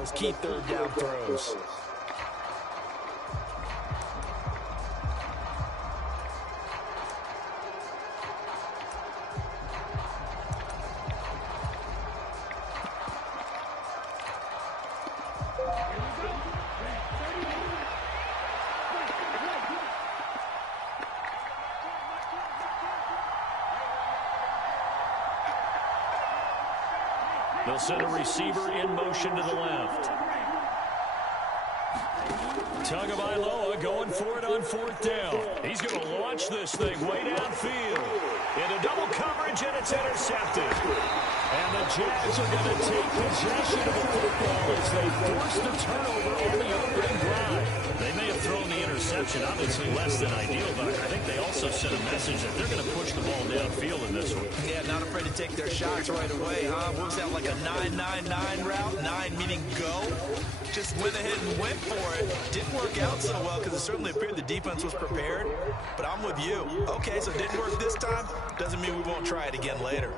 those key third down throws. They'll send a receiver in motion to the left. Tagovailoa going for it on fourth down. He's going to launch this thing way downfield. Into double coverage, and it's intercepted. And the Jags are going to take possession of the football as they force the turnover on the opening drive. They may have thrown the interception, obviously less than ideal, but I think they also sent a message that they're going to push the ball downfield in this one. Yeah, not afraid to take their shots right away, huh? Works out like a 9-9-9 route, 9 meaning go. Just went ahead and went for it. Didn't work out so well because it certainly appeared the defense was prepared, but I'm with you. Okay, so it didn't work this time. Doesn't mean we won't try it again later.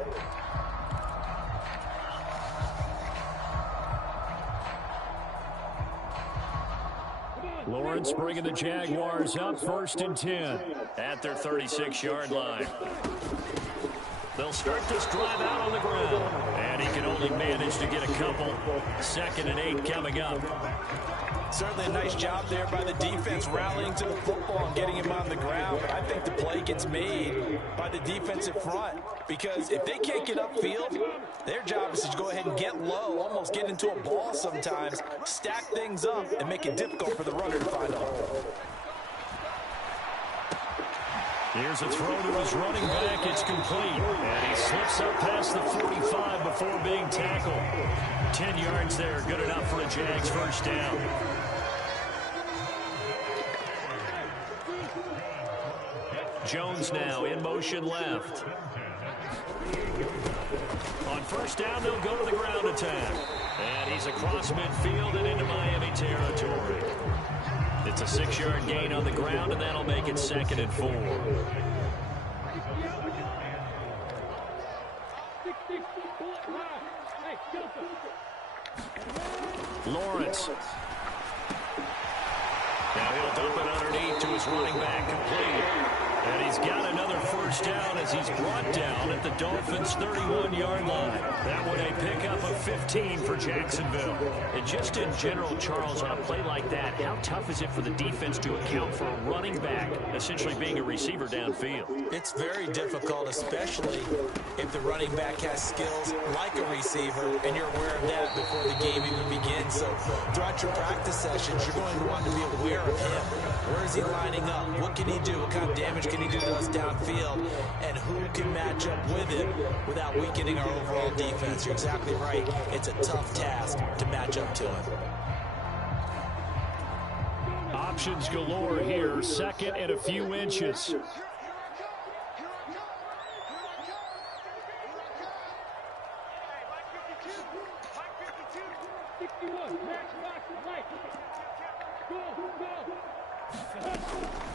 Lawrence bringing the Jaguars up 1st and 10 at their 36-yard line. They'll start this drive out on the ground, and he can only manage to get a couple. 2nd and 8 coming up. Certainly a nice job there by the defense rallying to the football and getting him on the ground. But I think the play gets made by the defensive front because if they can't get upfield, their job is to go ahead and get low, almost get into a ball sometimes, stack things up, and make it difficult for the runner to find a hole. Here's a throw to his running back. It's complete. And he slips up past the 45 before being tackled. 10 yards there. Good enough for a Jags first down. Jones now in motion left. On first down, they'll go to the ground attack. And he's across midfield and into Miami territory. It's a 6-yard gain on the ground, and that'll make it 2nd and 4. Lawrence. Now he'll dump it underneath to his running back, complete. And he's got another first down as he's brought down at the Dolphins' 31-yard line. That one a pickup of 15 for Jacksonville. And just in general, Charles, on a play like that, how tough is it for the defense to account for a running back essentially being a receiver downfield? It's very difficult, especially if the running back has skills like a receiver, and you're aware of that before the game even begins. So throughout your practice sessions, you're going to want to be aware of him. Where is he lining up? What can he do? What kind of damage can he do to us downfield? And who can match up with him without weakening our overall defense? You're exactly right. It's a tough task to match up to him. Options galore here. 2nd and a few inches.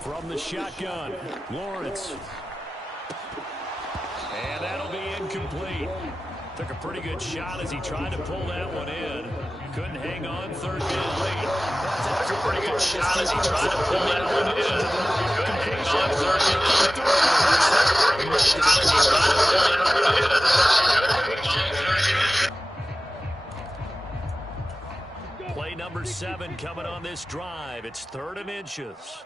From the shotgun, Lawrence. And that'll be incomplete. Took a pretty good shot as he tried to pull that one in. Couldn't hang on, 3rd down late. Took a pretty good shot as he tried to pull that one in. Couldn't hang on, 3rd down. Play number 7 coming on this drive. It's 3rd and inches.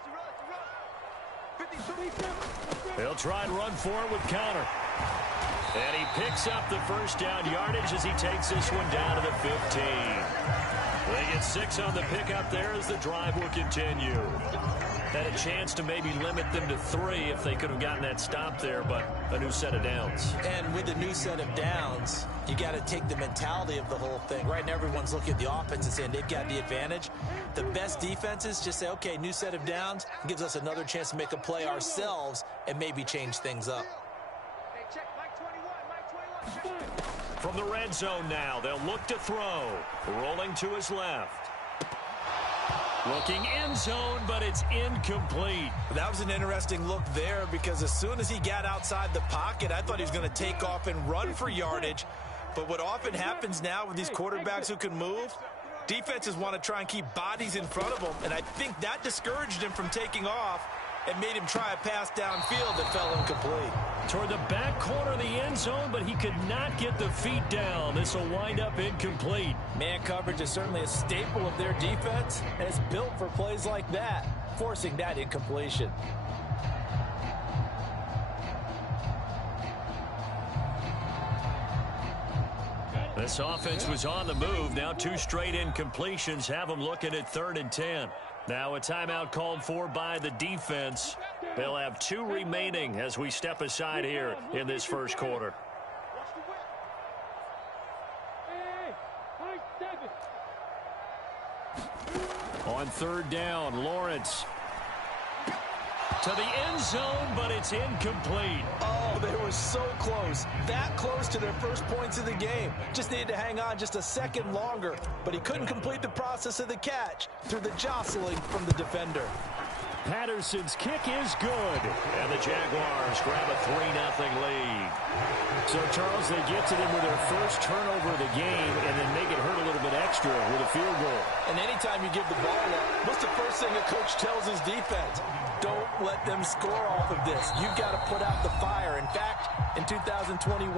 They'll try and run for it with Conner. And he picks up the first down yardage as he takes this one down to the 15. They get 6 on the pickup there as the drive will continue. Had a chance to maybe limit them to 3 if they could have gotten that stop there, but a new set of downs. And with the new set of downs, you got to take the mentality of the whole thing. Right now, everyone's looking at the offense and saying they've got the advantage. The best defenses just say, okay, new set of downs, gives us another chance to make a play ourselves and maybe change things up. From the red zone now, they'll look to throw. Rolling to his left. Looking end zone, but it's incomplete. That was an interesting look there because as soon as he got outside the pocket, I thought he was going to take off and run for yardage. But what often happens now with these quarterbacks who can move, Defenses want to try and keep bodies in front of him, and I think that discouraged him from taking off and made him try a pass downfield that fell incomplete. Toward the back corner of the end zone, but he could not get the feet down. This will wind up incomplete. Man coverage is certainly a staple of their defense, and it's built for plays like that, forcing that incompletion. This offense was on the move. Now 2 straight incompletions have them looking at 3rd and 10. Now a timeout called for by the defense. They'll have 2 remaining as we step aside here in this first quarter. On 3rd down, Lawrence to the end zone, but it's incomplete. Oh, they were so close. That close to their first points of the game. Just needed to hang on just a second longer, but he couldn't complete the process of the catch through the jostling from the defender. Patterson's kick is good, and the Jaguars grab a 3-0 lead. So, Charles, they get to them with their first turnover of the game and then make it hurt a little bit extra with a field goal. And anytime you give the ball up, what's the first thing a coach tells his defense? Don't let them score off of this. You've got to put out the fire. In fact, in 2021,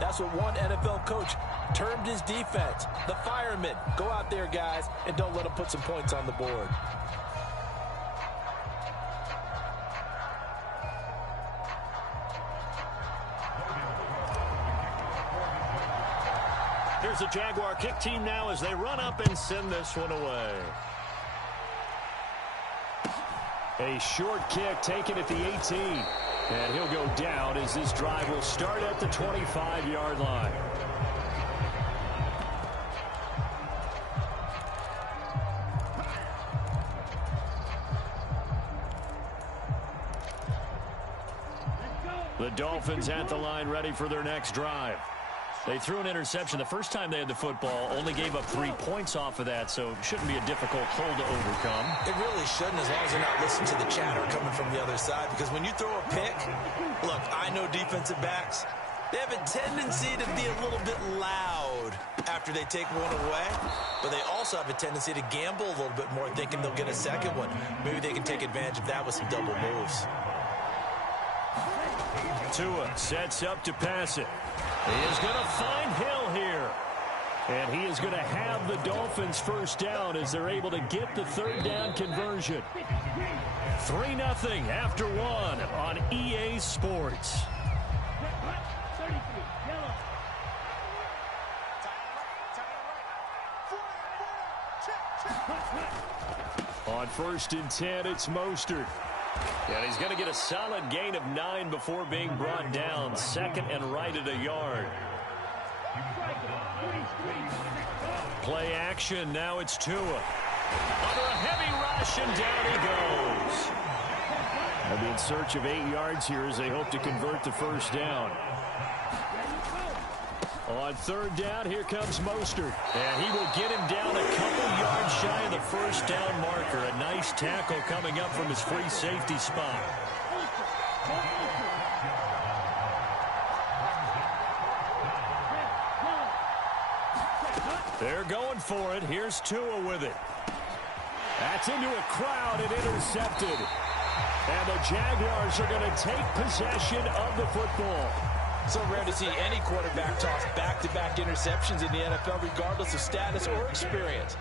that's what one NFL coach termed his defense. The firemen. Go out there, guys, and don't let them put some points on the board. Here's the Jaguar kick team now as they run up and send this one away. A short kick taken at the 18. And he'll go down as this drive will start at the 25-yard line. The Dolphins at the line ready for their next drive. They threw an interception the first time they had the football, only gave up 3 points off of that, so it shouldn't be a difficult hole to overcome. It really shouldn't, as long as they're not listening to the chatter coming from the other side, because when you throw a pick, look, I know defensive backs, they have a tendency to be a little bit loud after they take one away, but they also have a tendency to gamble a little bit more, thinking they'll get a second one. Maybe they can take advantage of that with some double moves. Tua sets up to pass it. He is going to find Hill here. And he is going to have the Dolphins first down as they're able to get the 3rd down conversion. 3-0 after 1 on EA Sports. On 1st and 10, it's Mostert. And he's going to get a solid gain of 9 before being brought down. 2nd and right at a yard. Play action. Now it's Tua. Under a heavy rush, and down he goes. They'll be in search of 8 yards here as they hope to convert the first down. On 3rd down, here comes Mostert. And he will get him down a couple yards shy of the first down marker. A nice tackle coming up from his free safety spot. They're going for it. Here's Tua with it. That's into a crowd and intercepted. And the Jaguars are going to take possession of the football. So rare to see any quarterback toss back-to-back interceptions in the NFL, regardless of status or experience.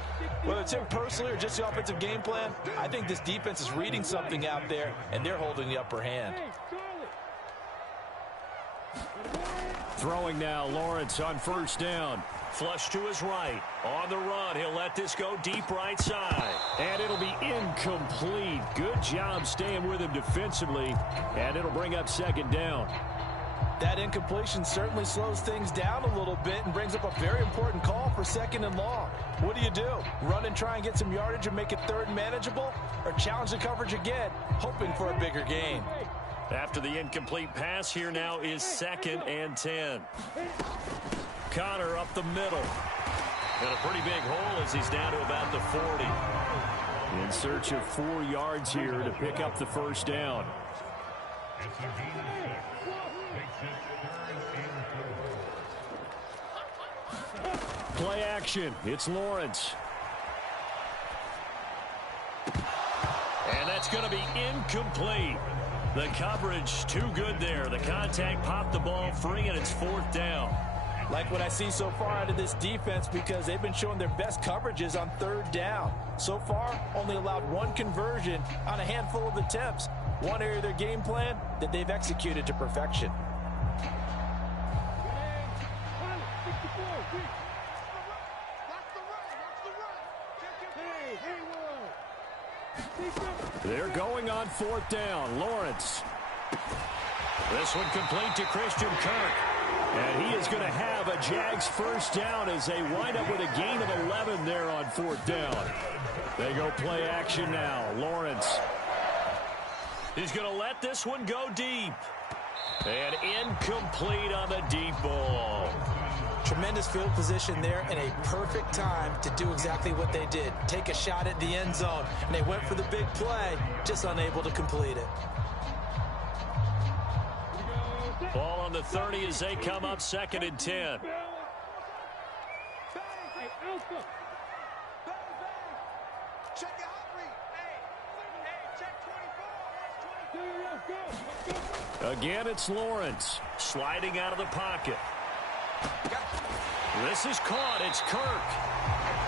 Whether it's him personally or just the offensive game plan, I think this defense is reading something out there, and they're holding the upper hand. Throwing now, Lawrence on 1st down. Flush to his right. On the run, he'll let this go deep right side. And it'll be incomplete. Good job staying with him defensively. And it'll bring up 2nd down. That incompletion certainly slows things down a little bit and brings up a very important call for 2nd and long. What do? Run and try and get some yardage and make it 3rd manageable? Or challenge the coverage again, hoping for a bigger gain? After the incomplete pass, here now is 2nd and 10. Connor up the middle. And a pretty big hole as he's down to about the 40. In search of 4 yards here to pick up the first down. Play action. It's Lawrence. going to be incomplete. The coverage too good there. The contact popped the ball free, and it's 4th down. Like what I see so far out of this defense, because they've been showing their best coverages on 3rd down. So far, only allowed 1 conversion on a handful of attempts. One area of their game plan that they've executed to perfection. They're going on 4th down. Lawrence. This one complete to Christian Kirk. And he is going to have a Jags first down as they wind up with a gain of 11 there on 4th down. They go play action now. Lawrence. He's going to let this one go deep. And incomplete on the deep ball. Tremendous field position there and a perfect time to do exactly what they did. Take a shot at the end zone. And they went for the big play, just unable to complete it. Ball on the 30 as they come up 2nd and 10. Again, it's Lawrence sliding out of the pocket. This is caught. It's Kirk.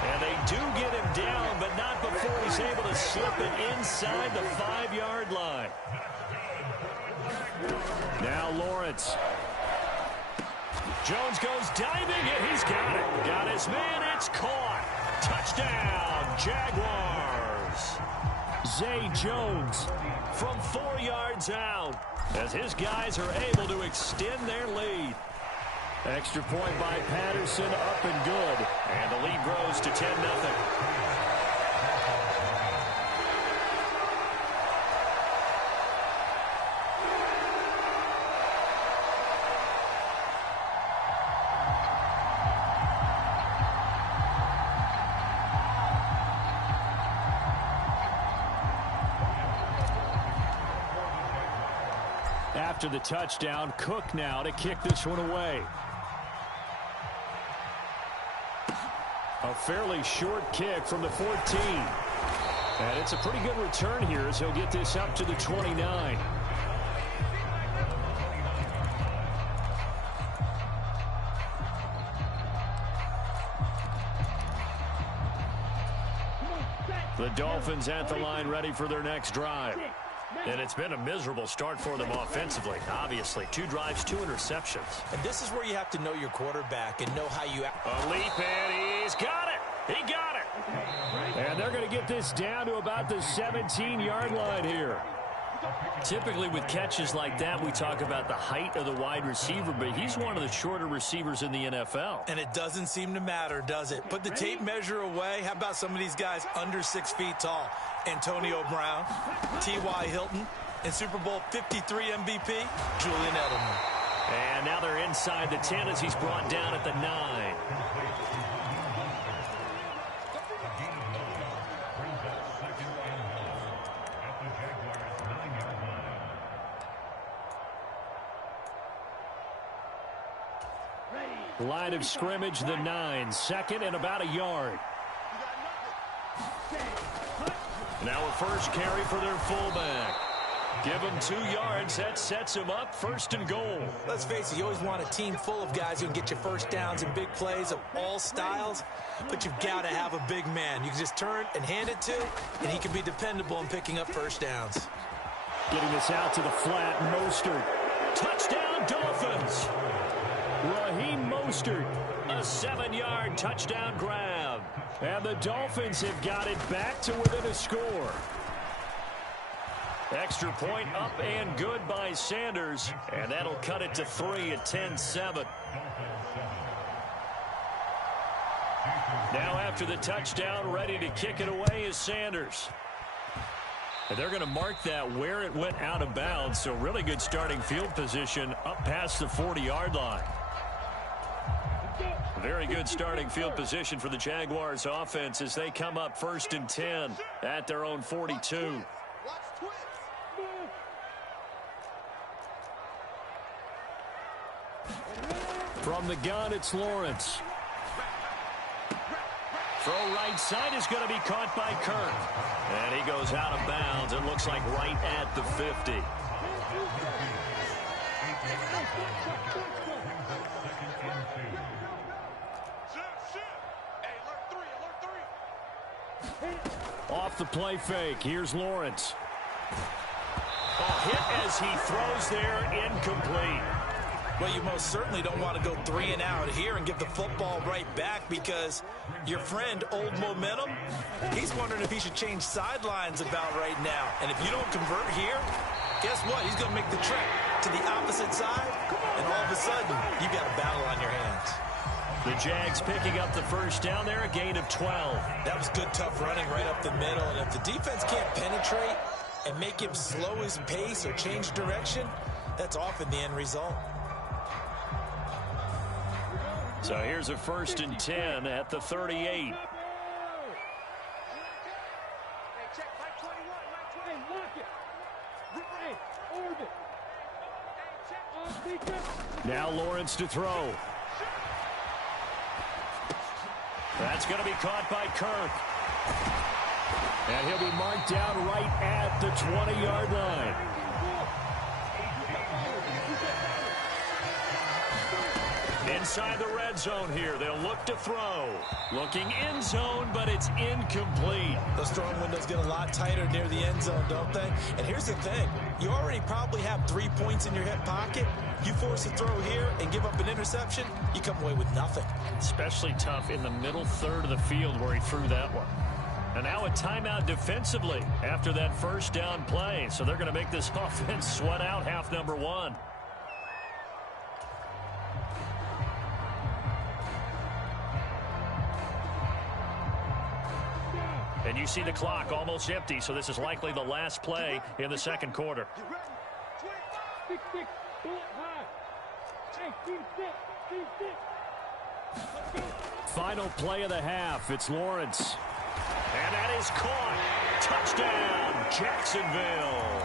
And they do get him down, but not before he's able to slip it inside the 5-yard line. Now Lawrence. Jones goes diving, and he's got it. Got his man. It's caught. Touchdown, Jaguars. Zay Jones from 4 yards out as his guys are able to extend their lead. Extra point by Patterson, up and good. And the lead grows to 10-0. After the touchdown, Cook now to kick this one away. A fairly short kick from the 14. And it's a pretty good return here as he'll get this up to the 29. The Dolphins at the line ready for their next drive. And it's been a miserable start for them offensively. Obviously, 2 drives, 2 interceptions. And this is where you have to know your quarterback and know how you act. A leap, and he's got it. He got it. And they're going to get this down to about the 17-yard line here. Typically with catches like that, we talk about the height of the wide receiver, but he's one of the shorter receivers in the NFL. And it doesn't seem to matter, does it? Put the tape measure away. How about some of these guys under 6 feet tall? Antonio Brown, T.Y. Hilton, and Super Bowl 53 MVP, Julian Edelman. And now they're inside the 10 as he's brought down at the 9. Line of scrimmage, the 9. 2nd and about a yard. Now a first carry for their fullback. Give him 2 yards. That sets him up 1st and goal. Let's face it, you always want a team full of guys who can get you first downs and big plays of all styles, but you've got to have a big man. You can just turn and hand it to, and he can be dependable in picking up first downs. Getting this out to the flat, Mostert. Touchdown, Dolphins. Raheem Mostert, a 7-yard touchdown grab. And the Dolphins have got it back to within a score. Extra point up and good by Sanders. And that'll cut it to 3 at 10-7. Now after the touchdown, ready to kick it away is Sanders. And they're going to mark that where it went out of bounds. So really good starting field position up past the 40-yard line. Very good starting field position for the Jaguars offense as they come up 1st and 10 at their own 42. From the gun, it's Lawrence. Throw right side is going to be caught by Kirk. And he goes out of bounds. It looks like right at the 50. Off the play fake. Here's Lawrence. A hit as he throws there, incomplete. Well, you most certainly don't want to go 3 and out here and give the football right back, because your friend, Old Momentum, he's wondering if he should change sidelines about right now. And if you don't convert here, guess what? He's going to make the trek to the opposite side, and all of a sudden, you've got a battle on your hands. The Jags picking up the first down there, a gain of 12. That was good, tough running right up the middle. And if the defense can't penetrate and make him slow his pace or change direction, that's often the end result. So here's a 1st and 10 at the 38. Now Lawrence to throw. That's going to be caught by Kirk. And he'll be marked down right at the 20-yard line. Inside the red zone here. They'll look to throw. Looking end zone, but it's incomplete. Those throwing windows get a lot tighter near the end zone, don't they? And here's the thing. You already probably have 3 points in your hip pocket. You force a throw here and give up an interception, you come away with nothing. Especially tough in the middle third of the field where he threw that one. And now a timeout defensively after that first down play. So they're going to make this offense sweat out half number 1. And you see the clock almost empty, so this is likely the last play in the second quarter. Final play of the half. It's Lawrence. And that is caught. Touchdown, Jacksonville.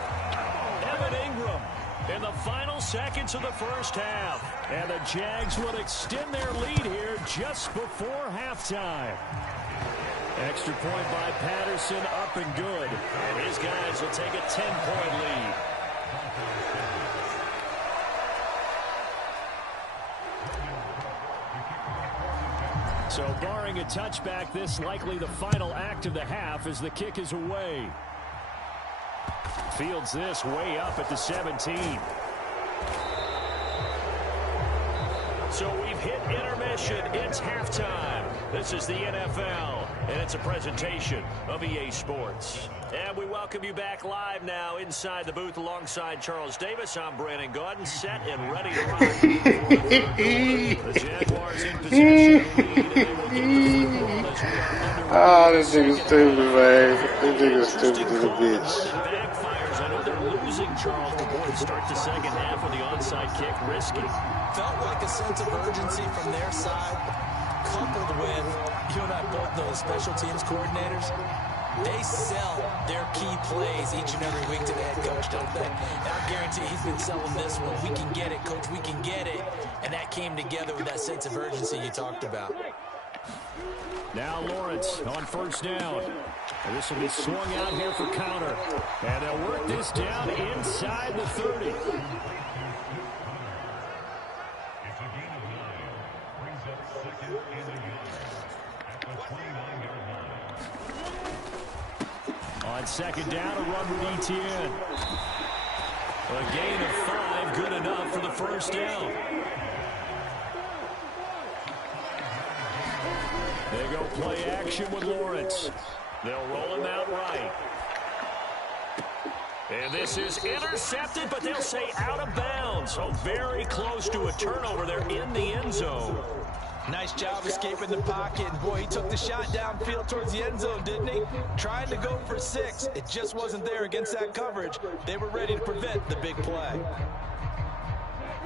Evan Ingram in the final seconds of the first half. And the Jags will extend their lead here just before halftime. Extra point by Patterson, up and good. And his guys will take a 10-point lead. So barring a touchback, this likely the final act of the half as the kick is away. Fields this way up at the 17. So we've hit intermission. It's halftime. This is the NFL, and it's a presentation of EA Sports. And we welcome you back live now inside the booth alongside Charles Davis. I'm Brandon Gaudin, set and ready to rock. The Jaguars in possession of the lead, and they will get the football as we are underway. This nigga's stupid, man. This nigga's stupid as a bitch. Backfires. I know they're losing Charles. The boys start the second half with the onside kick risky. Felt like a sense of urgency from their side, coupled with, you and I both know the special teams coordinators, they sell their key plays each and every week to the head coach, don't they? And I guarantee he's been selling this one. We can get it, coach, we can get it. And that came together with that sense of urgency you talked about. Now Lawrence on first down. And this will be swung out here for counter. And they'll work this down inside the 30. On second down, a run with Etienne. A gain of 5, good enough for the first down. They go play action with Lawrence. They'll roll him out right. And this is intercepted, but they'll say out of bounds. So very close to a turnover. They're in the end zone. Nice job escaping the pocket. And boy, he took the shot downfield towards the end zone, didn't he? Trying to go for 6. It just wasn't there against that coverage. They were ready to prevent the big play.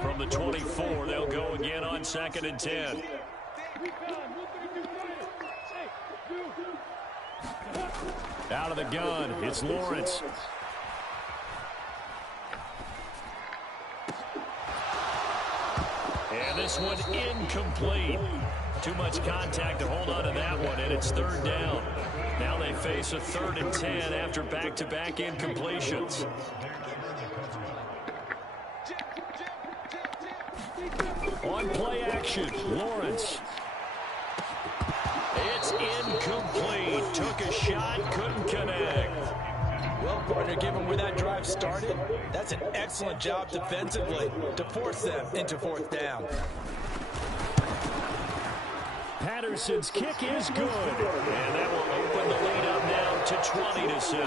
From the 24, they'll go again on 2nd and 10. Out of the gun, it's Lawrence. And this one incomplete. Too much contact to hold on to that one, and it's third down. Now they face a 3rd and 10 after back-to-back incompletions. On play action, Lawrence. It's incomplete. Took a shot, couldn't connect. Well, partner, given where that drive started, that's an excellent job defensively to force them into 4th down. Patterson's kick is good, and that will open the lead up now to 20-7.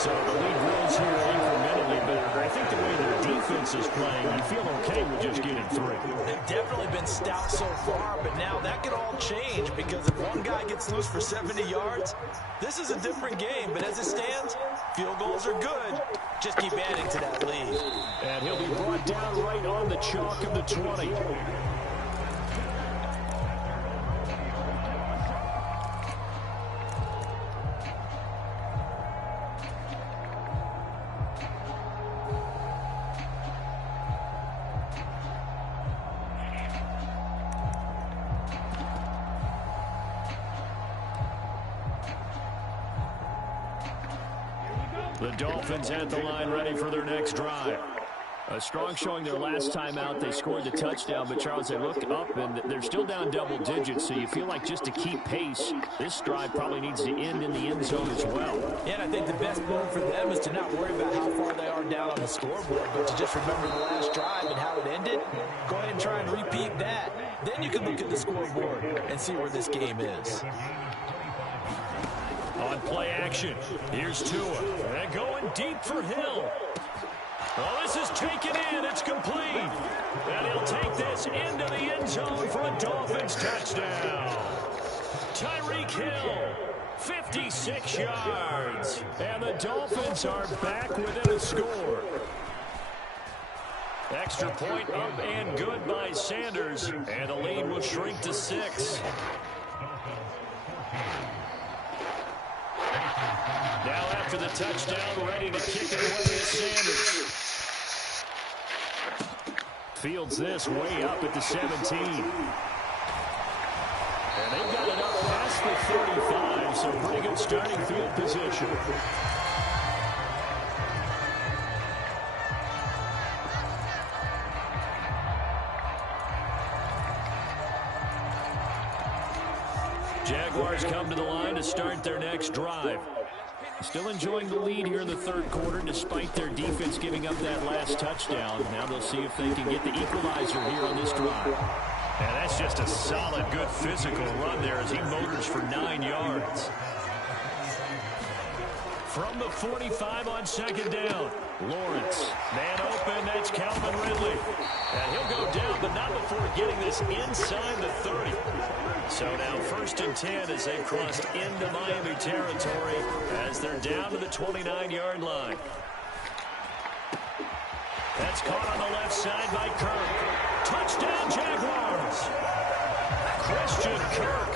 So the lead grows here incrementally, but I think the way their defense is playing, you feel okay with just getting 3. They've definitely been stout so far, but now that could all change because if one guy gets loose for 70 yards, this is a different game. But as it stands, field goals are good. Just keep adding to that lead. And he'll be brought down right on the chalk of the 20. The Dolphins at the line ready for their next drive. A strong showing their last time out. They scored the touchdown, but Charles, they look up and they're still down double digits, so you feel like just to keep pace, this drive probably needs to end in the end zone as well. Yeah, and I think the best move for them is to not worry about how far they are down on the scoreboard, but to just remember the last drive and how it ended. Go ahead and try and repeat that. Then you can look at the scoreboard and see where this game is. On play action, here's Tua. And going deep for Hill. Well, this is taken in. It's complete. And he'll take this into the end zone for a Dolphins touchdown. Tyreek Hill, 56 yards. And the Dolphins are back within a score. Extra point up and good by Sanders. And the lead will shrink to 6. Now after the touchdown, ready to kick it away is Sanders. Fields this way up at the 17. And they've got it up past the 35, so pretty good starting field position. Jaguars come to the line to start their next drive. Still enjoying the lead here in the 3rd quarter despite their defense giving up that last touchdown. Now they'll see if they can get the equalizer here on this drive. And that's just a solid, good physical run there as he motors for 9 yards. From the 45 on 2nd down, Lawrence. Man open, that's Calvin Ridley. And he'll go down, but not before getting this inside the 30. So now 1st and 10 as they've crossed into Miami territory as they're down to the 29-yard line. That's caught on the left side by Kirk. Touchdown, Jaguars. Christian Kirk,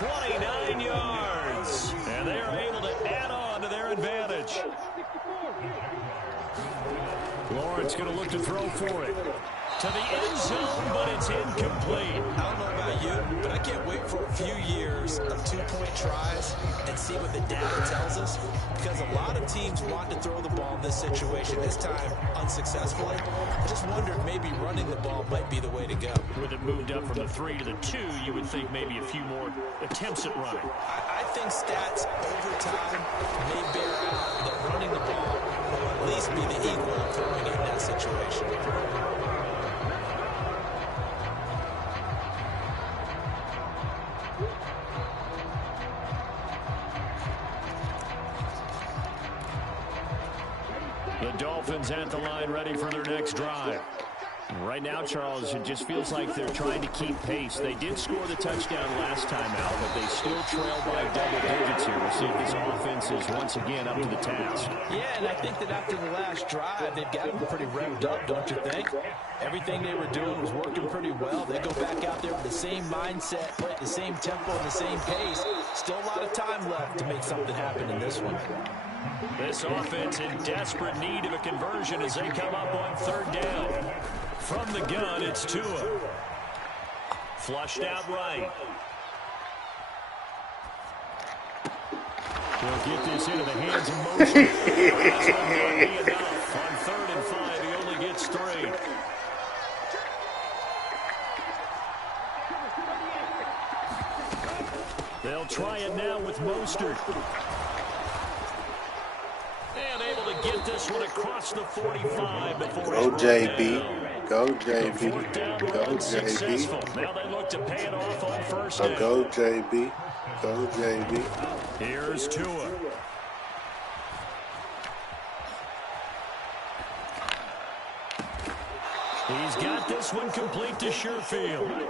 29 yards. And they are able to add on to their advantage. Lawrence going to look to throw for it. To the end zone, but it's incomplete. I don't know about you, but I can't wait for a few years of 2-point tries and see what the data tells us, because a lot of teams want to throw the ball in this situation, this time unsuccessfully. I just wonder if maybe running the ball might be the way to go. With it moved up from the 3 to the 2, you would think maybe a few more attempts at running. I think stats over time may bear out that running the ball will at least be the equal of throwing it in that situation. The Dolphins at the line ready for their next drive. Right now, Charles, it just feels like they're trying to keep pace. They did score the touchdown last time out, but they still trail by double digits here. We'll see if this offense is once again up to the task. Yeah, and I think that after the last drive, they've got them pretty revved up, don't you think? Everything they were doing was working pretty well. They go back out there with the same mindset, play at the same tempo and the same pace. Still a lot of time left to make something happen in this one. This offense in desperate need of a conversion as they come up on 3rd down. From the gun, it's Tua. Flushed out right. He'll get this into the hands of Mostert. This one won't be enough. On 3rd and 5, he only gets 3. They'll try it now with Mostert. And able to get this one across the 45 before Go JB. Go JB. Go JB. Now they look to pay it off on 1st down. Go JB. Go JB. Here's Tua. He's got this one complete to Sherfield.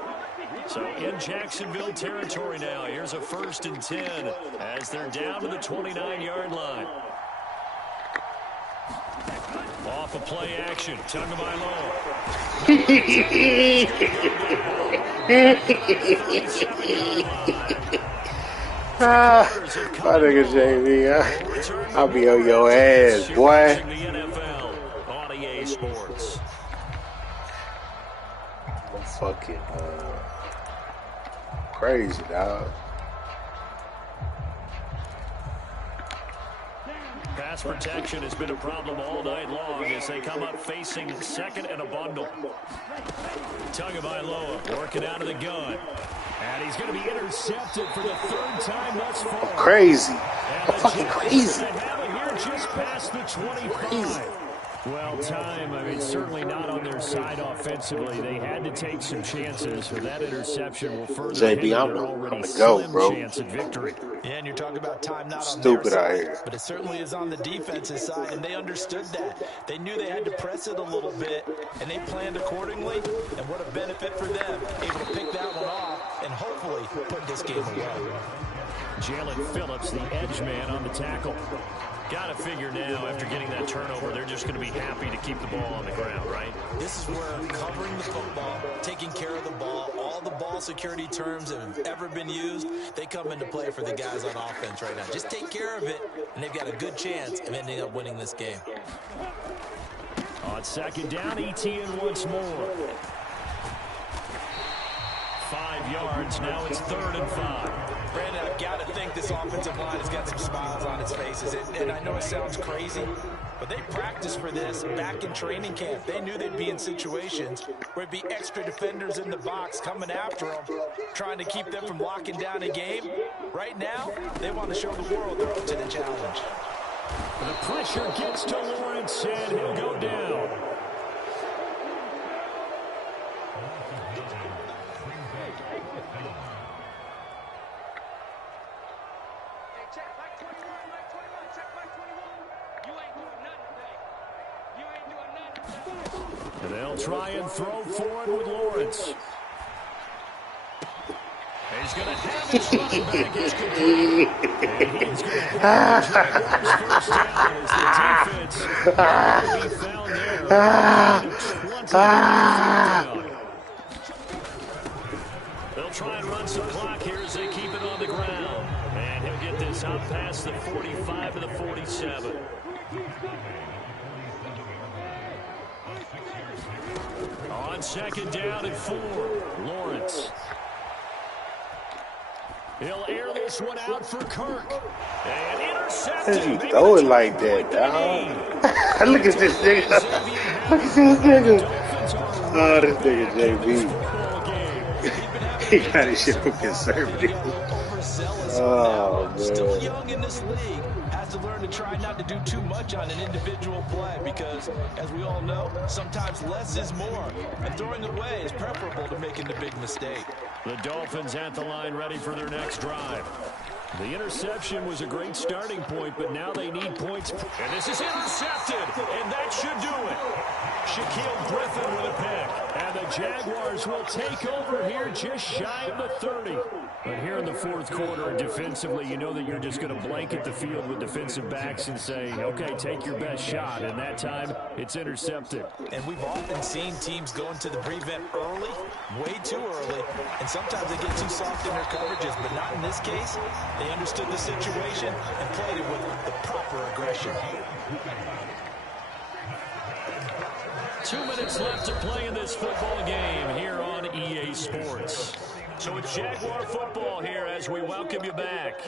So in Jacksonville territory now. Here's a 1st and 10 as they're down to the 29-yard line. Off of play action. Tagovailoa. My nigga JB, I'll be on your ass, boy. The NFL on EA Sports. Fucking crazy, dog. Pass protection has been a problem all night long as they come up facing 2nd and a bundle. Tagovailoa working out of the gun. And he's going to be intercepted for the 3rd time thus far. Crazy. Fucking crazy. Here just past the 25. Well, time, I mean, certainly not on their side offensively. They had to take some chances, or that interception will further JB, I'm gonna go, bro. chance at victory. Yeah, and you're talking about time not Stupid on their out side, here. but it certainly is on the defensive side, and they understood that. They knew they had to press it a little bit, and they planned accordingly, and what a benefit for them, able to pick that one off and hopefully put this game away. Jalen Phillips, the edge man on the tackle. Got to figure now, after getting that turnover, they're just going to be happy to keep the ball on the ground, right? This is where covering the football, taking care of the ball, all the ball security terms that have ever been used, they come into play for the guys on offense right now. Just take care of it, and they've got a good chance of ending up winning this game. On 2nd down, ETN once more. 5 yards, now it's 3rd and 5. Brandon, I've got to think this offensive line has got some smiles on its faces. And I know it sounds crazy, but they practiced for this back in training camp. They knew they'd be in situations where it'd be extra defenders in the box coming after them, trying to keep them from locking down a game. Right now, they want to show the world they're up to the challenge. The pressure gets to Lawrence, and he'll go down. And they'll try and throw forward with Lawrence. He's going to have his running back. It's complete. And he's going to have the Jaguars first down as the defense will be found there. 20 They'll try and run some clock here as they keep it on the ground. And he'll get this out past the 45 to the 47. On 2nd down and 4, Lawrence. He'll air this one out for Kirk. And intercepted. How you throw it like that, dog? Look at this nigga. Look at this nigga. Oh, this nigga JB. He got his shit from conservative. Oh, man. Still young in this league. Has to learn to try not to do too much on an individual play because, as we all know, sometimes less is more. And throwing away is preferable to making the big mistake. The Dolphins at the line ready for their next drive. The interception was a great starting point, but now they need points. And this is intercepted, and that should do it. Shaquille Griffin with a pick. And the Jaguars will take over here just shy of the 30. But here in the 4th quarter, defensively, you know that you're just going to blanket the field with defensive backs and say, okay, take your best shot. And that time, it's intercepted. And we've often seen teams go into the prevent early, way too early, and sometimes they get too soft in their coverages, but not in this case. They understood the situation and played it with the proper aggression. 2 minutes left to play in this football game here on EA Sports. So it's Jaguar football here as we welcome you back.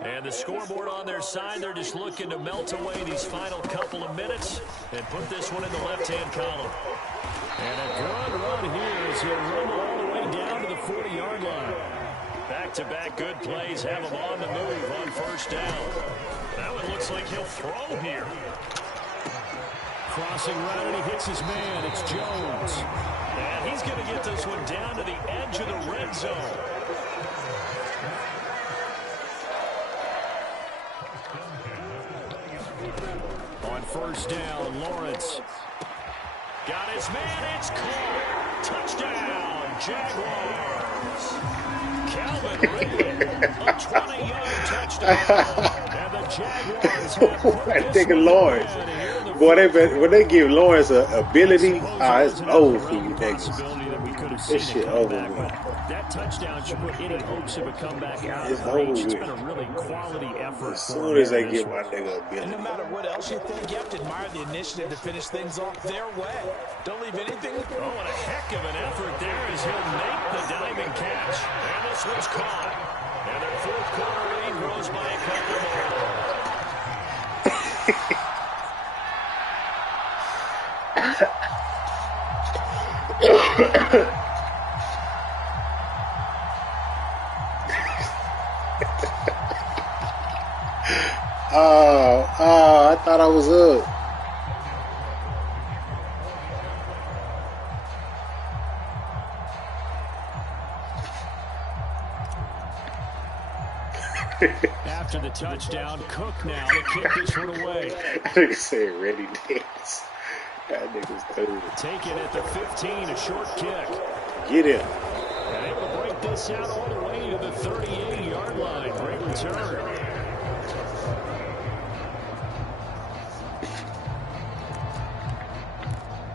And the scoreboard on their side, they're just looking to melt away these final couple of minutes and put this one in the left-hand column. And a good run here as he'll run all the way down to the 40-yard line. Back-to-back good plays have him on the move on first down. That one looks like he'll throw here. Crossing route, and he hits his man. It's Jones. And he's going to get this one down to the edge of the red zone. On first down, Lawrence. Got his man. It's caught. Touchdown, Jaguars. Calvin Ridley, a 20-yard touchdown. And the Jaguars have put I this think of one Lawrence. away. Boy, when they give Lawrence an ability, it's over for you niggas. This shit over with. That touchdown should put any hopes of a comeback out It's of reach. over It's with. been a really quality effort. As soon as they get my nigga And no ability. matter what else you think, you have to admire the initiative to finish things off their way. Don't leave anything. Oh, and a heck of an effort there as he'll make the diving catch. And this one's caught. And their fourth quarter lead grows by a couple more. I thought I was up. After the touchdown, Cook now to kick this one away. That nigga said ready dance. That nigga's stupid. Take it at the 15, a short kick. Get him. And able to break this out all the way to the 38-yard line. Great return.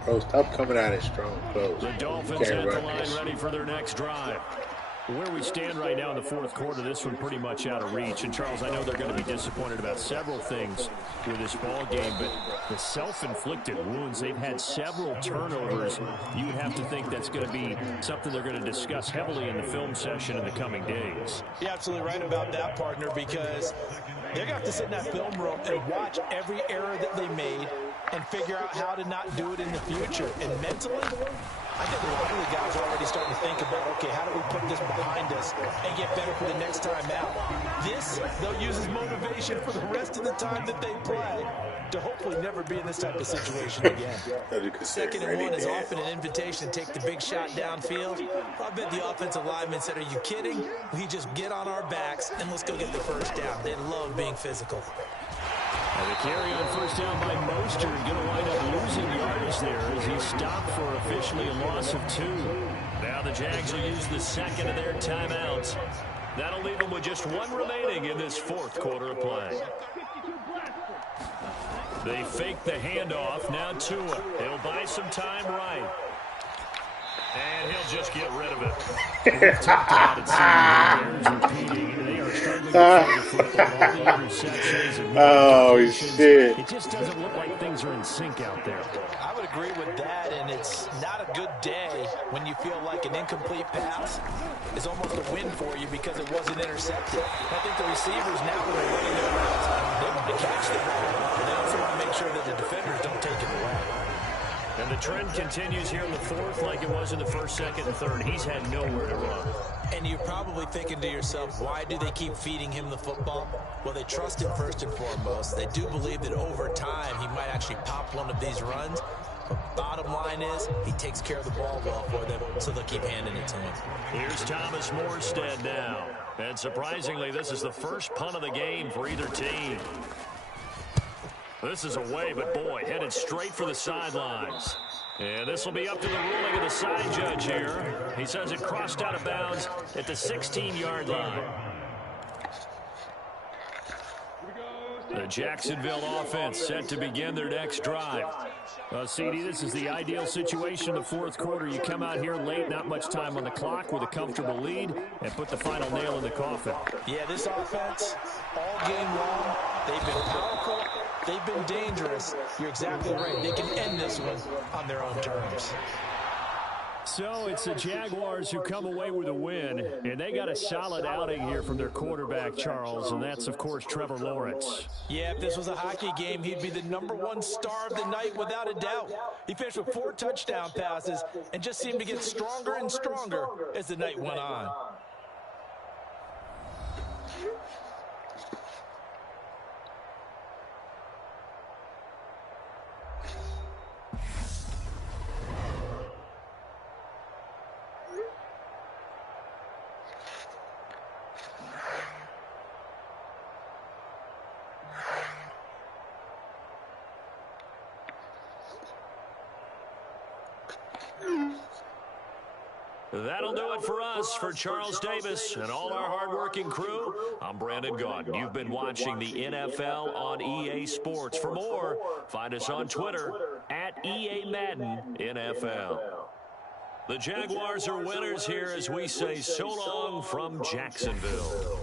Bro, stop coming out in strong clothes. The You Dolphins can't at the run line this. ready for their next drive. Where we stand right now in the fourth quarter, this one pretty much out of reach. And, Charles, I know they're going to be disappointed about several things with this ball game, but the self-inflicted wounds, they've had several turnovers. You would have to think that's going to be something they're going to discuss heavily in the film session in the coming days. You're absolutely right about that, partner, because they're going to have to sit in that film room and watch every error that they made and figure out how to not do it in the future. And mentally, I think a lot of the guys are already starting to think about, okay, how do we put this behind us and get better for the next time out? This, they'll use as motivation for the rest of the time that they play to hopefully never be in this type of situation again. Second and one is often an invitation to take the big shot downfield. I bet the offensive lineman said, are you kidding? We just get on our backs and let's go get the first down. They love being physical. And the carry on first down by Mostert, going to wind up losing yardage there as he stopped for officially a loss of 2. Now the Jags will use the second of their timeouts. That'll leave them with just one remaining in this fourth quarter of play. They fake the handoff. Now Tua. He'll buy some time right. And he'll just get rid of it. We've talked about it, seeing repeating. They are struggling to throw the football. All the interceptions and Oh, shit. it just doesn't look like things are in sync out there. I would agree with that, and it's not a good day when you feel like an incomplete pass is almost a win for you because it wasn't intercepted. I think the receivers now, when they're running their routes, they want to catch the ball, but they also want to make sure that the defenders don't take it away. And the trend continues here in the fourth like it was in the first, second, and third. He's had nowhere to run. And you're probably thinking to yourself, why do they keep feeding him the football? Well, they trust him first and foremost. They do believe that over time he might actually pop one of these runs. But bottom line is, he takes care of the ball well for them, so they'll keep handing it to him. Here's Thomas Morstead now. And surprisingly, this is the first punt of the game for either team. This is away, but boy, headed straight for the sidelines. And this will be up to the ruling of the side judge here. He says it crossed out of bounds at the 16-yard line. The Jacksonville offense set to begin their next drive. CD, this is the ideal situation in the fourth quarter. You come out here late, not much time on the clock with a comfortable lead, and put the final nail in the coffin. Yeah, this offense, all game long, they've been powerful They've been dangerous. You're exactly right. They can end this one on their own terms. So it's the Jaguars who come away with a win, and they got a solid outing here from their quarterback, Charles, and that's, of course, Trevor Lawrence. Yeah, if this was a hockey game, he'd be the #1 star of the night without a doubt. He finished with 4 touchdown passes and just seemed to get stronger and stronger as the night went on. That'll do it for us. For Charles Davis and all our hardworking crew, I'm Brandon Gaudin. You've been watching the NFL on EA Sports. For more, find us on Twitter at EA Madden NFL. The Jaguars are winners here as we say so long from Jacksonville.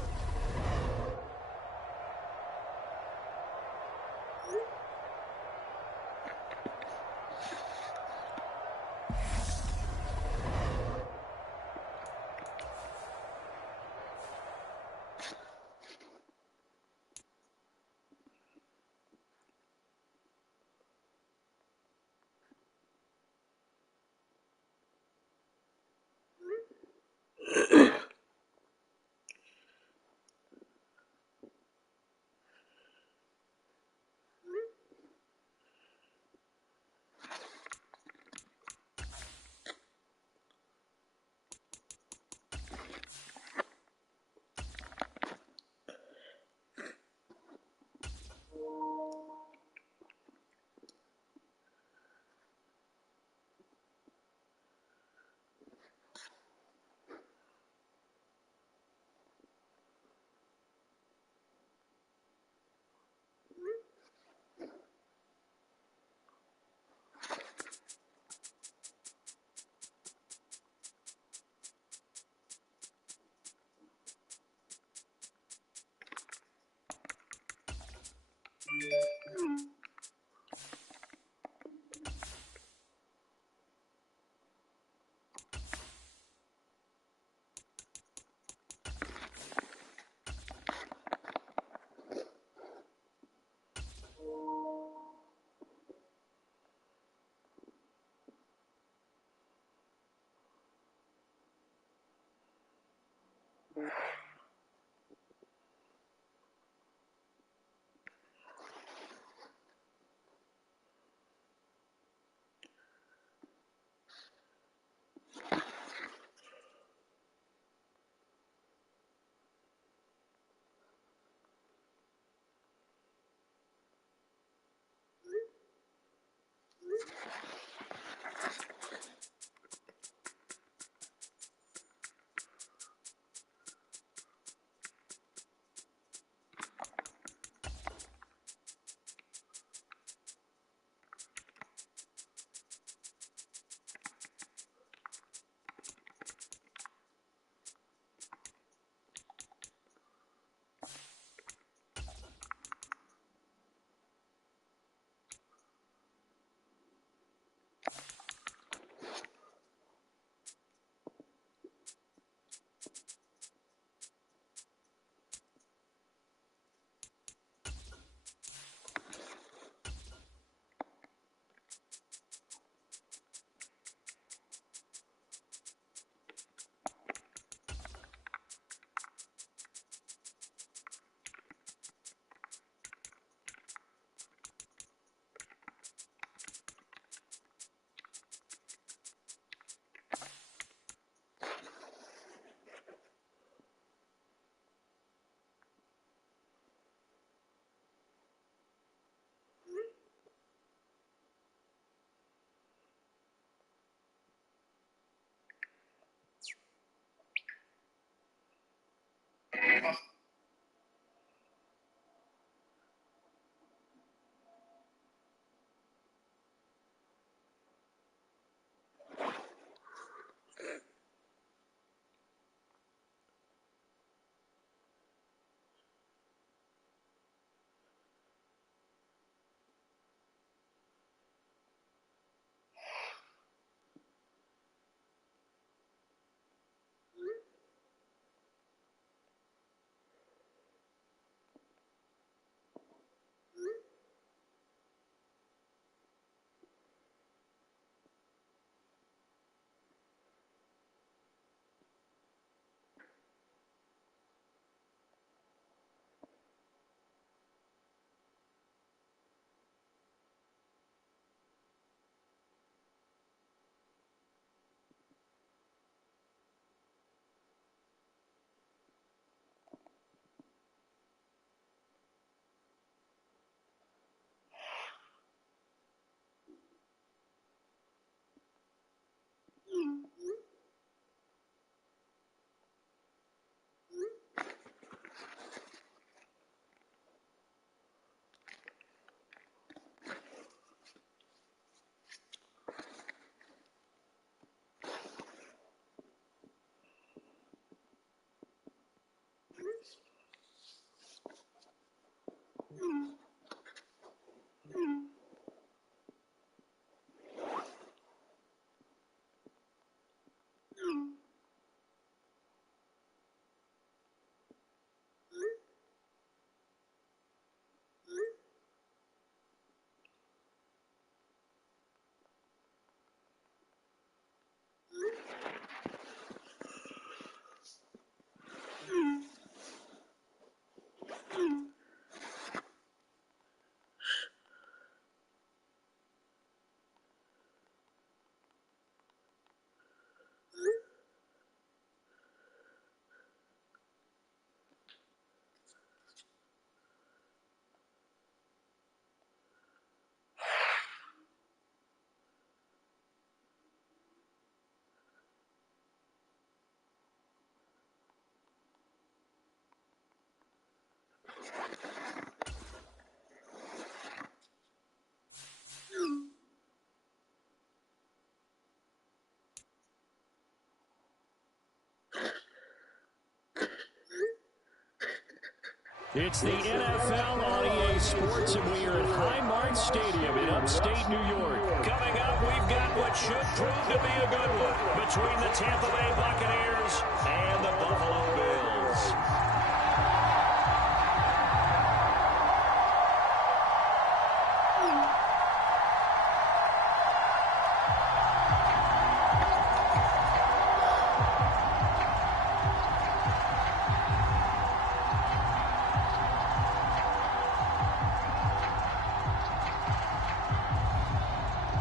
It's the NFL on EA Sports, and we are at Highmark Stadium in upstate New York. Coming up, we've got what should prove to be a good one between the Tampa Bay Buccaneers and the Buffalo Bills.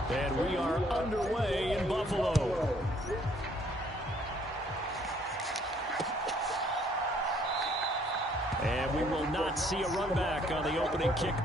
And we are underway in Buffalo. And we will not see a run back on the opening kick.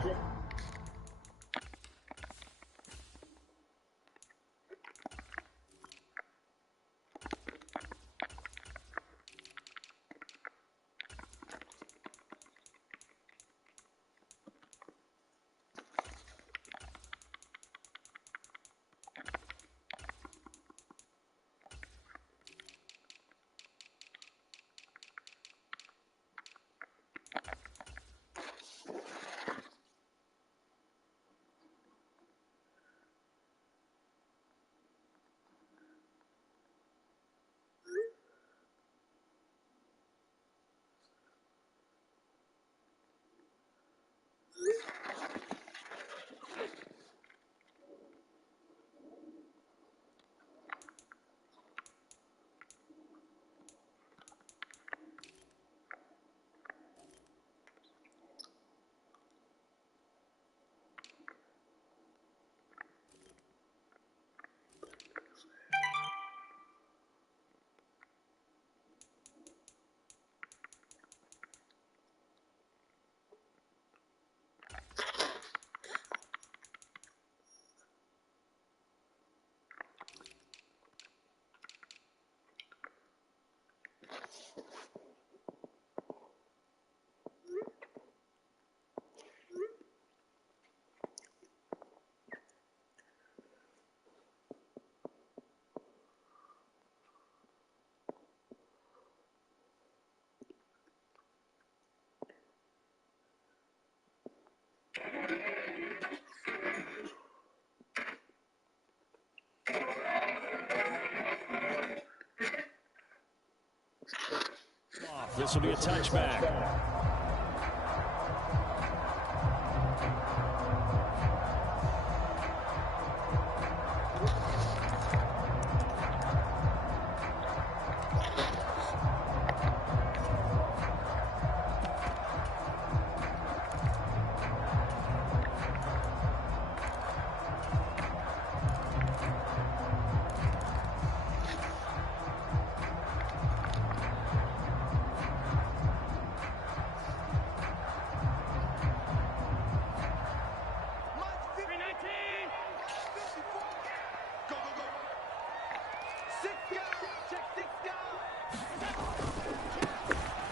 This will be a touchback.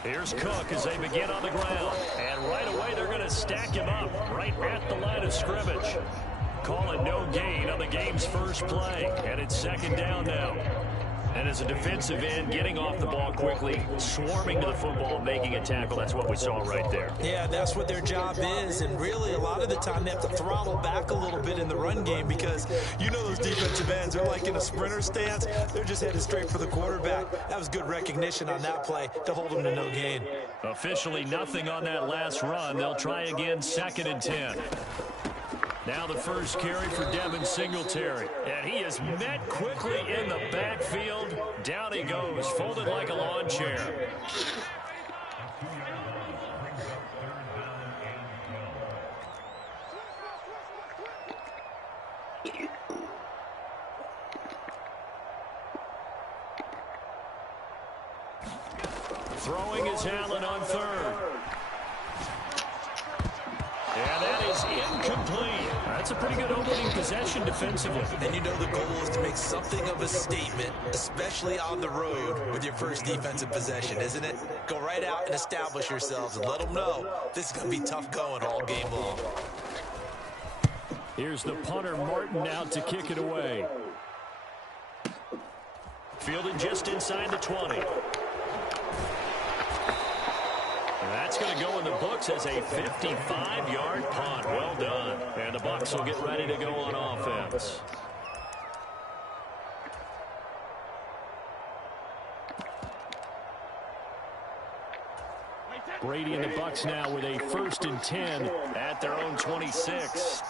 Here's Cook as they begin on the ground. And right away, they're going to stack him up right at the line of scrimmage. Calling no gain on the game's first play. And it's second down now. And as a defensive end, getting off the ball quickly, swarming to the football, making a tackle, that's what we saw right there. Yeah, that's what their job is. And really, a lot of the time, they have to throttle back a little bit in the run game because you know those defensive ends are like in a sprinter stance. They're just headed straight for the quarterback. That was good recognition on that play to hold them to no gain. Officially nothing on that last run. They'll try again, 2nd and 10. Now the first carry for Devin Singletary. And he is met quickly in the backfield. Down he goes, folded like a lawn chair. Throwing is Allen on 3rd. And that is incomplete. That's a pretty good opening possession defensively. And you know the goal is to make something of a statement, especially on the road with your first defensive possession, isn't it? Go right out and establish yourselves and let them know this is going to be tough going all game long. Here's the punter, Martin, out to kick it away. Fielded just inside the 20. That's going to go in the books as a 55-yard punt. Well done. And the Bucs will get ready to go on offense. Brady and the Bucs now with a 1st and 10 at their own 26.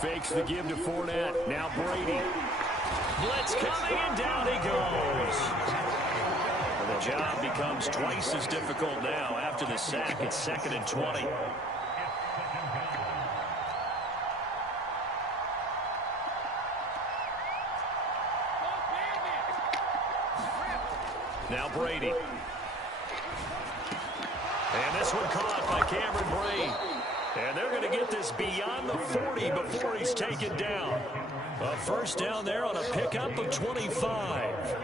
Fakes the give to Fournette. Now Brady. Blitz coming, and down he goes. The job becomes twice as difficult now after the sack. It's 2nd and 20. Now Brady. And this one caught by Cameron Brate. And they're going to get this beyond the 40 before he's taken down. A first down there on a pickup of 25.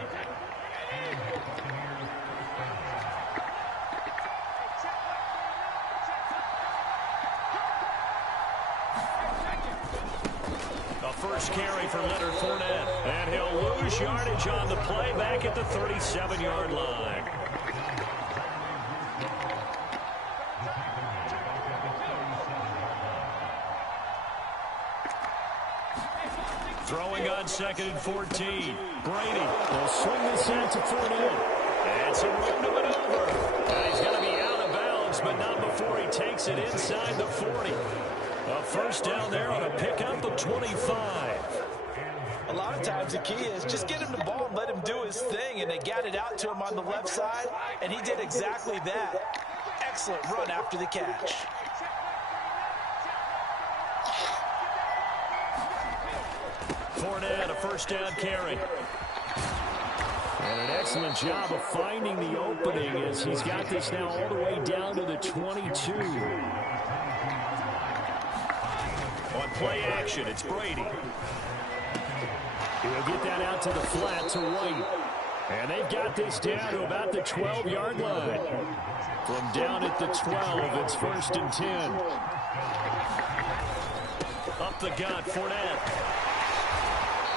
A first carry for Leonard Fournette. And he'll lose yardage on the play back at the 37-yard line. Throwing on 2nd and 14. Brady will swing this out to Fournette. And some room to maneuver. He's going to be out of bounds, but not before he takes it inside the 40. A first down there on a pickup of 25. A lot of times the key is just get him the ball and let him do his thing, and they got it out to him on the left side, and he did exactly that. Excellent run after the catch. Fournette, a first down carry. And an excellent job of finding the opening as he's got this now all the way down to the 22. On play action, it's Brady. He'll get that out to the flat to White. And they've got this down to about the 12-yard line. From down at the 12, it's 1st and 10. Up the gut, Fournette.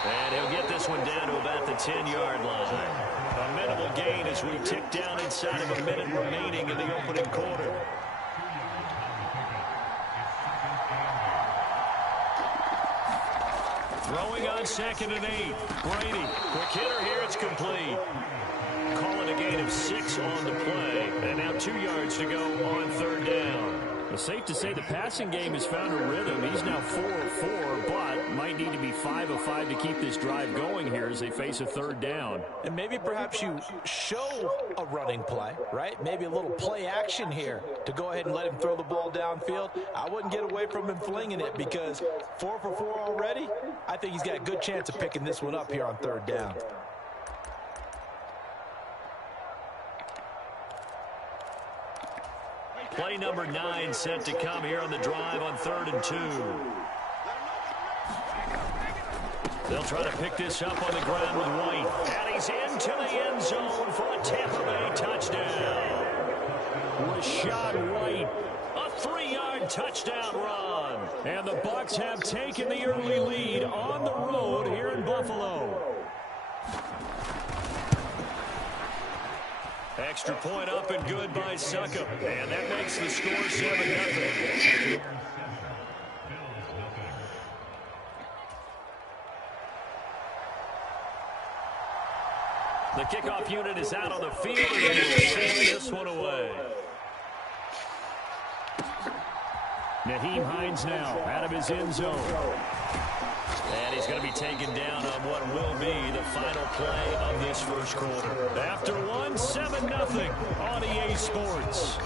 And he'll get this one down to about the 10-yard line. A minimal gain as we tick down inside of a minute remaining in the opening quarter. Throwing on 2nd and 8. Brady, quick hitter here, it's complete. Calling a gain of 6 on the play. And now 2 yards to go on 3rd down. It's safe to say the passing game has found a rhythm. He's now 4 of 4, but might need to be 5 of 5 to keep this drive going here as they face a 3rd down. And maybe perhaps you show a running play, right? Maybe a little play action here to go ahead and let him throw the ball downfield. I wouldn't get away from him flinging it because 4 for 4 already. I think he's got a good chance of picking this one up here on 3rd down. Play number 9 set to come here on the drive on 3rd and 2. They'll try to pick this up on the ground with White. And he's into the end zone for a Tampa Bay touchdown. Rachaad White, a 3-yard touchdown run. And the Bucs have taken the early lead on the road here in Buffalo. Extra point up and good by Succop. And that makes the score 7-0. The kickoff unit is out on the field and they will send this one away. Nyheim Hines now out of his end zone. And he's going to be taken down on what will be the final play of this first quarter. After one, 7-0 on EA Sports.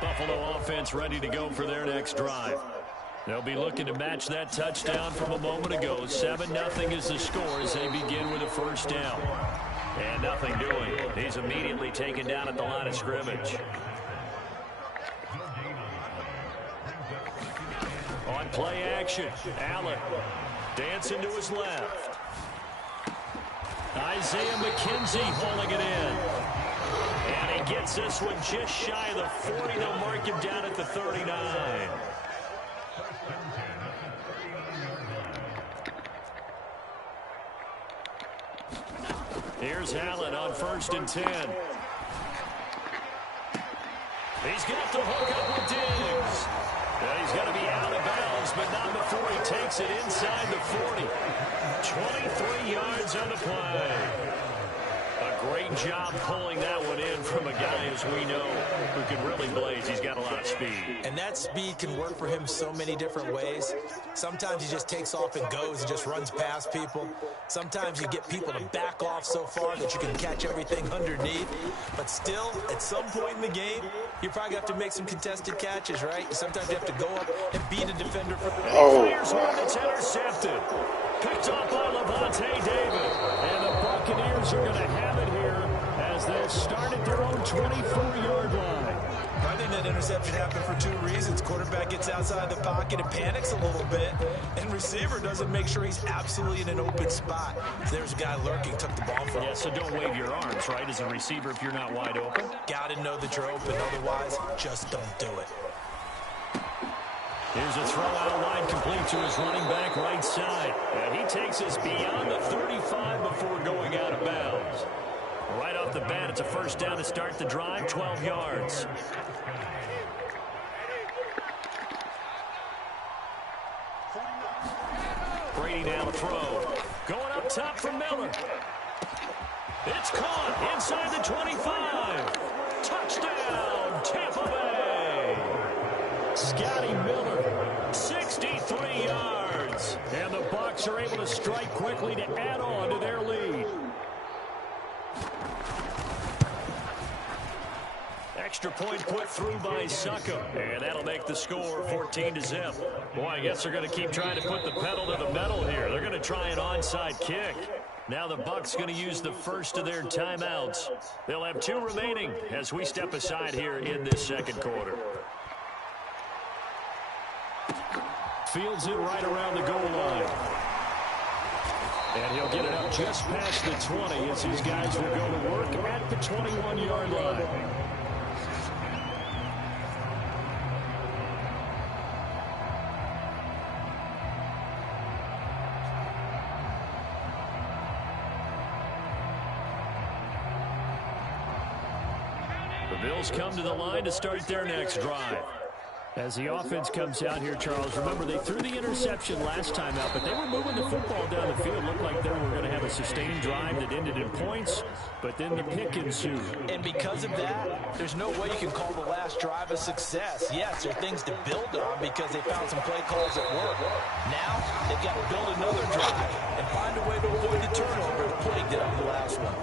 Buffalo offense ready to go for their next drive. They'll be looking to match that touchdown from a moment ago. 7-0 is the score as they begin with a first down. And nothing doing. He's immediately taken down at the line of scrimmage. On play action, Allen dancing to his left. Isaiah McKenzie hauling it in. And he gets this one just shy of the 40. They'll mark him down at the 39. Here's Allen on 1st and 10. He's got the hook up with Diggs. And he's going to be out of bounds, but not before he takes it inside the 40. 23 yards on the play. A great job pulling that one in from a guy, as we know, who can really blaze. He's got a lot of speed. And that speed can work for him so many different ways. Sometimes he just takes off and goes and just runs past people. Sometimes you get people to back off so far that you can catch everything underneath. But still, at some point in the game, you probably have to make some contested catches, right? Sometimes you have to go up and beat a defender. Fires one that's intercepted. Picked off by Lavonte David. And the Buccaneers are going to have it here as they'll start at their own 24-yard line. I think that interception happened for two reasons. Quarterback gets outside the pocket and panics a little bit, and receiver doesn't make sure he's absolutely in an open spot. There's a guy lurking, took the ball from him. Yeah, so don't wave your arms, right, as a receiver if you're not wide open. Got to know that you're open, otherwise, just don't do it. Here's a throw out line complete to his running back right side. And he takes us beyond the 35 before going out of bounds. Right off the bat, it's a first down to start the drive, 12 yards. Brady now to throw. Going up top for Miller. It's caught inside the 25. Touchdown, Tampa Bay. Scotty Miller, 63 yards. And the Bucs are able to strike quickly to add on to their lead. Extra point put through by Succop. And that'll make the score 14-0. Boy, I guess they're going to keep trying to put the pedal to the metal here. They're going to try an onside kick. Now the Bucs going to use the first of their timeouts. They'll have 2 remaining as we step aside here in this second quarter. Fields it right around the goal line. And he'll get it up just past the 20 as these guys will go to work at the 21-yard line. The Bills come to the line to start their next drive. As the offense comes out here, Charles, remember they threw the interception last time out, but they were moving the football down the field. Looked like they were going to have a sustained drive that ended in points, but then the pick ensued. And because of that, there's no way you can call the last drive a success. Yes, there are things to build on because they found some play calls that work. Now, they've got to build another drive and find a way to avoid the turnover that plagued it on the last one.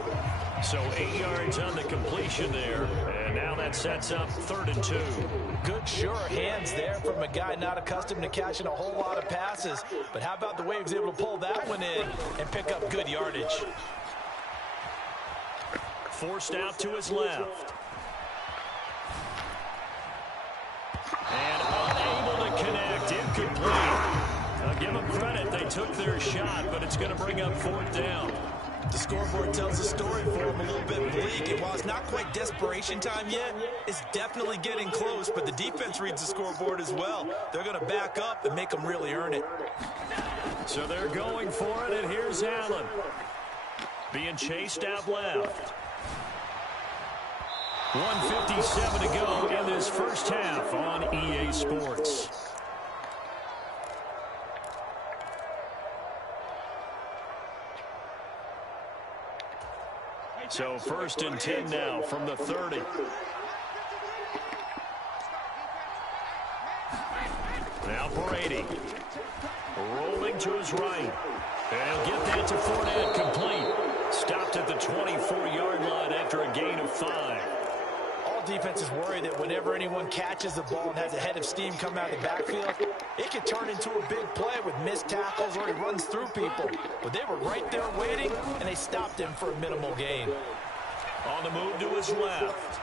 So 8 yards on the completion there, and now that sets up 3rd and 2. Good, sure hands there from a guy not accustomed to catching a whole lot of passes. But how about the way he was able to pull that one in and pick up good yardage? Forced out to his left. And unable to connect, incomplete. I'll give them credit, they took their shot, but it's going to bring up 4th down. The scoreboard tells the story for him a little bit bleak, and while it's not quite desperation time yet, it's definitely getting close, but the defense reads the scoreboard as well. They're going to back up and make them really earn it. So they're going for it, and here's Allen. Being chased out left. 1:57 to go in this first half on EA Sports. So 1st and 10 now from the 30. Now Brady. Rolling to his right. And he'll get that to Fournette complete. Stopped at the 24-yard line after a gain of 5. All defense is worried that whenever anyone catches the ball and has a head of steam come out of the backfield, it could turn into a big play with missed tackles or he runs through people. But they were right there waiting, and they stopped him for a minimal gain. On the move to his left.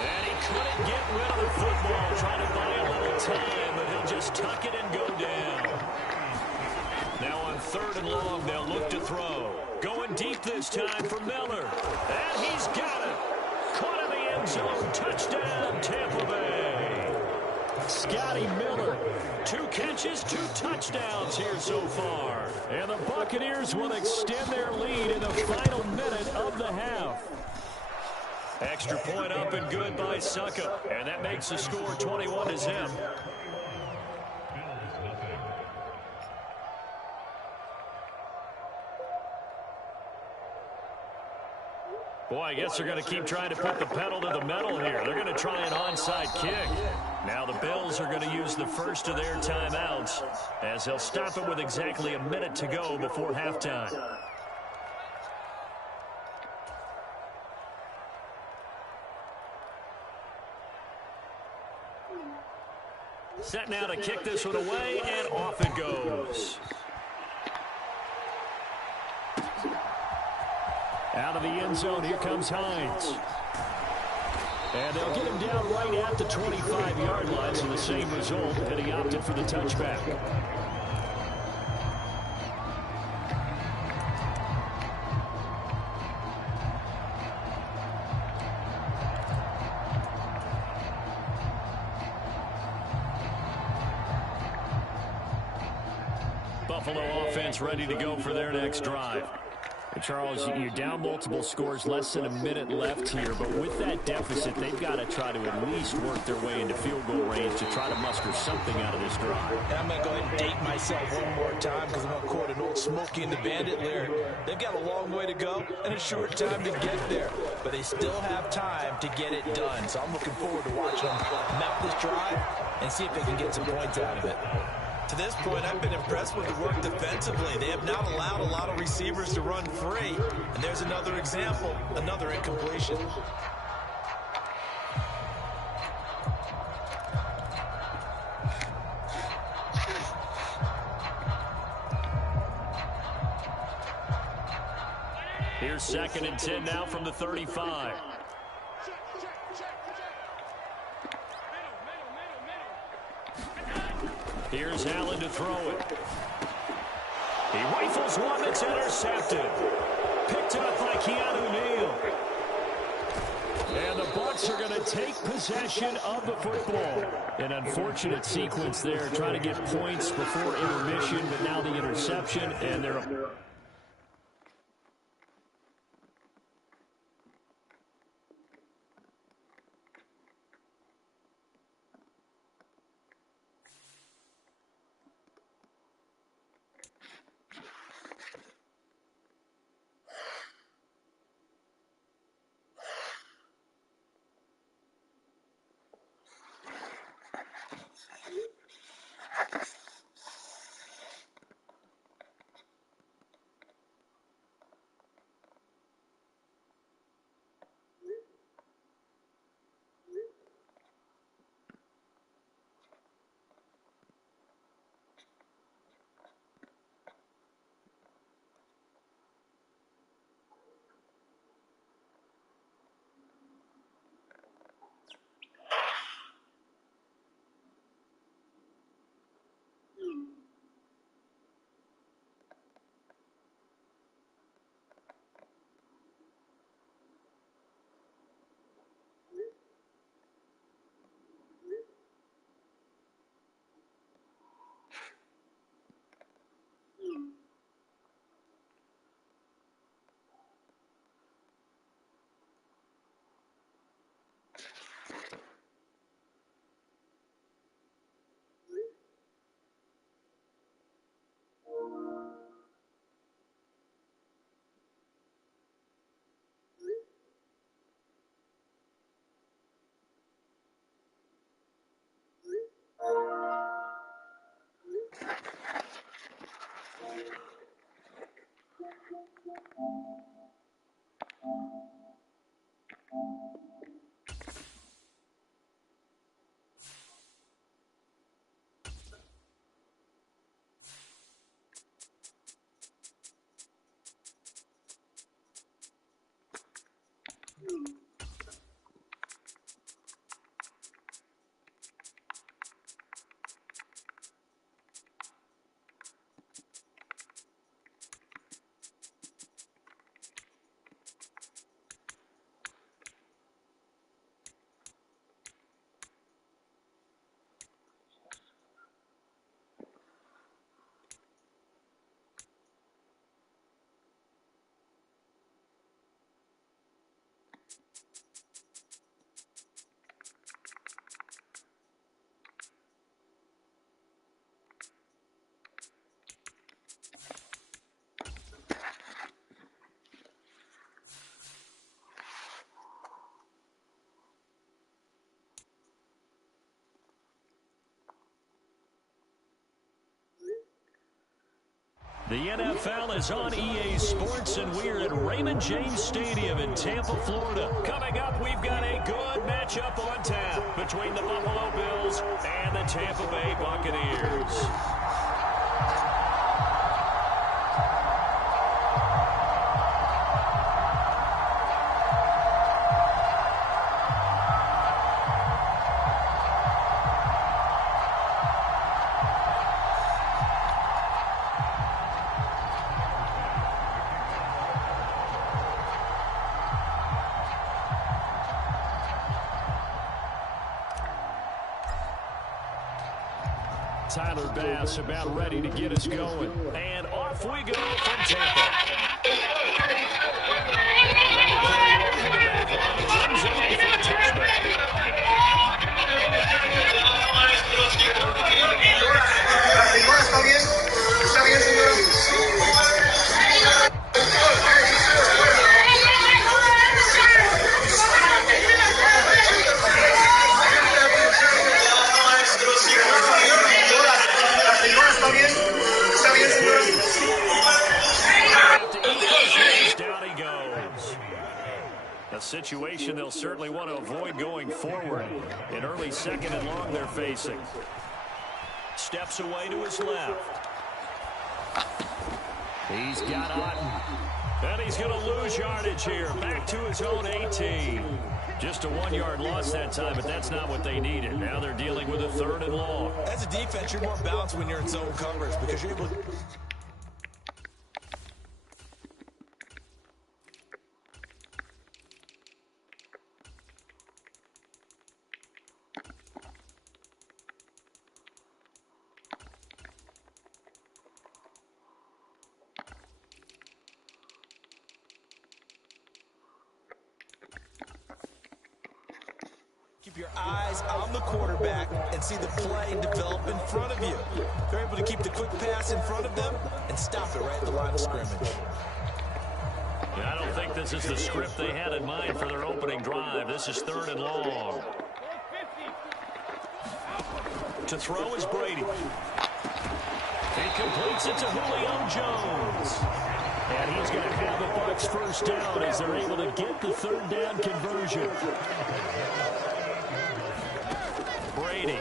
And he couldn't get rid of the football, trying to buy a little time, but he'll just tuck it and go down. Now on 3rd and long, they'll look to throw. Going deep this time for Miller. And he's got it. Caught in the end zone. Touchdown, Tampa Bay. Scotty Miller. 2 catches, 2 touchdowns here so far. And the Buccaneers will extend their lead in the final minute of the half. Extra point up and good by Succop. And that makes the score 21-0. Boy, I guess they're going to keep trying to put the pedal to the metal here. They're going to try an onside kick. Now the Bills are going to use the first of their timeouts as they'll stop it with exactly a minute to go before halftime. Set now to kick this one away, and off it goes. Out of the end zone, here comes Hines. And they'll get him down right at the 25-yard line, so the same result, and he opted for the touchback. Buffalo offense ready to go for their next drive. Charles, you're down multiple scores, less than a minute left here, but with that deficit, they've got to try to at least work their way into field goal range to try to muster something out of this drive. And I'm going to go ahead and date myself one more time because I'm going to quote an old Smokey and the Bandit lyric. They've got a long way to go and a short time to get there, but they still have time to get it done. So I'm looking forward to watching them mount this drive and see if they can get some points out of it. To this point, I've been impressed with the work defensively. They have not allowed a lot of receivers to run free. And there's another example, another incompletion. Here's 2nd and 10 now from the 35. Here's Allen to throw it. He rifles one that's intercepted. Picked up by Keanu Neal. And the Bucs are going to take possession of the football. An unfortunate sequence there, trying to get points before intermission, but now the interception, and they're... The NFL is on EA Sports, and we're at Raymond James Stadium in Tampa, Florida. Coming up, we've got a good matchup on tap between the Buffalo Bills and the Tampa Bay Buccaneers. Tyler Bass about ready to get us going. And off we go from Tampa. Down he goes. A situation they'll certainly want to avoid going forward. An early second and long they're facing. Steps away to his left. He's got Otten. And he's going to lose yardage here. Back to his own 18. Just a 1-yard loss that time, but that's not what they needed. Now they're dealing with a 3rd and long. As a defense, you're more balanced when you're in zone coverage because you're able to... keep your eyes on the quarterback and see the play develop in front of you. They're able to keep the quick pass in front of them and stop it right at the line of scrimmage. I don't think this is the script they had in mind for their opening drive. This is 3rd and long. To throw is Brady. He completes it to Julio Jones. And he's going to have the Bucs first down as they're able to get the 3rd down conversion. Brady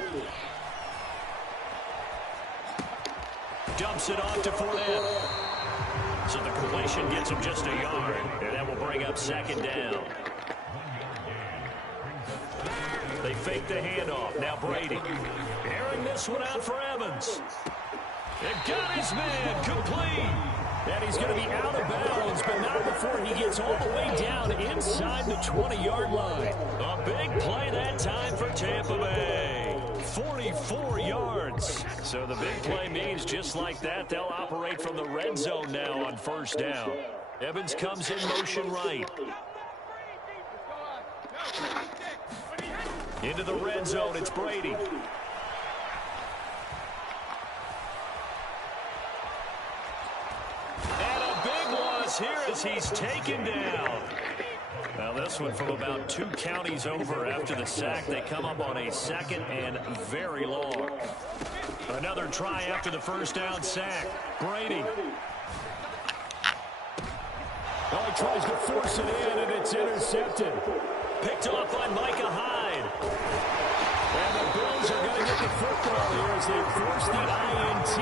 dumps it off to Fournette. So the completion gets him just a yard, and that will bring up 2nd down. They fake the handoff. Now Brady airing this one out for Evans. It got his man complete. And he's going to be out of bounds, but not before he gets all the way down inside the 20-yard line. A big play that time for Tampa Bay. 44 yards. So the big play means just like that, they'll operate from the red zone now on 1st down. Evans comes in motion right. Into the red zone, it's Brady. Here as he's taken down. Now this one from about 2 counties over after the sack. They come up on a 2nd and very long. Another try after the 1st down sack. Brady. Oh, he tries to force it in, and it's intercepted. Picked off by Micah Hyde. And the Bills are going to get the football here as they force the INT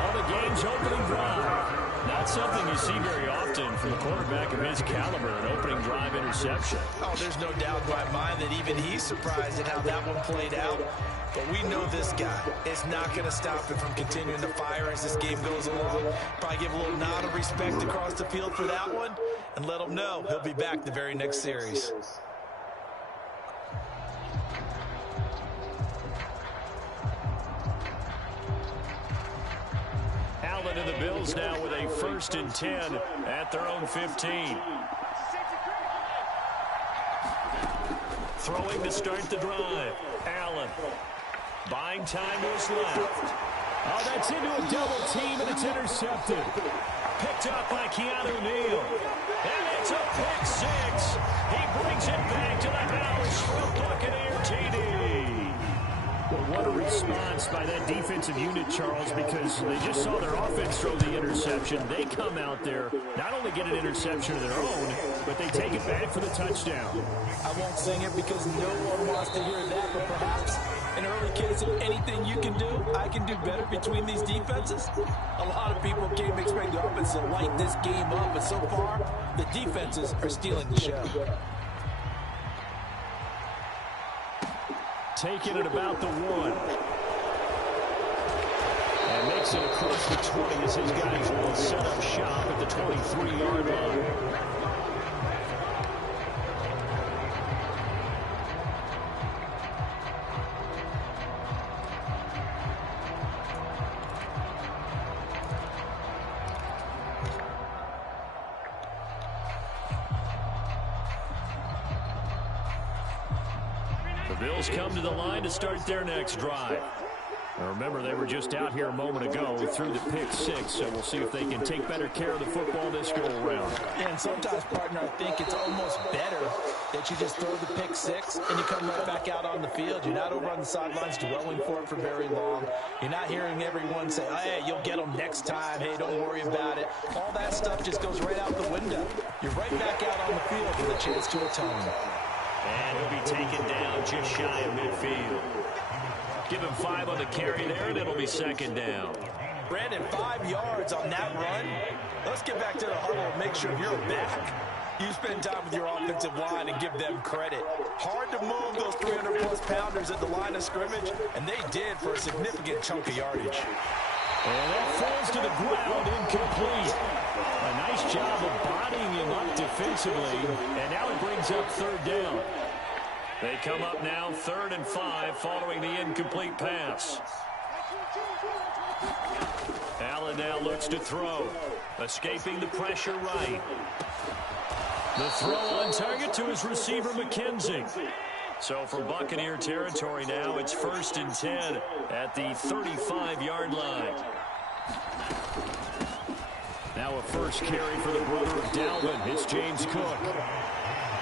on the game's opening drive. Not something you see very often from a quarterback of his caliber, an opening drive interception. Oh, there's no doubt in my mind that even he's surprised at how that one played out. But we know this guy is not going to stop him from continuing to fire as this game goes along. Probably give a little nod of respect across the field for that one and let him know he'll be back the very next series. Allen and the Bills now with a 1st and 10 at their own 15. Throwing to start the drive. Allen. Buying time to his left. Oh, that's into a double team, and it's intercepted. Picked up by Keanu Neal. And it's a pick 6. He brings it back to the house for a Buccaneer TD. Well, what a response by that defensive unit, Charles, because they just saw their offense throw the interception. They come out there, not only get an interception of their own, but they take it back for the touchdown. I won't sing it because no one wants to hear that, but perhaps an early case of anything you can do, I can do better between these defenses. A lot of people came expecting the offense to light this game up, but so far, the defenses are stealing the show. Taking it about the 1. And makes it across the 20 as his guys will set up shop at the 23-yard line. The Bills come to the line to start their next drive. Now remember, they were just out here a moment ago through the pick 6, so we'll see if they can take better care of the football this go-around. Yeah, and sometimes, partner, I think it's almost better that you just throw the pick 6 and you come right back out on the field. You're not over on the sidelines dwelling for it for very long. You're not hearing everyone say, oh, hey, you'll get them next time. Hey, don't worry about it. All that stuff just goes right out the window. You're right back out on the field with a chance to atone. And he'll be taken down just shy of midfield. Give him 5 on the carry there, and it'll be second down. Brandon, 5 yards on that run. Let's get back to the huddle and make sure you're back. You spend time with your offensive line and give them credit. Hard to move those 300-plus pounders at the line of scrimmage, and they did for a significant chunk of yardage. And that falls to the ground, incomplete. A nice job of bodying him up defensively, and now it brings up third down. They come up now 3rd and 5 following the incomplete pass. Allen now looks to throw, escaping the pressure right. The throw on target to his receiver, McKenzie. So from Buccaneer territory now, it's 1st and 10 at the 35-yard line. Now a first carry for the brother of Dalvin. It's James Cook.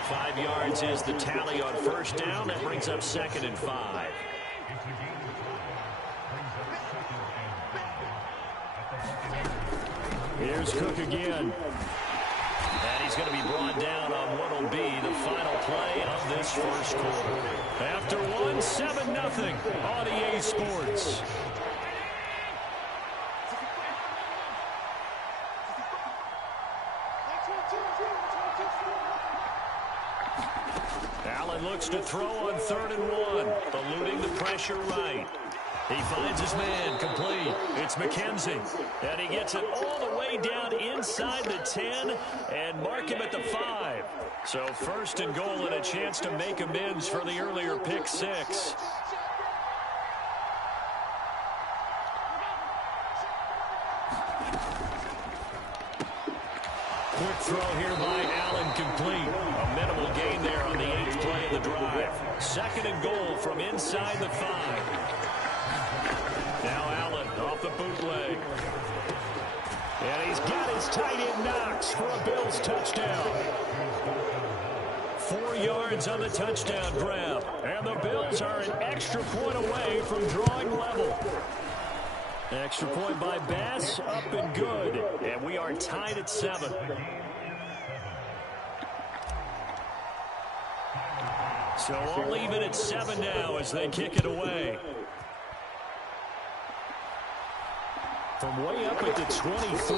5 yards is the tally on first down. That brings up 2nd and 5. Here's Cook again. And he's going to be brought down on what will be the final play of this first quarter. After 1, 7-0 on EA Sports. Allen looks to throw on 3rd and 1, eluding the pressure right. He finds his man, complete. It's McKenzie, and he gets it all the way down inside the 10 and mark him at the 5. So 1st and goal and a chance to make amends for the earlier pick 6. Quick throw here by Allen, complete. A minimal gain there on the 8th play of the drive. 2nd and goal from inside the 5. Now Allen off the bootleg. And he's got his tight end Knox for a Bills touchdown. 4 yards on the touchdown grab. And the Bills are an extra point away from drawing level. Extra point by Bass, up and good. And we are tied at 7. So all even at 7 now as they kick it away. From way up at the 23.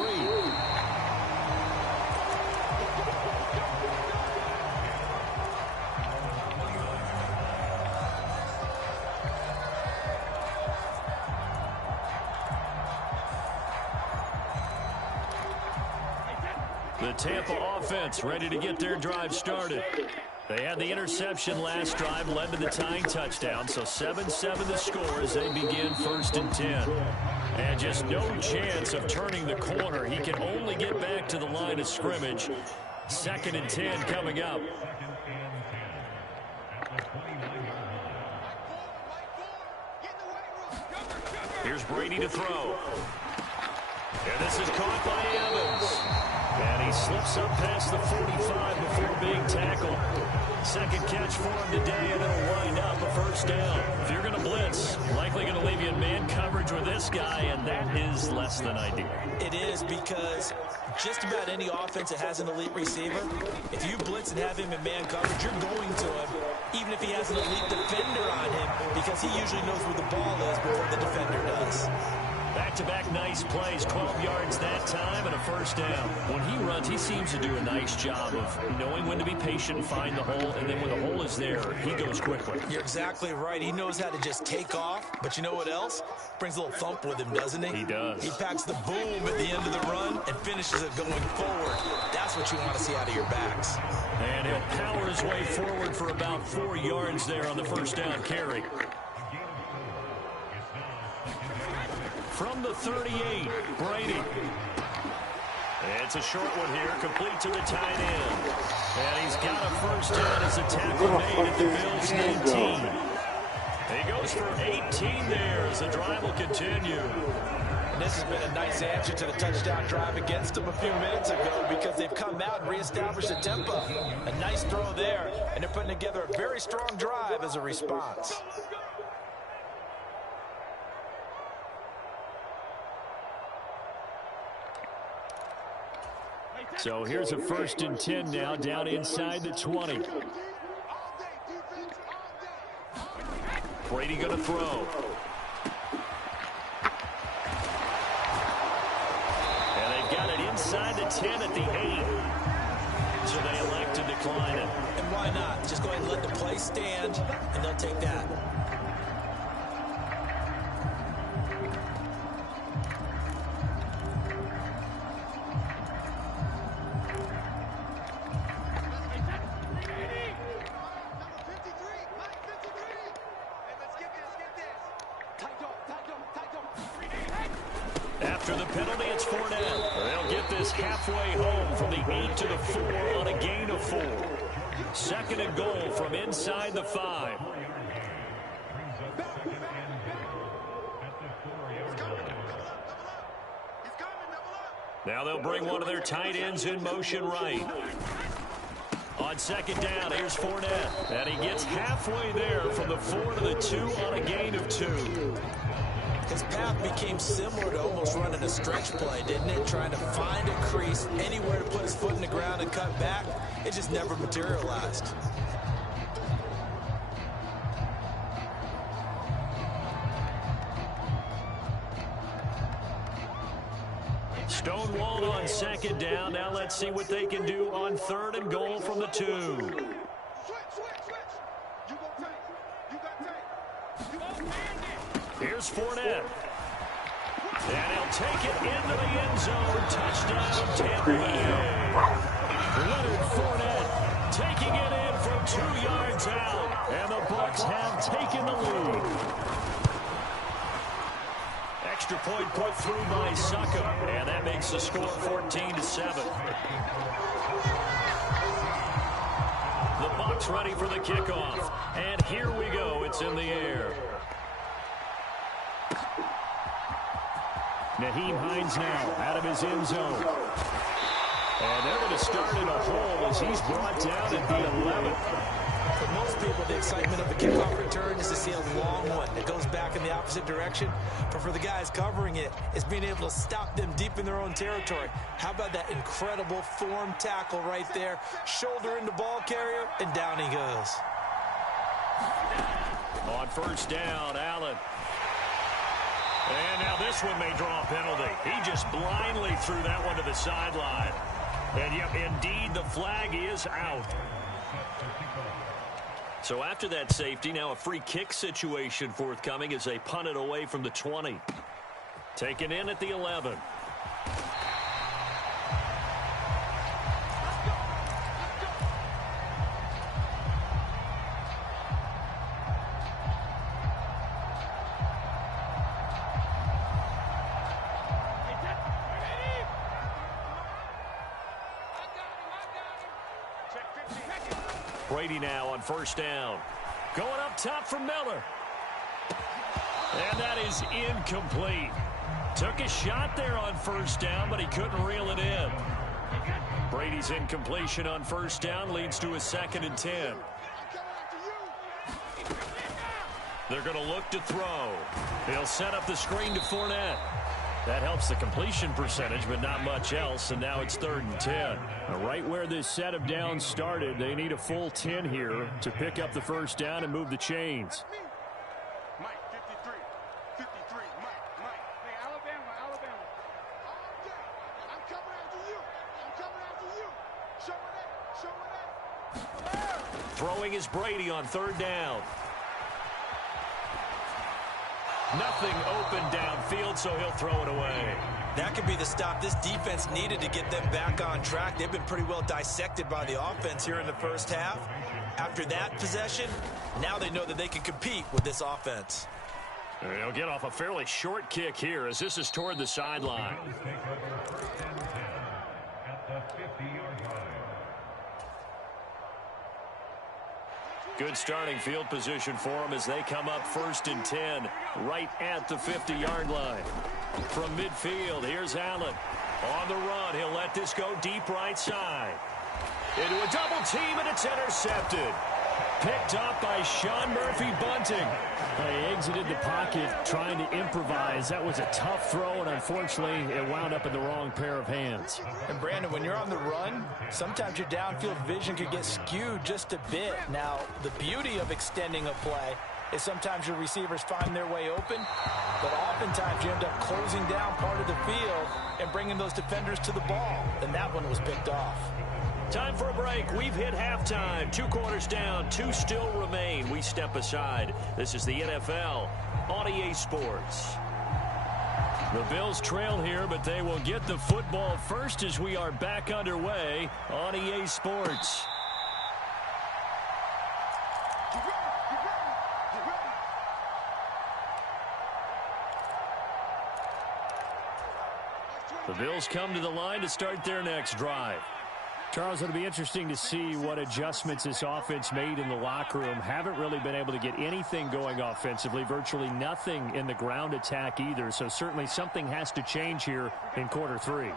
The Tampa offense ready to get their drive started. They had the interception last drive, led to the tying touchdown, so 7-7 the score as they begin 1st and 10. And just no chance of turning the corner. He can only get back to the line of scrimmage. 2nd and 10 coming up. Here's Brady to throw. And this is caught by Evans. And he slips up past the 45 before being tackled. Second catch for him today, and it'll wind up a first down. If you're going to blitz, likely going to leave you in man coverage with this guy, and that is less than ideal. It is, because just about any offense that has an elite receiver, if you blitz and have him in man coverage, you're going to him, even if he has an elite defender on him, because he usually knows where the ball is before the defender does. Back-to-back nice plays, 12 yards that time and a first down. When he runs, he seems to do a nice job of knowing when to be patient and find the hole, and then when the hole is there, he goes quickly. You're exactly right. He knows how to just take off, but you know what else? Brings a little thump with him, doesn't he? He does. He packs the boom at the end of the run and finishes it going forward. That's what you want to see out of your backs. And he'll power his way forward for about 4 yards there on the first down carry. From the 38, Brady. It's a short one here, complete to the tight end. And he's got a first down as a tackle made at the Bills' 19. He goes for 18 there as the drive will continue. And this has been a nice answer to the touchdown drive against them a few minutes ago, because they've come out and reestablished the tempo. A nice throw there, and they're putting together a very strong drive as a response. So here's a 1st and 10 now, down inside the 20. Brady going to throw. And they've got it inside the 10 at the 8. So they elect to decline it. And why not? Just go ahead and let the play stand, and they'll take that. After the penalty, it's Fournette. They'll get this halfway home from the 8 to the 4 on a gain of 4. 2nd and goal from inside the 5. Now they'll bring one of their tight ends in motion right. On 2nd down, here's Fournette. And he gets halfway there from the 4 to the 2 on a gain of 2. His path became similar to almost running a stretch play, didn't it? Trying to find a crease, anywhere to put his foot in the ground and cut back. It just never materialized. Stonewalled on 2nd down. Now let's see what they can do on 3rd and goal from the 2. Here's Fournette. And he'll take it into the end zone. Touchdown, Tampa Bay. Leonard Fournette taking it in from 2 yards out. And the Bucs have taken the lead. Extra point put through by Succop. And that makes the score 14-7. The Bucs ready for the kickoff. And here we go. It's in the air. Nyheim Hines now out of his end zone. And they're going to start in a hole as he's brought down at the 11. For most people, the excitement of a kickoff return is to see a long one that goes back in the opposite direction. But for the guys covering it, it's being able to stop them deep in their own territory. How about that incredible form tackle right there? Shoulder into ball carrier, and down he goes. On 1st down, Allen. And now this one may draw a penalty. He just blindly threw that one to the sideline. And yep, indeed, the flag is out. So after that safety, now a free kick situation forthcoming as they punt it away from the 20. Taken in at the 11. Brady now on 1st down. Going up top for Miller. And that is incomplete. Took a shot there on 1st down, but he couldn't reel it in. Brady's incompletion on first down leads to a 2nd and 10. They're going to look to throw. He'll set up the screen to Fournette. That helps the completion percentage, but not much else, and now it's 3rd and 10. Right where this set of downs started, they need a full 10 here to pick up the first down and move the chains. Mike, 53, Mike. Hey, Alabama. I'm coming after you. Show it. Throwing is Brady on 3rd down. Nothing open downfield, so he'll throw it away. That could be the stop this defense needed to get them back on track. They've been pretty well dissected by the offense here in the first half. After that possession, now they know that they can compete with this offense. They'll get off a fairly short kick here as this is toward the sideline. Good starting field position for them as they come up 1st and 10 right at the 50-yard line. From midfield, here's Allen. On the run, he'll let this go deep right side. Into a double team, and it's intercepted. Picked up by Sean Murphy-Bunting. He exited the pocket trying to improvise. That was a tough throw, and unfortunately, it wound up in the wrong pair of hands. And Brandon, when you're on the run, sometimes your downfield vision could get skewed just a bit. Now, the beauty of extending a play is sometimes your receivers find their way open, but oftentimes you end up closing down part of the field and bringing those defenders to the ball. And that one was picked off. Time for a break. We've hit halftime. 2 quarters down. 2 still remain. We step aside. This is the NFL on EA Sports. The Bills trail here, but they will get the football first as we are back underway on EA Sports. The Bills come to the line to start their next drive. Charles, it'll be interesting to see what adjustments this offense made in the locker room. Haven't really been able to get anything going offensively, virtually nothing in the ground attack either. So certainly something has to change here in quarter 3.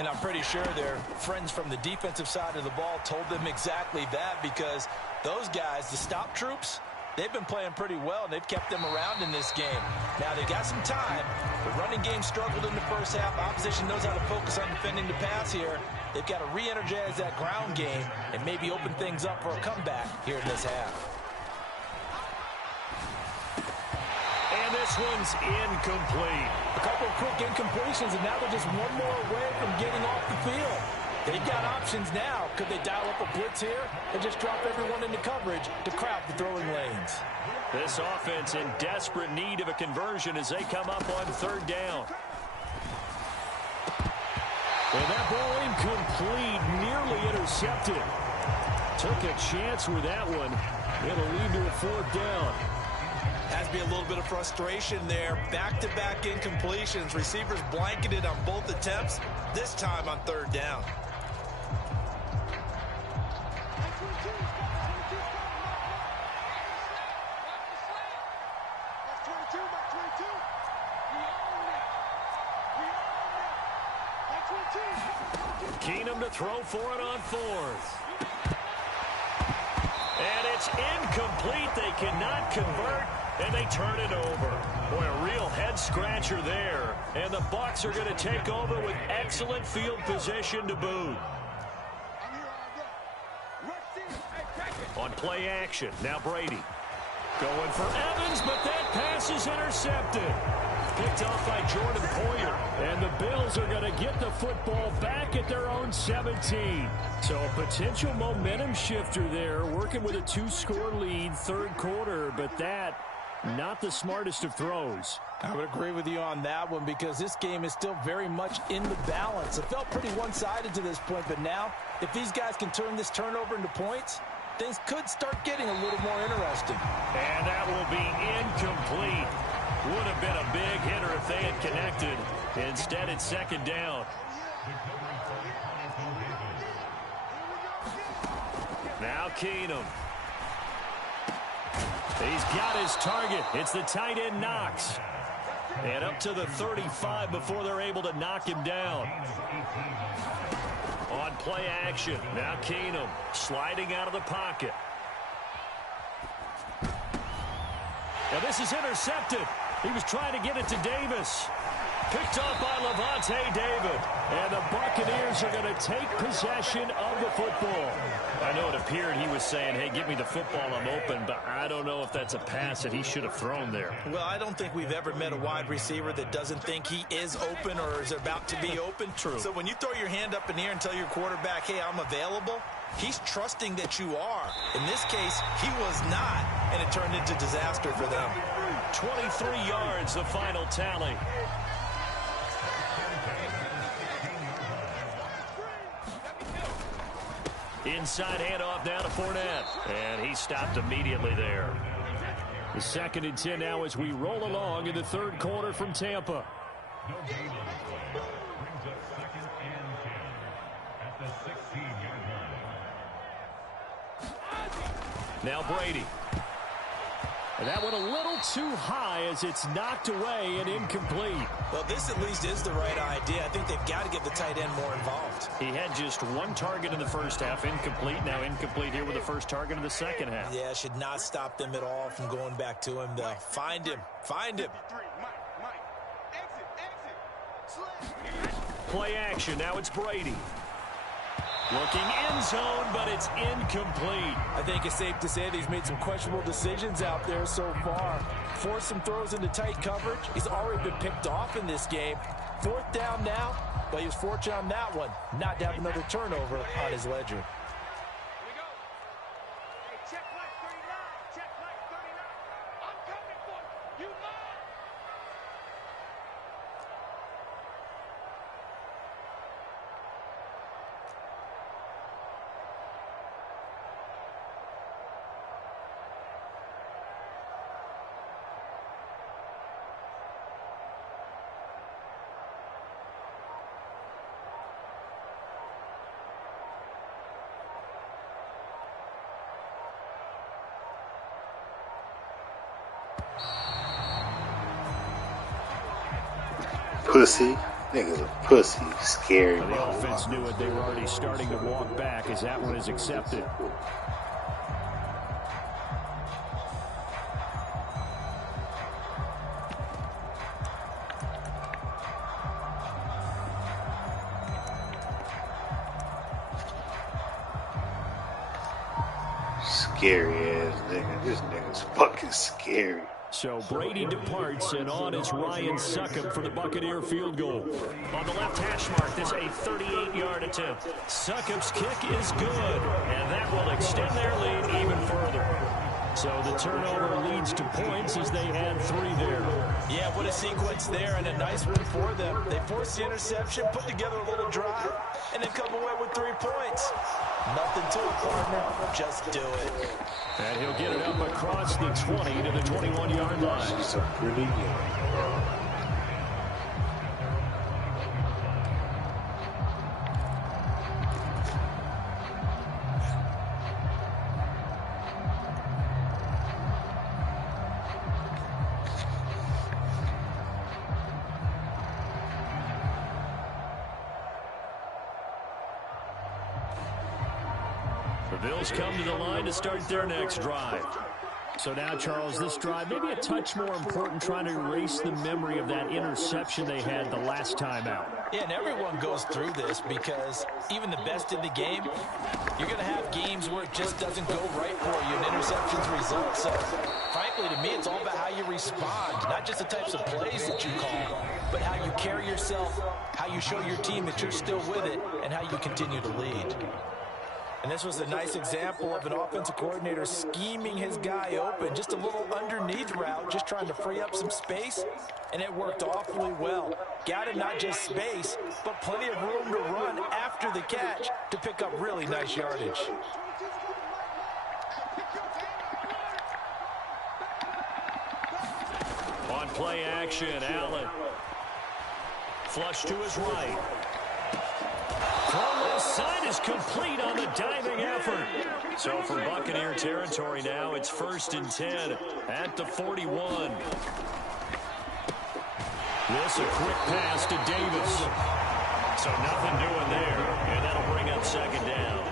And I'm pretty sure their friends from the defensive side of the ball told them exactly that, because those guys, the stop troops, they've been playing pretty well, and they've kept them around in this game. Now, they've got some time. The running game struggled in the first half. Opposition knows how to focus on defending the pass here. They've got to re-energize that ground game and maybe open things up for a comeback here in this half. And this one's incomplete. A couple of quick incompletions, and now they're just one more away from getting off the field. They've got options now. Could they dial up a blitz here and just drop everyone into coverage to crowd the throwing lanes? This offense in desperate need of a conversion as they come up on 3rd down. And that ball incomplete, nearly intercepted. Took a chance with that one. It'll lead to a 4th down. Has to be a little bit of frustration there. Back-to-back incompletions. Receivers blanketed on both attempts, this time on 3rd down. Keenum to throw for it on 4th. And it's incomplete. They cannot convert, and they turn it over. Boy, a real head-scratcher there. And the Bucs are going to take over with excellent field position to boot. On play action, now Brady. Going for Evans, but that pass is intercepted. Picked off by Jordan Poyer. And the Bills are going to get the football back at their own 17. So a potential momentum shifter there, working with a 2-score lead, 3rd quarter, but that, not the smartest of throws. I would agree with you on that one, because this game is still very much in the balance. It felt pretty one-sided to this point, but now, if these guys can turn this turnover into points, things could start getting a little more interesting. And that will be incomplete. Would have been a big hitter if they had connected. Instead, it's 2nd down. Now Keenum. He's got his target. It's the tight end Knox. And up to the 35 before they're able to knock him down. On play action, now Keenum sliding out of the pocket. Now this is intercepted. He was trying to get it to Davis. Picked off by Lavonte David. And the Buccaneers are going to take possession of the football. I know it appeared he was saying, hey, give me the football, I'm open, but I don't know if that's a pass that he should have thrown there. Well, I don't think we've ever met a wide receiver that doesn't think he is open or is about to be open. True. So when you throw your hand up in the air and tell your quarterback, hey, I'm available, he's trusting that you are. In this case, he was not, and it turned into disaster for them. 23 yards, the final tally. Inside handoff down to Fournette. And he stopped immediately there. The 2nd and 10 now as we roll along in the 3rd quarter from Tampa. No gain on the play. Brings up 2nd and 10 at the 16-yard line. Now Brady. And that went a little too high as it's knocked away and incomplete. Well, this at least is the right idea. I think they've got to get the tight end more involved. He had just 1 target in the first half, incomplete. Now incomplete here with the first target in the second half. Yeah, should not stop them at all from going back to him, though. Find him. Find him. Play action. Now it's Brady. Looking end zone, but it's incomplete. I think it's safe to say that he's made some questionable decisions out there so far. Forced some throws into tight coverage. He's already been picked off in this game. 4th down now, but he was fortunate on that one not to have another turnover on his ledger. Here we go. Hey, check light 39. Check light 39. I'm coming for you. You mine. Pussy. Nigga's a pussy. Scary. The offense knew it. They were already starting to walk back as that one is accepted. Scary ass nigga. This nigga's fucking scary. So Brady departs, and on is Ryan Succop for the Buccaneer field goal. On the left hash mark, this a 38-yard attempt. Succop's kick is good, and that will extend their lead even further. So the turnover leads to points as they add 3 there. Yeah, what a sequence there, and a nice one for them. They forced the interception, put together a little drive, and then come away with 3 points. Nothing to it, partner. Just do it. And he'll get it up across the 20 to the 21-yard line. She's a pretty girl. The Bills come to the line to start their next drive. So now, Charles, this drive maybe a touch more important, trying to erase the memory of that interception they had the last time out. Yeah, and everyone goes through this because even the best in the game, you're going to have games where it just doesn't go right for you and interceptions result. So, frankly, to me, it's all about how you respond, not just the types of plays that you call, but how you carry yourself, how you show your team that you're still with it, and how you continue to lead. And this was a nice example of an offensive coordinator scheming his guy open. Just a little underneath route, just trying to free up some space, and it worked awfully well. Got him not just space, but plenty of room to run after the catch to pick up really nice yardage. On play action, Allen. Flush to his right. Throw side is complete on the diving effort. So for Buccaneer territory now, it's 1st and 10 at the 41. This a quick pass to Davis. So nothing doing there, and that'll bring up second down.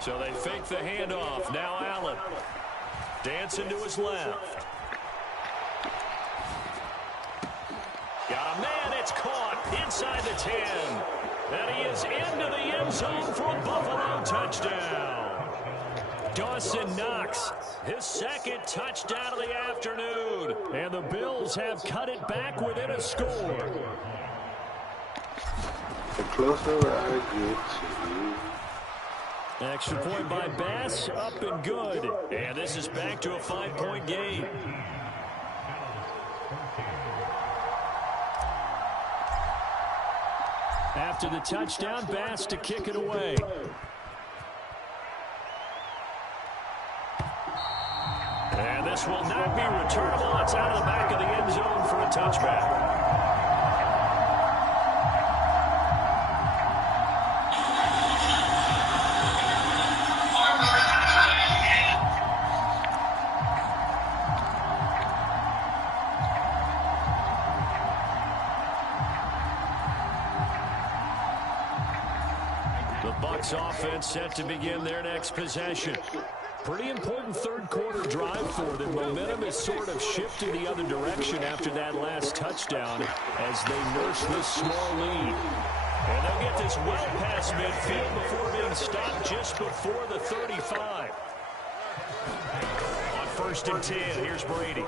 So they fake the handoff. Now Allen. Dancing to his left. Got a man. It's caught inside the 10. And he is into the end zone for a Buffalo touchdown. Dawson Knox, his second touchdown of the afternoon. And the Bills have cut it back within a score. The closer I get to you. Extra point by Bass, up and good. And this is back to a 5-point game. After the touchdown, Bass to kick it away. And this will not be returnable. It's out of the back of the end zone for a touchback. Offense set to begin their next possession. Pretty important third quarter drive for them. Momentum has sort of shifted the other direction after that last touchdown as they nurse this small lead. And they'll get this well past midfield before being stopped just before the 35. On 1st and 10, here's Brady.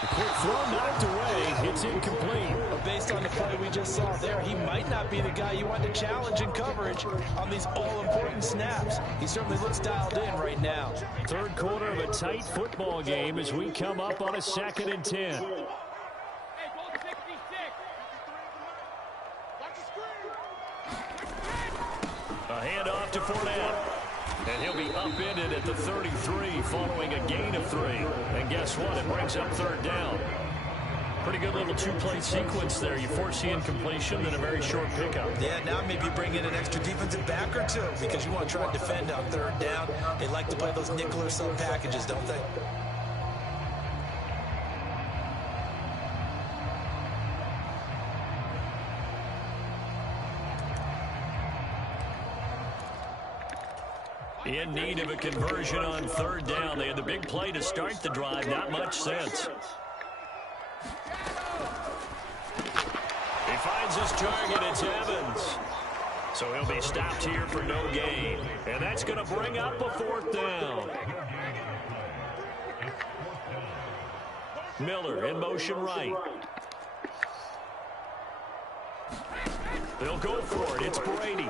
The quick throw knocked away. It's incomplete. But based on the play we just saw there, he might not be the guy you want to challenge in coverage on these all-important snaps. He certainly looks dialed in right now. Third quarter of a tight football game as we come up on a 2nd and 10. A handoff to Fournette. And he'll be upended at the 33 following a gain of 3. And guess what? It brings up 3rd down. Pretty good little 2-play sequence there. You force the incompletion, then a very short pickup. Yeah, now maybe bring in an extra defensive back or 2 because you want to try and defend on 3rd down. They like to play those nickel or sub packages, don't they? In need of a conversion on 3rd down. They had the big play to start the drive. Not much sense. He finds his target. It's Evans. So he'll be stopped here for no gain. And that's going to bring up a 4th down. Miller in motion right. They'll go for it. It's Brady.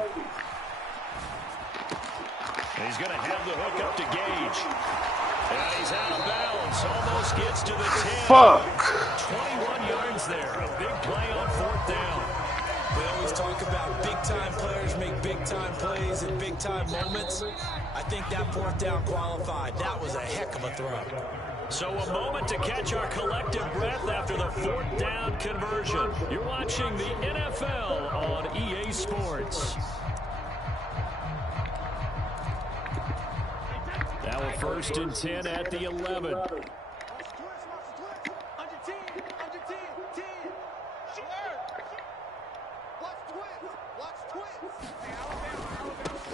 And he's going to have the hook up to Gage. And he's out of bounds. Almost gets to the 10. Fuck. 21 yards there. A big play on 4th down. We always talk about big-time players make big-time plays in big-time moments. I think that 4th down qualified. That was a heck of a throw. So a moment to catch our collective breath after the 4th down conversion. You're watching the NFL on EA Sports. Now a 1st and 10 at the 11.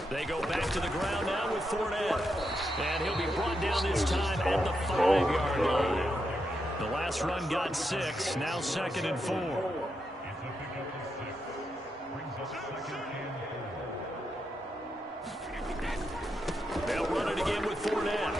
They go back to the ground now with Fournette. And he'll be brought down this time at the 5-yard line. The last run got 6. Now 2nd and 4. They'll run it again with Fournette.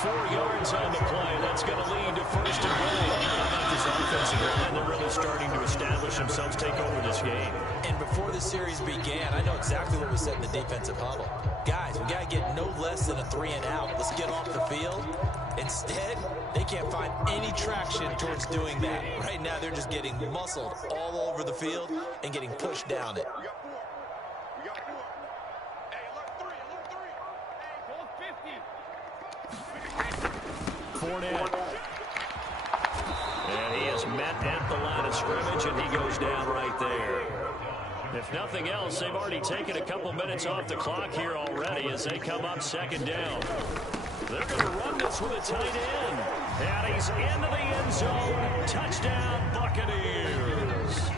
4 yards on the play. That's going to lead to 1st and goal. How about this offensive line? They're really starting to establish themselves, take over this game. And before the series began, I know exactly what was said in the defensive huddle. Guys, we got to get no less than a 3 and out. Let's get off the field. Instead, they can't find any traction towards doing that. Right now, they're just getting muscled all over the field and getting pushed down it. Fournette. And he is met at the line of scrimmage, and he goes down right there. If nothing else, they've already taken a couple minutes off the clock here already as they come up second down. They're going to run this with a tight end. And he's into the end zone. Touchdown, Buccaneers.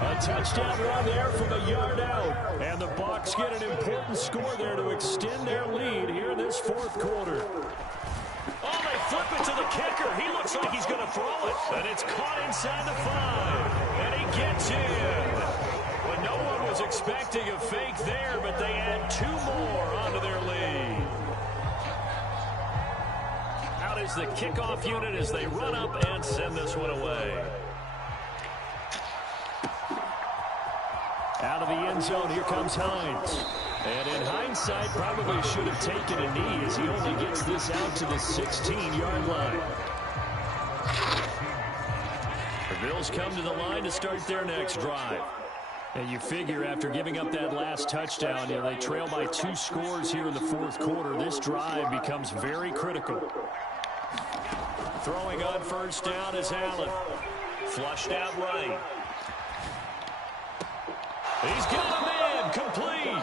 A touchdown run there from a yard out. And the Bucs get an important score there to extend their lead here in this fourth quarter. Oh, they flip it to the kicker. He looks like he's going to throw it. And it's caught inside the 5. And he gets in. Well, no one was expecting a fake there, but they add 2 more onto their lead. Out is the kickoff unit as they run up and send this one away. Out of the end zone, here comes Hines. And in hindsight, probably should have taken a knee as he only gets this out to the 16-yard line. The Bills come to the line to start their next drive. And you figure after giving up that last touchdown, they trail by 2 scores here in the fourth quarter. This drive becomes very critical. Throwing on first down is Allen. Flushed out right. He's got him in, complete.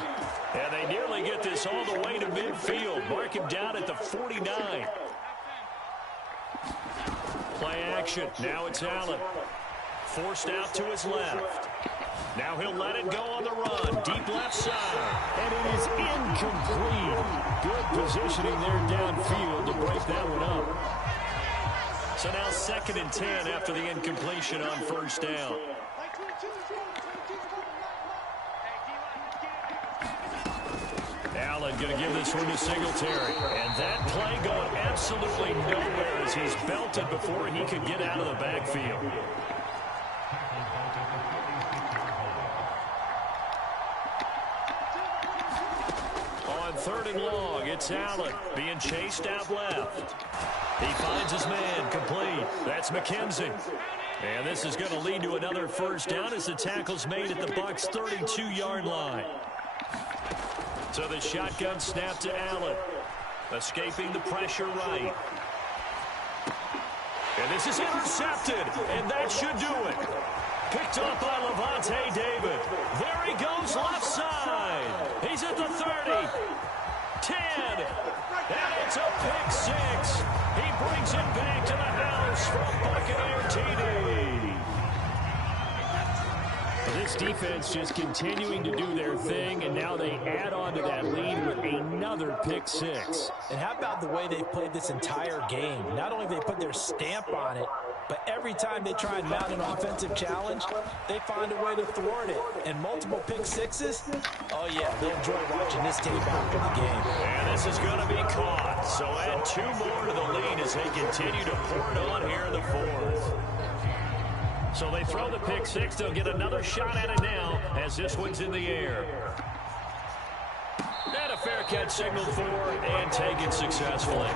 And they nearly get this all the way to midfield. Mark him down at the 49. Play action. Now it's Allen. Forced out to his left. Now he'll let it go on the run. Deep left side. And it is incomplete. Good positioning there downfield to break that one up. So now 2nd and 10 after the incompletion on first down. Allen going to give this one to Singletary. And that play going absolutely nowhere as he's belted before he could get out of the backfield. On 3rd and long, it's Allen being chased out left. He finds his man, complete. That's McKenzie. And this is going to lead to another first down as the tackle's made at the Bucs' 32-yard line. So the shotgun snap to Allen. Escaping the pressure right. And this is intercepted. And that should do it. Picked up by Lavonte David. There he goes left side. He's at the 30. 10. And it's a pick 6. He brings it back to the house from Buccaneer TD. This defense just continuing to do their thing, and now they add on to that lead with another pick 6. And how about the way they've played this entire game? Not only have they put their stamp on it, but every time they try and mount an offensive challenge, they find a way to thwart it. And multiple pick 6s, oh yeah, they'll enjoy watching this tape after the game. And this is going to be caught. So add 2 more to the lead as they continue to pour it on here in the 4th. So they throw the pick 6. They'll get another shot at it now as this one's in the air. And a fair catch signaled for and taken successfully.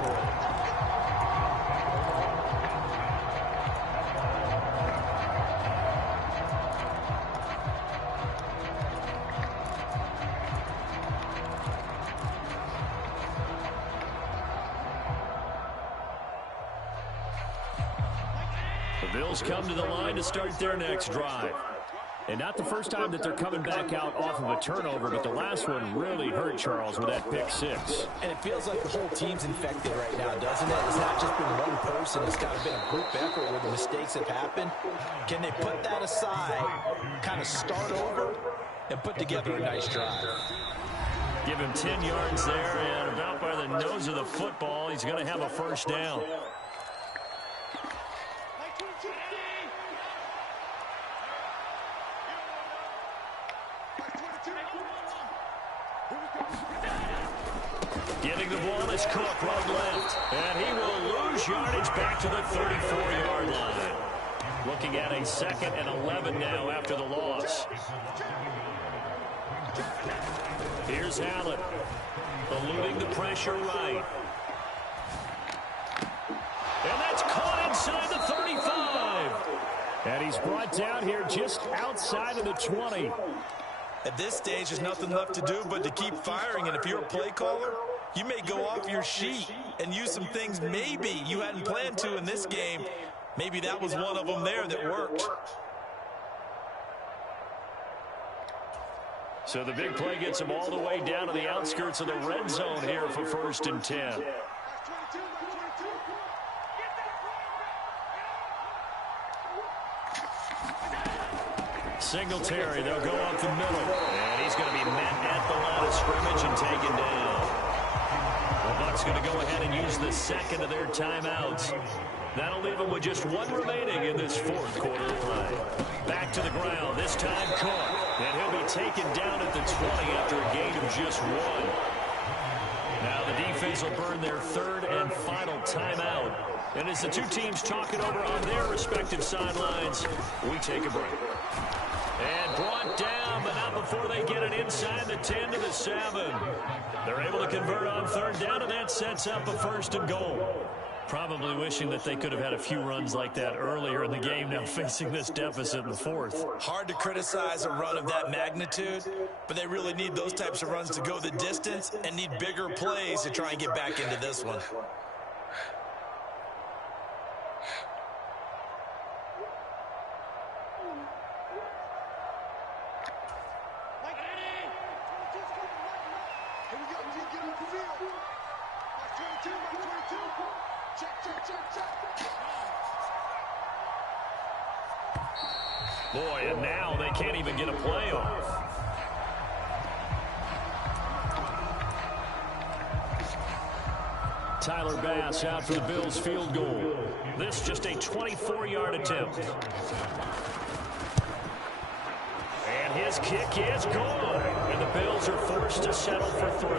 Bills come to the line to start their next drive. And not the first time that they're coming back out off of a turnover, but the last one really hurt Charles with that pick 6. And it feels like the whole team's infected right now, doesn't it? It's not just been one person. It's kind of been a group effort where the mistakes have happened. Can they put that aside, kind of start over, and put together a nice drive? Give him 10 yards there, and about by the nose of the football, he's going to have a first down. Getting the ball is Cook right left. And he will lose yardage back to the 34-yard line. Looking at a 2nd and 11 now after the loss. Here's Allen. Eluding the pressure right. And that's caught inside the 35. And he's brought down here just outside of the 20. At this stage, there's nothing left to do but to keep firing. And if you're a play caller, you may go off your sheet and use some things maybe you hadn't planned to in this game. Maybe that was one of them there that worked. So the big play gets him all the way down to the outskirts of the red zone here for 1st and 10. Singletary, they'll go up the middle. And he's going to be met at the line of scrimmage and taken down. The Bucs going to go ahead and use the second of their timeouts. That'll leave them with just one remaining in this 4th quarter of play. Back to the ground, this time caught. And he'll be taken down at the 20 after a gain of just 1. Now the defense will burn their 3rd and final timeout. And as the two teams talk it over on their respective sidelines, we take a break. And brought down, but not before they get it inside the 10 to the 7. They're able to convert on 3rd down, and that sets up a 1st and goal. Probably wishing that they could have had a few runs like that earlier in the game, now facing this deficit in the 4th. Hard to criticize a run of that magnitude, but they really need those types of runs to go the distance and need bigger plays to try and get back into this one. Boy, and now they can't even get a play off. Tyler Bass out for the Bills field goal. This just a 24-yard attempt. And his kick is gone. And the Bills are forced to settle for 3.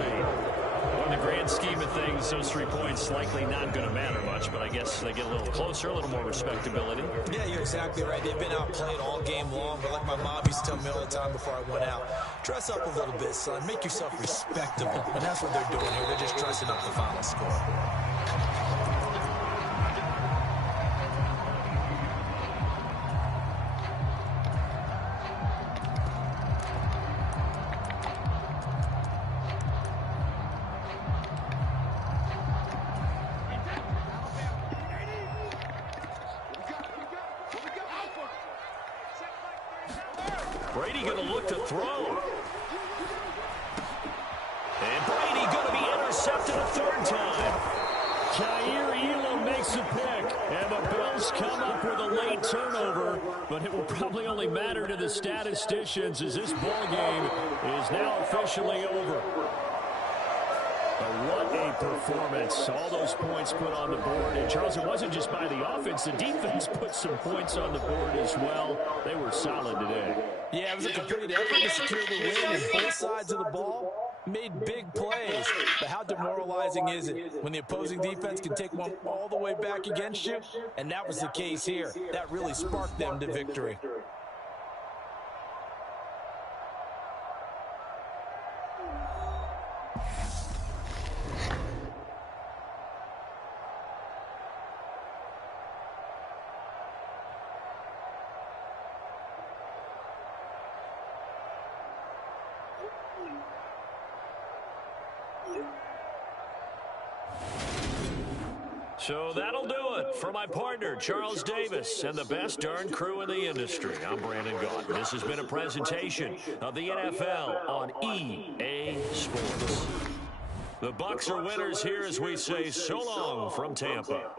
In the grand scheme of things, those 3 points likely not going to matter much, but I guess they get a little closer, a little more respectability. Yeah, you're exactly right. They've been outplayed all game long, but like my mom used to tell me all the time before I went out, dress up a little bit, son. Make yourself respectable. And that's what they're doing here. They're just dressing up the final score. Brady going to look to throw. And Brady going to be intercepted a 3rd time. Kaiir Elam makes a pick. And the Bills come up with a late turnover. But it will probably only matter to the statisticians as this ball game is now officially over. What a performance. All those points put on the board. And, Charles, it wasn't just by the offense. The defense put some points on the board as well. They were solid today. Yeah, it was a complete effort to secure the win. And both sides of the ball made big plays. But how demoralizing is it when the opposing defense can take one all the way back against you? And that was the case here. That really sparked them to victory. So that'll do it for my partner, Charles Davis, and the best darn crew in the industry. I'm Brandon Gaudin. This has been a presentation of the NFL on EA Sports. The Bucs are winners here as we say so long from Tampa.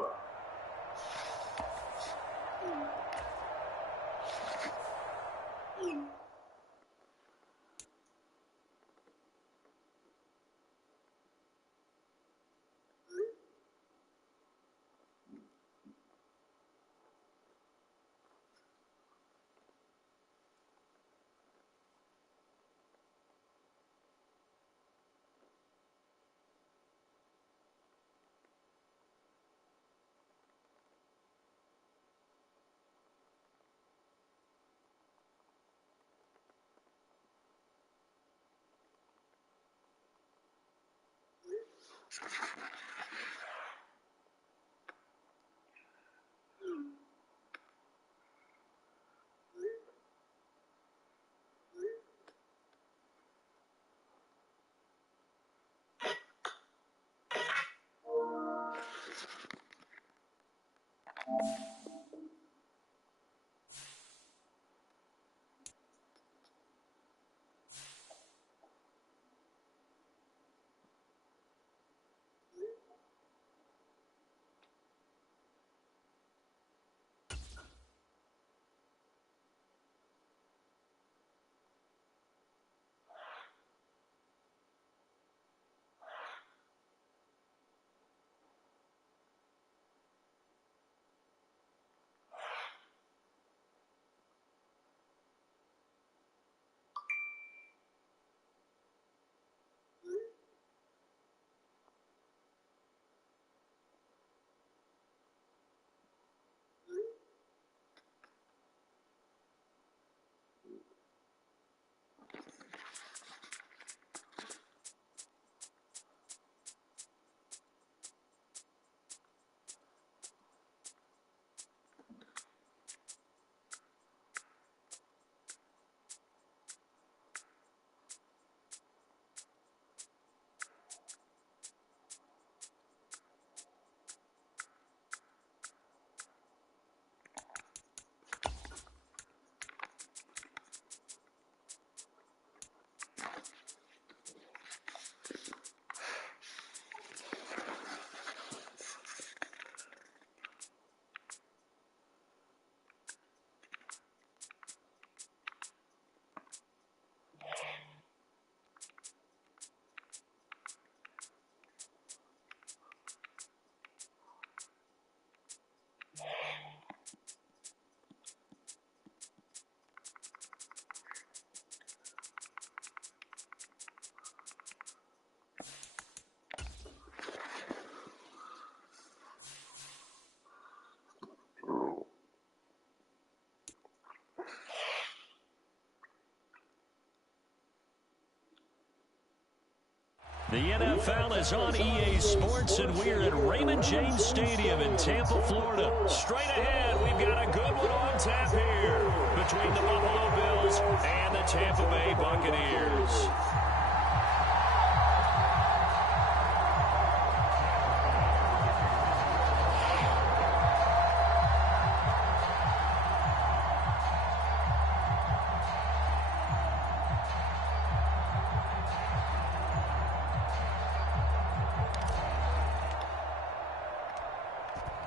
The NFL is on EA Sports, and we're at Raymond James Stadium in Tampa, Florida. Straight ahead, we've got a good one on tap here between the Buffalo Bills and the Tampa Bay Buccaneers.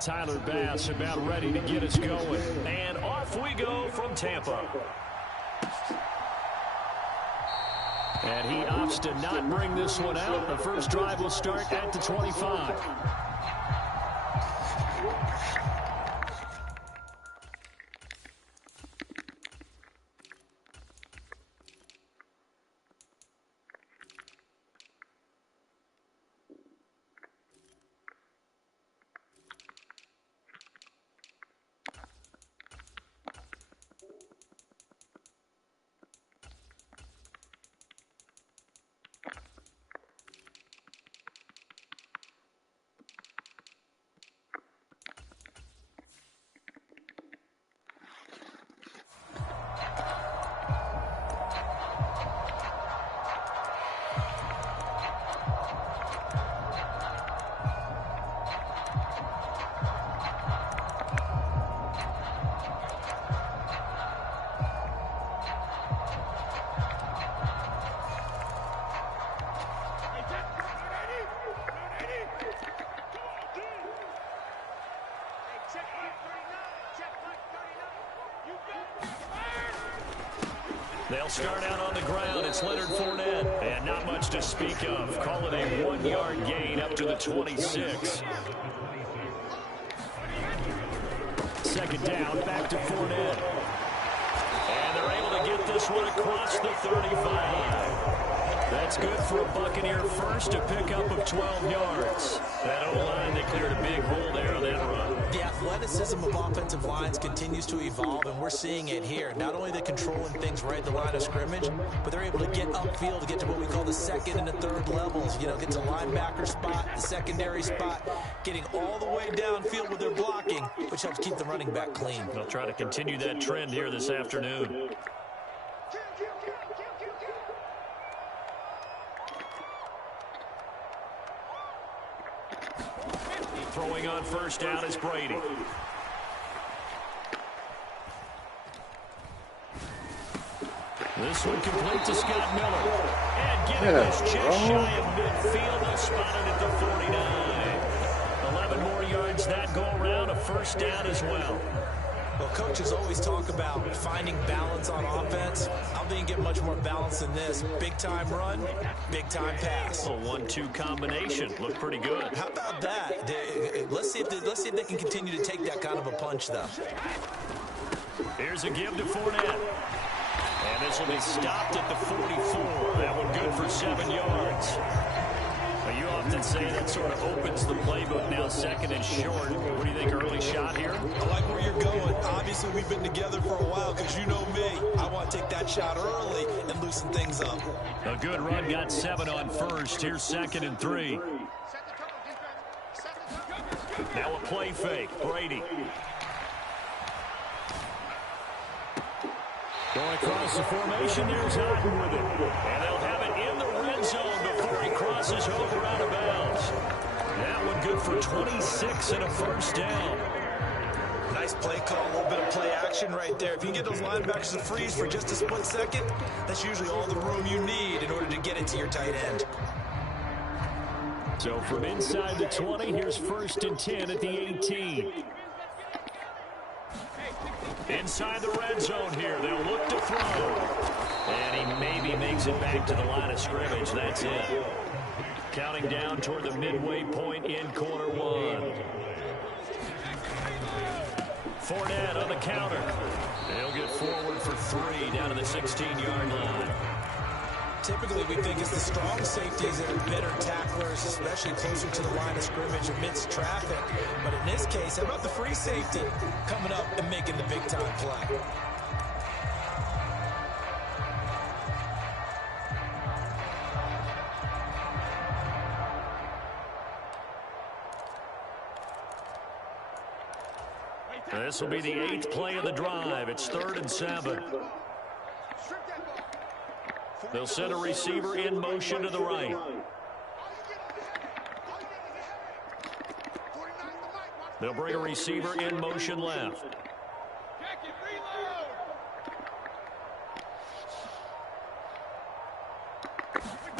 Tyler Bass about ready to get us going. And off we go from Tampa. And he opts to not bring this one out. The first drive will start at the 25. They'll start out on the ground. It's Leonard Fournette. And not much to speak of. Call it a 1-yard gain up to the 26. Second down, back to Fournette. And they're able to get this one across the 35. That's good for a Buccaneer first, a pickup of 12 yards. That O-line, they cleared a big hole there on that run. The athleticism of offensive lines continues to evolve, and we're seeing it here. Not only they're controlling things right at the line of scrimmage, but they're able to get upfield to get to what we call the second and the third levels. You know, get to linebacker spot, the secondary spot, getting all the way downfield with their blocking, which helps keep the running back clean. They'll try to continue that trend here this afternoon. Throwing on first down is Brady. This one complete to Scott Miller. And getting this just shy of midfield. They'll spot it at the 49. 11 more yards that go around. A first down as well. Well, coaches always talk about finding balance on offense. I don't think you get much more balance than this. Big-time run, big-time pass. A 1-2 combination. Looked pretty good. How about that? Let's see if they can continue to take that kind of a punch, though. Here's a give to Fournette. And this will be stopped at the 44. That one good for 7 yards. Well, you often say that sort of opens the playbook. Now second and short. What do you think, early shot here? I like where you're going. Obviously, we've been together for a while because you know me. I want to take that shot early and loosen things up. A good run, got 7 on first. Here's second and 3. Now a play fake. Brady. Going across the formation, there's Otten with it. And they'll have it in the red zone before he crosses over out of bounds. That one good for 26 and a first down. Nice play call, a little bit of play action right there. If you get those linebackers to freeze for just a split second, that's usually all the room you need in order to get it to your tight end. So from inside the 20, here's first and 10 at the 18. Inside the red zone here. They'll look to throw. And he maybe makes it back to the line of scrimmage. That's it. Counting down toward the midway point in quarter one. Fournette on the counter. He'll get forward for 3 down to the 16-yard line. Typically, we think it's the strong safeties that are better tacklers, especially closer to the line of scrimmage amidst traffic. But in this case, how about the free safety coming up and making the big-time play? This will be the 8th play of the drive. It's 3rd and 7. They'll send a receiver in motion to the right. They'll bring a receiver in motion left.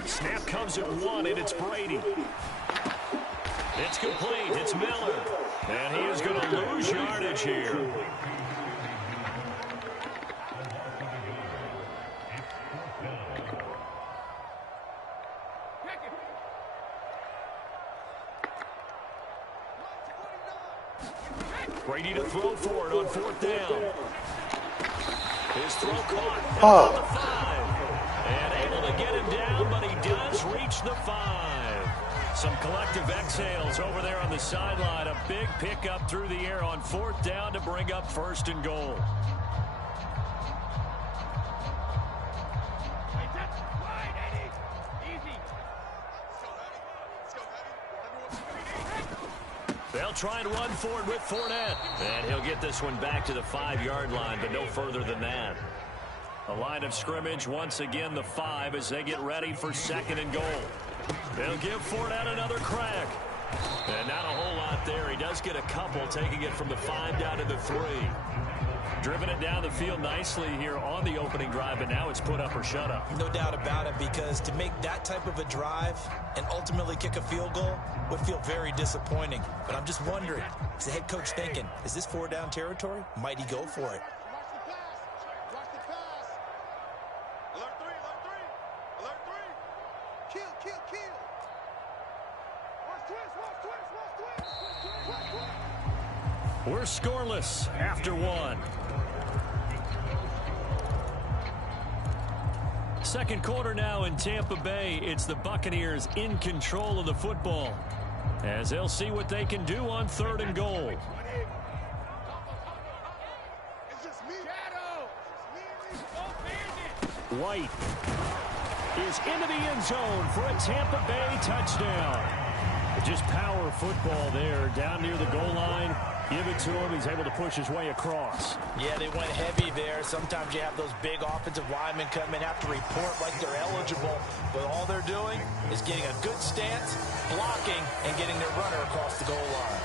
Snap comes at 1, and it's Brady. It's complete. It's Miller. And he is going to lose yardage here. Brady to throw for it on 4th down. His throw caught at the 5. And able to get him down, but he does reach the 5. Some collective exhales over there on the sideline. A big pickup through the air on 4th down to bring up 1st and goal. They'll try and run forward with Fournette. And he'll get this one back to the 5-yard line, but no further than that. A line of scrimmage, once again the 5 as they get ready for 2nd and goal. They'll give Fournette another crack. And not a whole lot there. He does get a couple, taking it from the 5 down to the 3. Driven it down the field nicely here on the opening drive, but now it's put up or shut up. No doubt about it, because to make that type of a drive and ultimately kick a field goal would feel very disappointing. But I'm just wondering, is the head coach thinking, is this 4-down territory? Might he go for it? Watch the pass. Alert 3, alert 3. Kill, kill, kill. Watch twist. We're scoreless after 1. Second quarter now in Tampa Bay. It's the Buccaneers in control of the football as they'll see what they can do on 3rd and goal. White is into the end zone for a Tampa Bay touchdown. Just power football there down near the goal line. Give it to him. He's able to push his way across. Yeah, they went heavy there. Sometimes you have those big offensive linemen come in, have to report like they're eligible. But all they're doing is getting a good stance, blocking, and getting their runner across the goal line.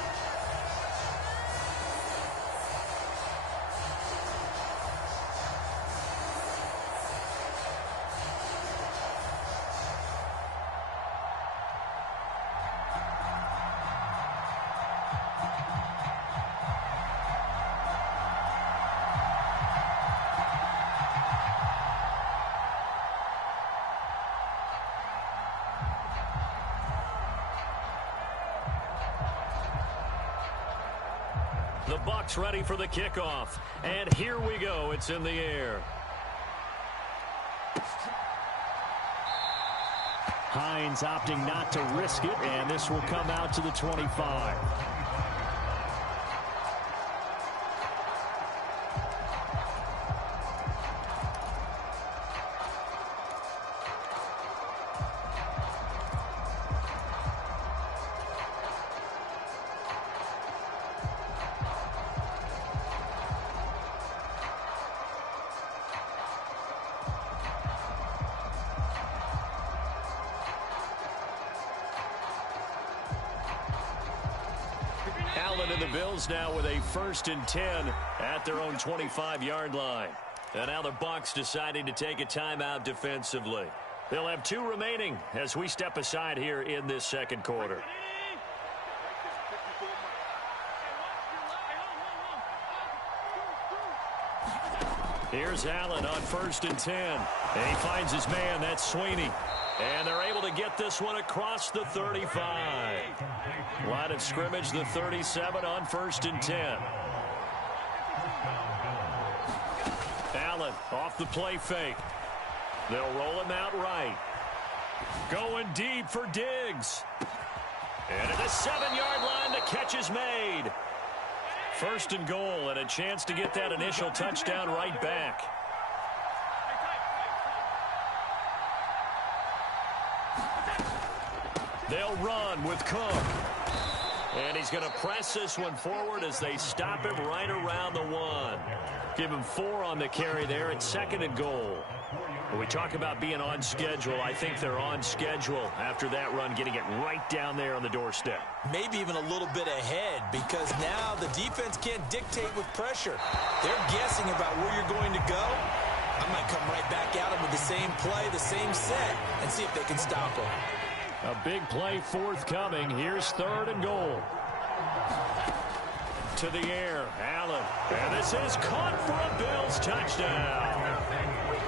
The Bucs ready for the kickoff. And here we go. It's in the air. Hines opting not to risk it, and this will come out to the 25. Allen and the Bills now with a 1st and 10 at their own 25-yard line. And now the Bucs deciding to take a timeout defensively. They'll have 2 remaining as we step aside here in this second quarter. Here's Allen on 1st and 10. And he finds his man. That's Sweeney. And they're able to get this one across the 35. Line of scrimmage, the 37 on 1st and 10. Allen off the play fake. They'll roll him out right. Going deep for Diggs. And at the 7-yard line, the catch is made. 1st and goal, and a chance to get that initial touchdown right back. They'll run with Cook. And he's going to press this one forward as they stop him right around the 1. Give him 4 on the carry there at 2nd and goal. When we talk about being on schedule, I think they're on schedule after that run, getting it right down there on the doorstep. Maybe even a little bit ahead, because now the defense can't dictate with pressure. They're guessing about where you're going to go. I might come right back at them with the same play, the same set, and see if they can stop them. A big play forthcoming. Here's 3rd and goal. To the air, Allen. And this is caught for a Bills touchdown.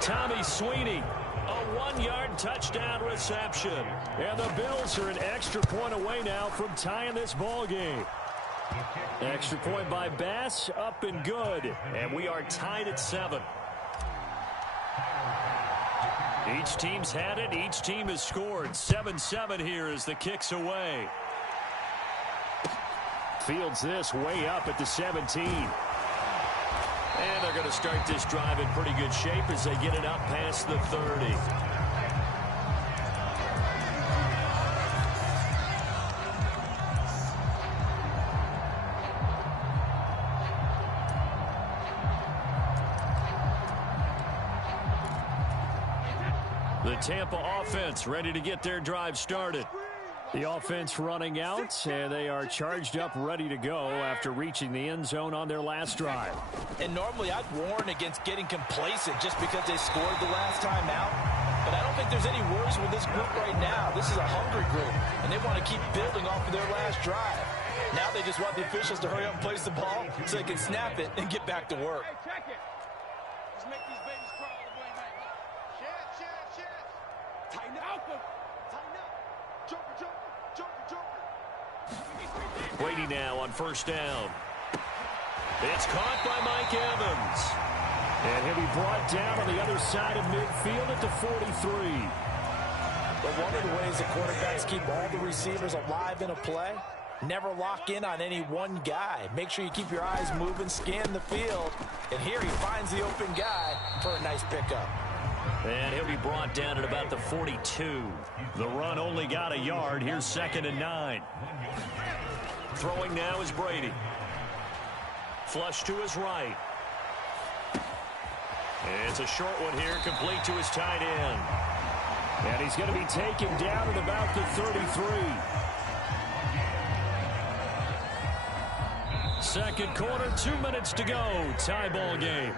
Tommy Sweeney, a 1-yard touchdown reception. And the Bills are an extra point away now from tying this ball game. Extra point by Bass, up and good. And we are tied at 7. Each team's had it. Each team has scored. 7-7 here as the kick's away. Fields this way up at the 17. And they're going to start this drive in pretty good shape as they get it up past the 30. The Tampa offense ready to get their drive started. The offense running out, and they are charged up, ready to go after reaching the end zone on their last drive. And normally I'd warn against getting complacent just because they scored the last time out. But I don't think there's any worries with this group right now. This is a hungry group, and they want to keep building off of their last drive. Now they just want the officials to hurry up and place the ball so they can snap it and get back to work. Hey, check it. Let's make these babies crawl all the way back. Shit. Tighten up. Tighten up. Joker. Brady now on 1st down. It's caught by Mike Evans. And he'll be brought down on the other side of midfield at the 43. But one of the ways the quarterbacks keep all the receivers alive in a play, never lock in on any one guy. Make sure you keep your eyes moving, scan the field. And here he finds the open guy for a nice pickup. And he'll be brought down at about the 42. The run only got a yard. Here's 2nd and 9. Throwing now is Brady. Flush to his right. It's a short one here, complete to his tight end. And he's going to be taken down at about the 33. Second quarter, 2 minutes to go. Tie ball game.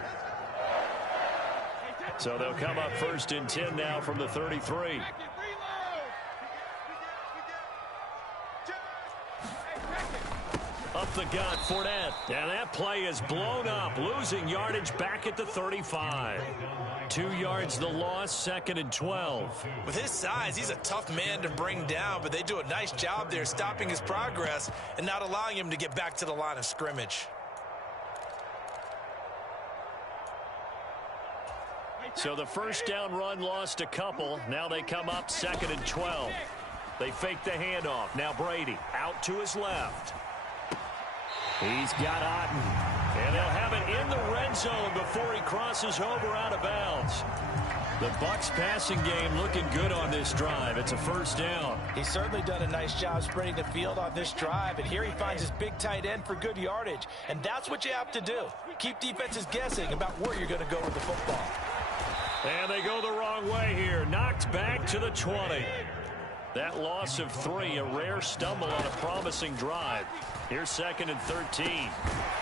So they'll come up 1st and 10 now from the 33. Up the gut, Fournette. And that play is blown up, losing yardage back at the 35. 2 yards the loss, 2nd and 12. With his size, he's a tough man to bring down, but they do a nice job there stopping his progress and not allowing him to get back to the line of scrimmage. So the 1st down run lost a couple. Now they come up 2nd and 12. They fake the handoff. Now Brady out to his left. He's got Otten. And they'll have it in the red zone before he crosses over out of bounds. The Bucs passing game looking good on this drive. It's a 1st down. He's certainly done a nice job spreading the field on this drive, and here he finds his big tight end for good yardage. And that's what you have to do. Keep defenses guessing about where you're going to go with the football. And they go the wrong way here. Knocked back to the 20. That loss of 3, a rare stumble on a promising drive. Here's 2nd and 13.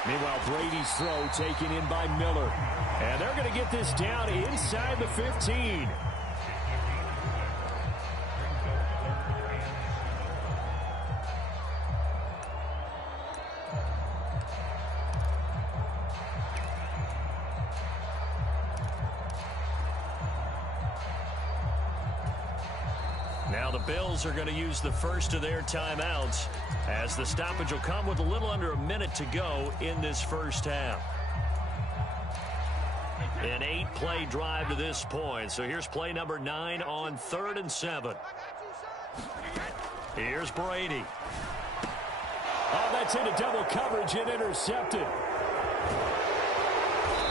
Meanwhile, Brady's throw taken in by Miller. And they're going to get this down inside the 15. Now the Bills are going to use the first of their timeouts as the stoppage will come with a little under a minute to go in this 1st half. An 8-play drive to this point. So here's play number 9 on 3rd and 7. Here's Brady. Oh, that's into double coverage and intercepted.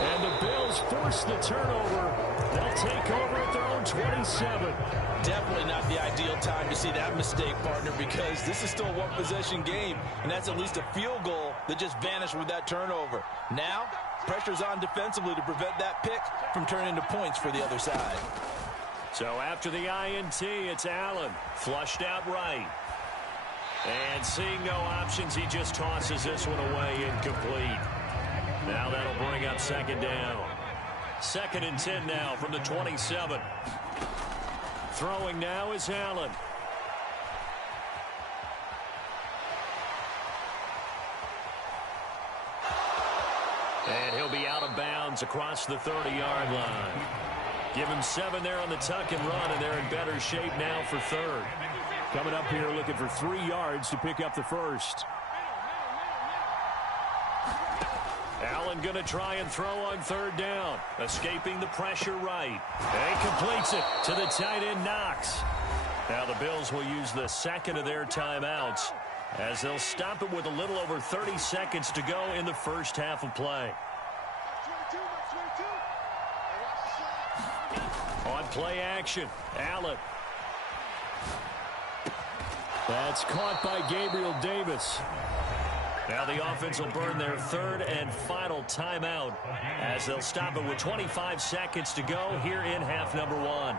And the Bills force the turnover. They'll take over at their own 27. Definitely not the ideal time to see that mistake, partner, because this is still a one-possession game, and that's at least a field goal that just vanished with that turnover. Now, pressure's on defensively to prevent that pick from turning into points for the other side. So after the INT, it's Allen. Flushed out right. And seeing no options, he just tosses this one away incomplete. Now that'll bring up second down. 2nd and 10 now from the 27. Throwing now is Allen. And he'll be out of bounds across the 30-yard line. Give him 7 there on the tuck and run, and they're in better shape now for 3rd. Coming up here looking for 3 yards to pick up the first. Allen going to try and throw on 3rd down. Escaping the pressure right. And completes it to the tight end Knox. Now the Bills will use the 2nd of their timeouts as they'll stop it with a little over 30 seconds to go in the first half of play. On play action, Allen. That's caught by Gabriel Davis. Now the offense will burn their 3rd and final timeout as they'll stop it with 25 seconds to go here in half number 1.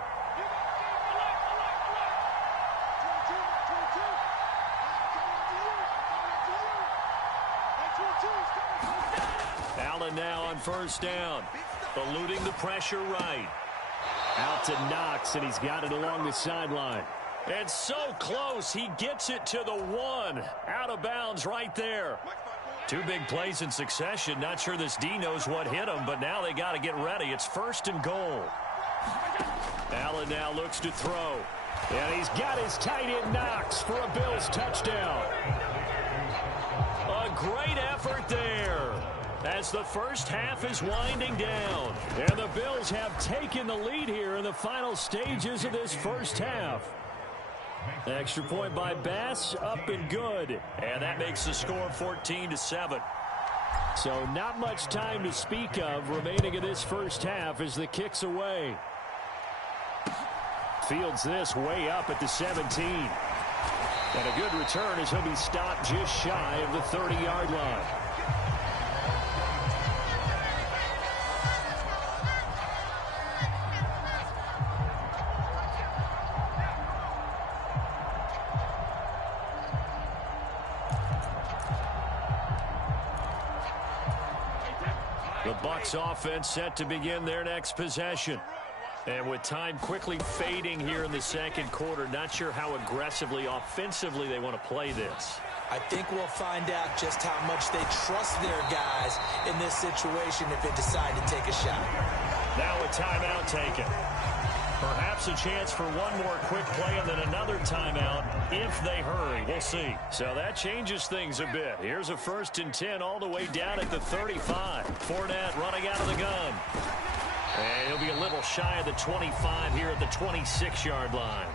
Allen now on 1st down, eluding the pressure right. Out to Knox, and he's got it along the sideline. And so close, he gets it to the 1. Out of bounds right there. 2 big plays in succession. Not sure this D knows what hit him, but now they got to get ready. It's 1st and goal. Allen now looks to throw. And he's got his tight end Knox for a Bills touchdown. A great effort there as the first half is winding down. And the Bills have taken the lead here in the final stages of this first half. Extra point by Bass, up and good. And that makes the score 14-7. So not much time to speak of remaining in this first half as the kick's away. Fields this way up at the 17. And a good return as he'll be stopped just shy of the 30-yard line. The Bucs offense set to begin their next possession. And with time quickly fading here in the second quarter, not sure how aggressively, offensively they want to play this. I think we'll find out just how much they trust their guys in this situation if they decide to take a shot. Now a timeout taken. Perhaps a chance for one more quick play and then another timeout if they hurry. We'll see. So that changes things a bit. Here's a 1st and 10 all the way down at the 35. Fournette running out of the gun. And he'll be a little shy of the 25 here at the 26-yard line.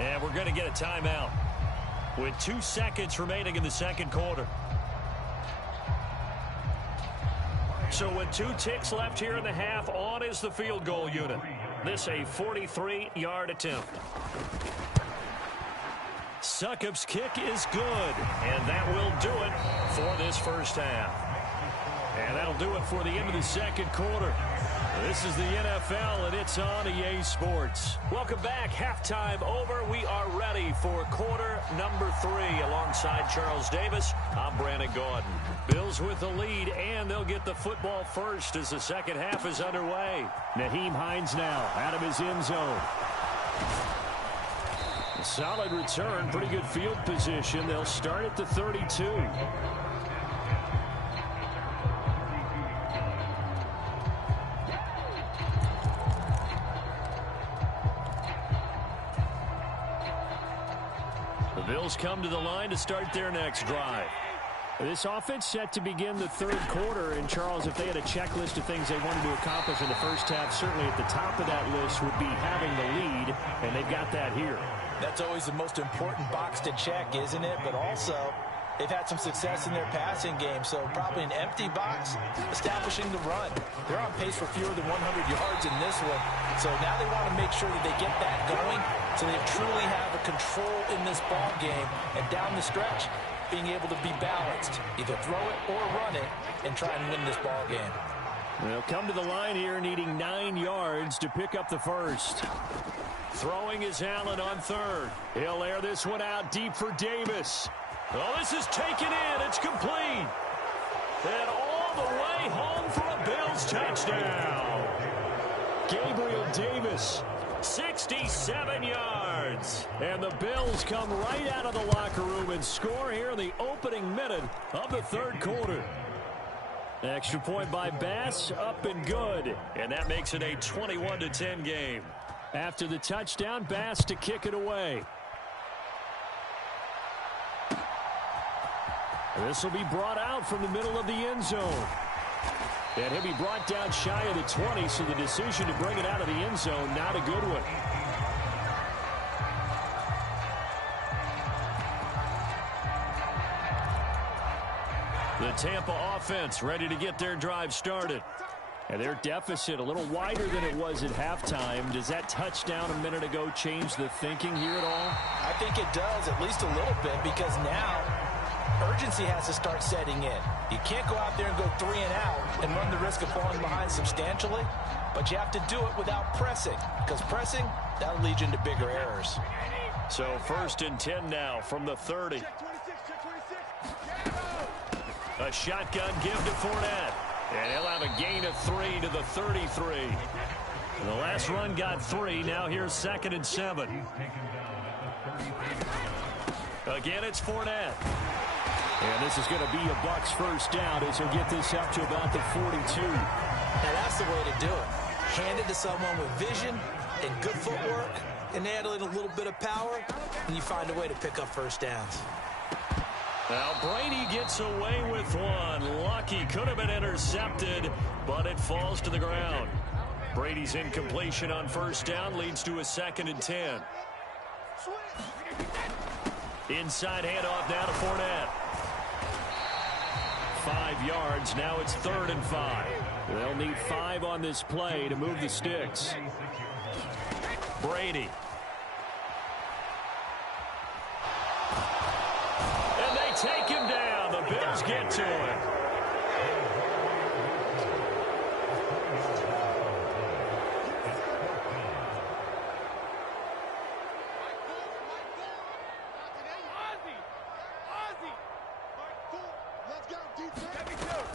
And we're going to get a timeout with 2 seconds remaining in the second quarter. So with 2 ticks left here in the half, on is the field goal unit. This a 43-yard attempt. Succop's kick is good, and that will do it for this first half. And that'll do it for the end of the second quarter. This is the NFL, and it's on EA Sports. Welcome back. Halftime over. We are ready for quarter number 3. Alongside Charles Davis, I'm Brandon Gaudin. Bills with the lead, and they'll get the football first as the second half is underway. Nyheim Hines now out of his end zone. A solid return, pretty good field position. They'll start at the 32. The Bills come to the line to start their next drive. This offense set to begin the third quarter. And, Charles, if they had a checklist of things they wanted to accomplish in the first half, certainly at the top of that list would be having the lead, and they've got that here. That's always the most important box to check, isn't it? But also, They've had some success in their passing game, so probably an empty box, establishing the run. They're on pace for fewer than 100 yards in this one, so now they want to make sure that they get that going so they truly have a control in this ball game, and down the stretch, being able to be balanced, either throw it or run it, and try and win this ball game. They'll come to the line here needing 9 yards to pick up the first. Throwing is Allen on third. He'll air this one out deep for Davis. Oh, this is taken in. It's complete. And all the way home for a Bills touchdown. Gabriel Davis, 67 yards. And the Bills come right out of the locker room and score here in the opening minute of the third quarter. Extra point by Bass, up and good. And that makes it a 21-10 game. After the touchdown, Bass to kick it away. This will be brought out from the middle of the end zone. And he'll be brought down shy of the 20, so the decision to bring it out of the end zone, not a good one. The Tampa offense ready to get their drive started. And their deficit a little wider than it was at halftime. Does that touchdown a minute ago change the thinking here at all? I think it does, at least a little bit, because now urgency has to start setting in. You can't go out there and go 3 and out and run the risk of falling behind substantially, but you have to do it without pressing, because pressing, that'll lead you into bigger errors. So 1st and 10 now from the 30. A shotgun give to Fournette. And he'll have a gain of 3 to the 33. And the last run got 3. Now here's 2nd and 7. Again, it's Fournette. And this is going to be a Bucs first down as he'll get this up to about the 42. Now that's the way to do it. Hand it to someone with vision and good footwork, and add in a little bit of power, and you find a way to pick up first downs. Now Brady gets away with one. Lucky, could have been intercepted, but it falls to the ground. Brady's incompletion on first down leads to a 2nd and 10. Inside handoff now to Fournette. 5 yards. Now it's 3rd and 5. They'll need 5 on this play to move the sticks. Brady. And they take him down. The Bills get to him.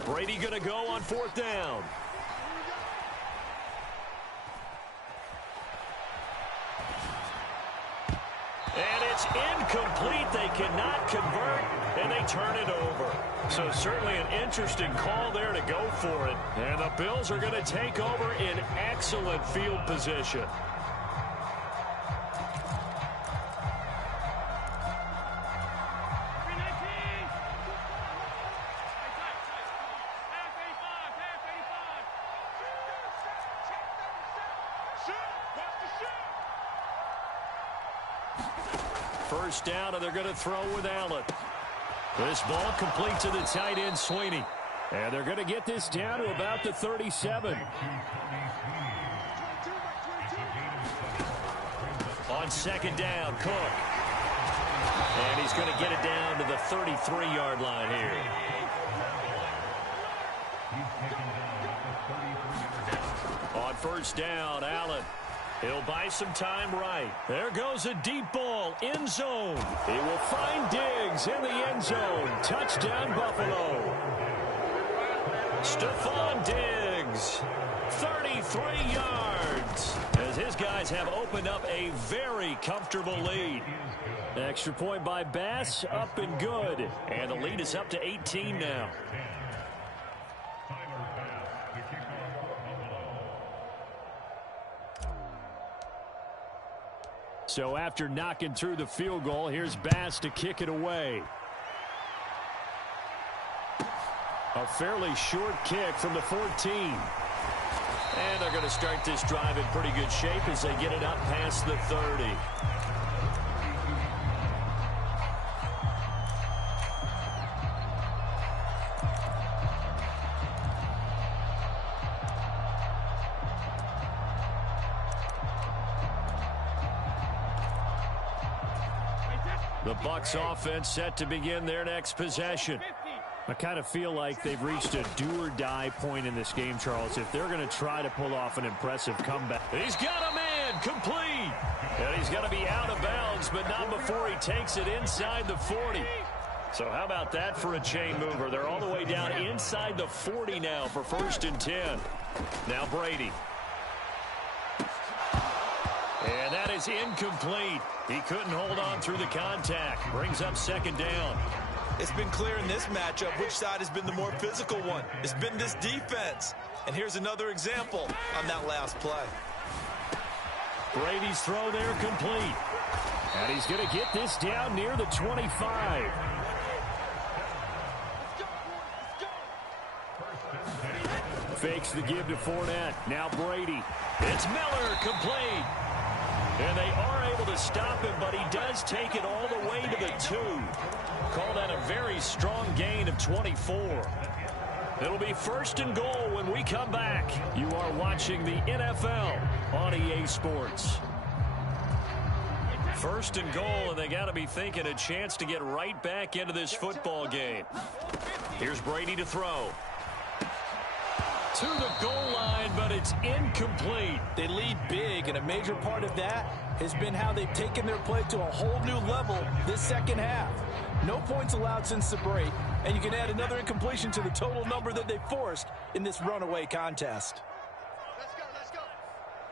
Brady going to go on 4th down. And it's incomplete. They cannot convert, and they turn it over. So certainly an interesting call there to go for it. And the Bills are going to take over in excellent field position. First down, and they're going to throw with Allen. This ball complete to the tight end, Sweeney. And they're going to get this down to about the 37. On 2nd down, Cook. And he's going to get it down to the 33-yard line here. On 1st down, Allen. He'll buy some time right. There goes a deep ball, end zone. He will find Diggs in the end zone. Touchdown, Buffalo. Stephon Diggs, 33 yards. As his guys have opened up a very comfortable lead. Extra point by Bass, up and good. And the lead is up to 18 now. So after knocking through the field goal, here's Bass to kick it away. A fairly short kick from the 14. And they're going to start this drive in pretty good shape as they get it up past the 30. The Bucs offense set to begin their next possession. I kind of feel like they've reached a do-or-die point in this game, Charles, if they're going to try to pull off an impressive comeback. He's got a man complete. And he's going to be out of bounds, but not before he takes it inside the 40. So how about that for a chain mover? They're all the way down inside the 40 now for 1st and 10. Now Brady. And that is incomplete. He couldn't hold on through the contact. Brings up 2nd down. It's been clear in this matchup which side has been the more physical one. It's been this defense. And here's another example on that last play. Brady's throw there complete. And he's going to get this down near the 25. Fakes the give to Fournette. Now Brady. It's Miller complete. And they are able to stop him, but he does take it all the way to the 2. Call that a very strong gain of 24. It'll be 1st and goal when we come back. You are watching the NFL on EA Sports. 1st and goal, and they got to be thinking a chance to get right back into this football game. Here's Brady to throw. To the goal line, but it's incomplete. They lead big, and a major part of that has been how they've taken their play to a whole new level this second half. No points allowed since the break, and you can add another incompletion to the total number that they forced in this runaway contest. Let's go, let's go.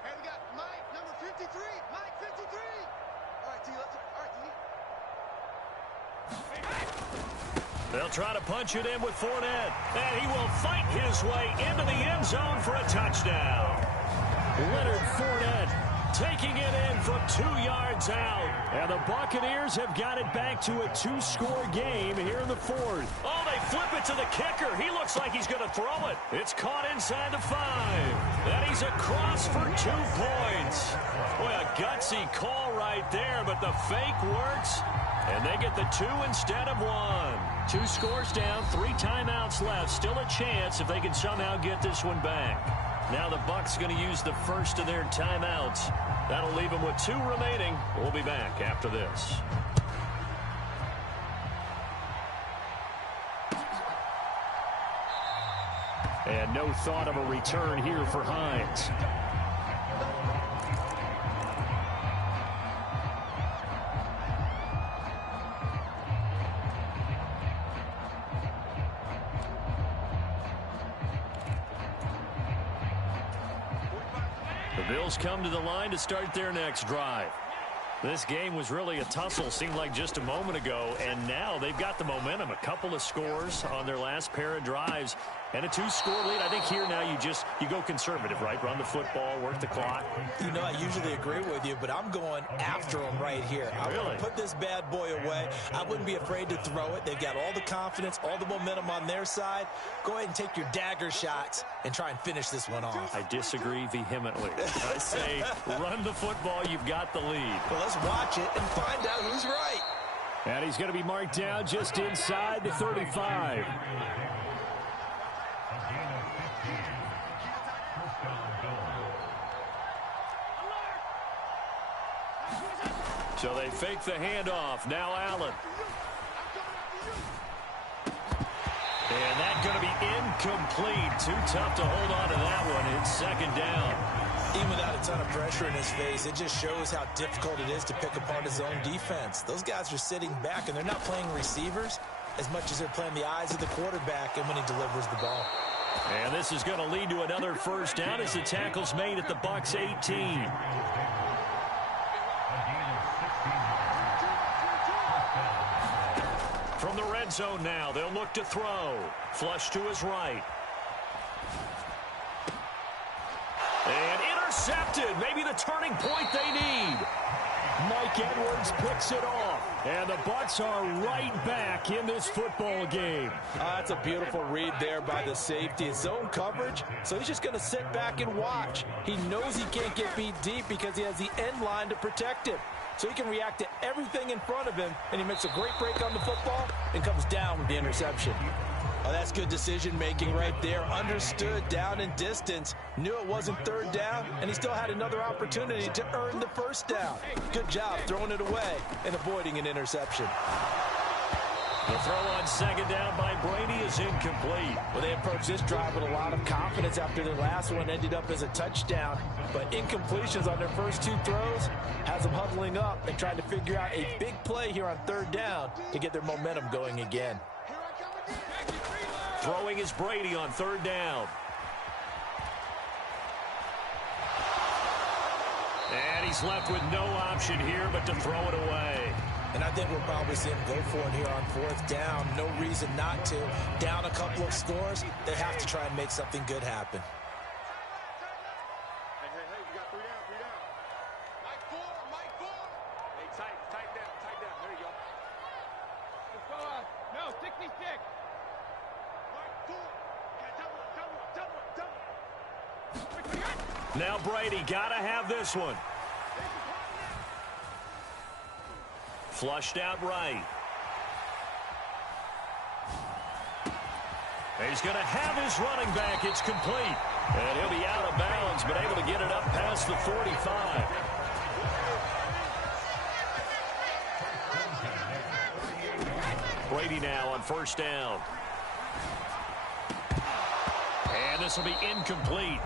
Hey, we got Mike, number 53. Mike, 53. All right, T, let's go. All right, T. They'll try to punch it in with Fournette, and he will fight his way into the end zone for a touchdown. Leonard Fournette taking it in from 2 yards out. And the Buccaneers have got it back to a 2-score game here in the 4th. Oh, they flip it to the kicker. He looks like he's going to throw it. It's caught inside the 5. And he's across for 2 points. Boy, a gutsy call right there, but the fake works. And they get the 2 instead of 1. 2 scores down, 3 timeouts left. Still a chance if they can somehow get this one back. Now the Bucs going to use the first of their timeouts. That'll leave them with 2 remaining. We'll be back after this. And no thought of a return here for Hines. The Bills come to the line to start their next drive. This game was really a tussle, seemed like just a moment ago, and now they've got the momentum. A couple of scores on their last pair of drives and a 2-score lead. I think here now you go conservative, right? Run the football, work the clock. You know, I usually agree with you, but I'm going after them right here. I want to put this bad boy away. I wouldn't be afraid to throw it. They've got all the confidence, all the momentum on their side. Go ahead and take your dagger shots and try and finish this one off. I disagree vehemently. I say run the football. You've got the lead. Well, let's watch it and find out who's right. And he's going to be marked down just inside the 35. So they fake the handoff. Now Allen. And that's going to be incomplete. Too tough to hold on to that one. It's 2nd down. Even without a ton of pressure in his face, it just shows how difficult it is to pick apart his own defense. Those guys are sitting back, and they're not playing receivers as much as they're playing the eyes of the quarterback and when he delivers the ball. And this is going to lead to another 1st down as the tackle's made at the Bucs 18. From the red zone now, they'll look to throw. Flush to his right. And intercepted. Maybe the turning point they need. Mike Edwards picks it off. And the Bucs are right back in this football game. That's a beautiful read there by the safety. It's zone coverage, so he's just going to sit back and watch. He knows he can't get beat deep because he has the end line to protect him. So he can react to everything in front of him, and he makes a great break on the football and comes down with the interception. Oh, that's good decision-making right there. Understood down and distance. Knew it wasn't third down, and he still had another opportunity to earn the first down. Good job throwing it away and avoiding an interception. The throw on second down by Brady is incomplete. Well, they approached this drive with a lot of confidence after their last one ended up as a touchdown. But incompletions on their first two throws has them huddling up and trying to figure out a big play here on third down to get their momentum going again. Throwing is Brady on third down. And he's left with no option here but to throw it away. And I think we'll probably see him go for it here on fourth down. No reason not to. Down a couple of scores, they have to try and make something good happen. Hey, you got 3 down. Mike 4. Hey, tight down. There you go. Let's go on. No, 66. Mike 4. Double. Now Brady got to have this one. Flushed out right. He's going to have his running back. It's complete. And he'll be out of bounds, but able to get it up past the 45. Brady now on first down. And this will be incomplete.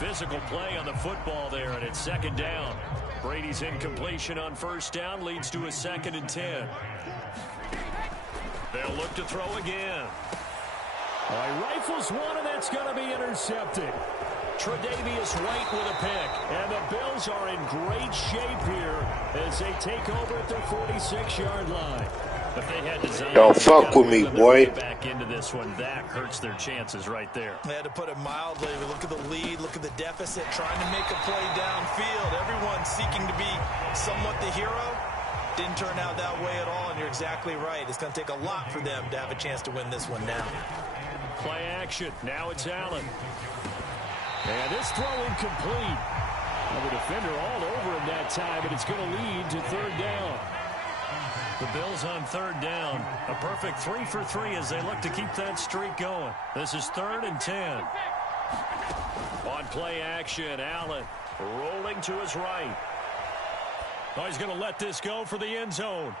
Physical play on the football there, and it's second down. Brady's incompletion on first down leads to a 2nd and 10. They'll look to throw again. He rifles one, and that's going to be intercepted. Tre'Davious White with a pick. And the Bills are in great shape here as they take over at their 46-yard line. If they had designed, don't fuck with me, boy. Back into this one, that hurts their chances right there. They had to put it mildly. Look at the lead, look at the deficit, trying to make a play downfield. Everyone seeking to be somewhat the hero. Didn't turn out that way at all, and you're exactly right. It's going to take a lot for them to have a chance to win this one now. Play action. Now it's Allen. And this throw incomplete. The defender all over him that time, but it's going to lead to third down. The Bills on third down. A perfect 3 for 3 as they look to keep that streak going. This is 3rd and 10. On play action, Allen rolling to his right. Oh, he's going to let this go for the end zone.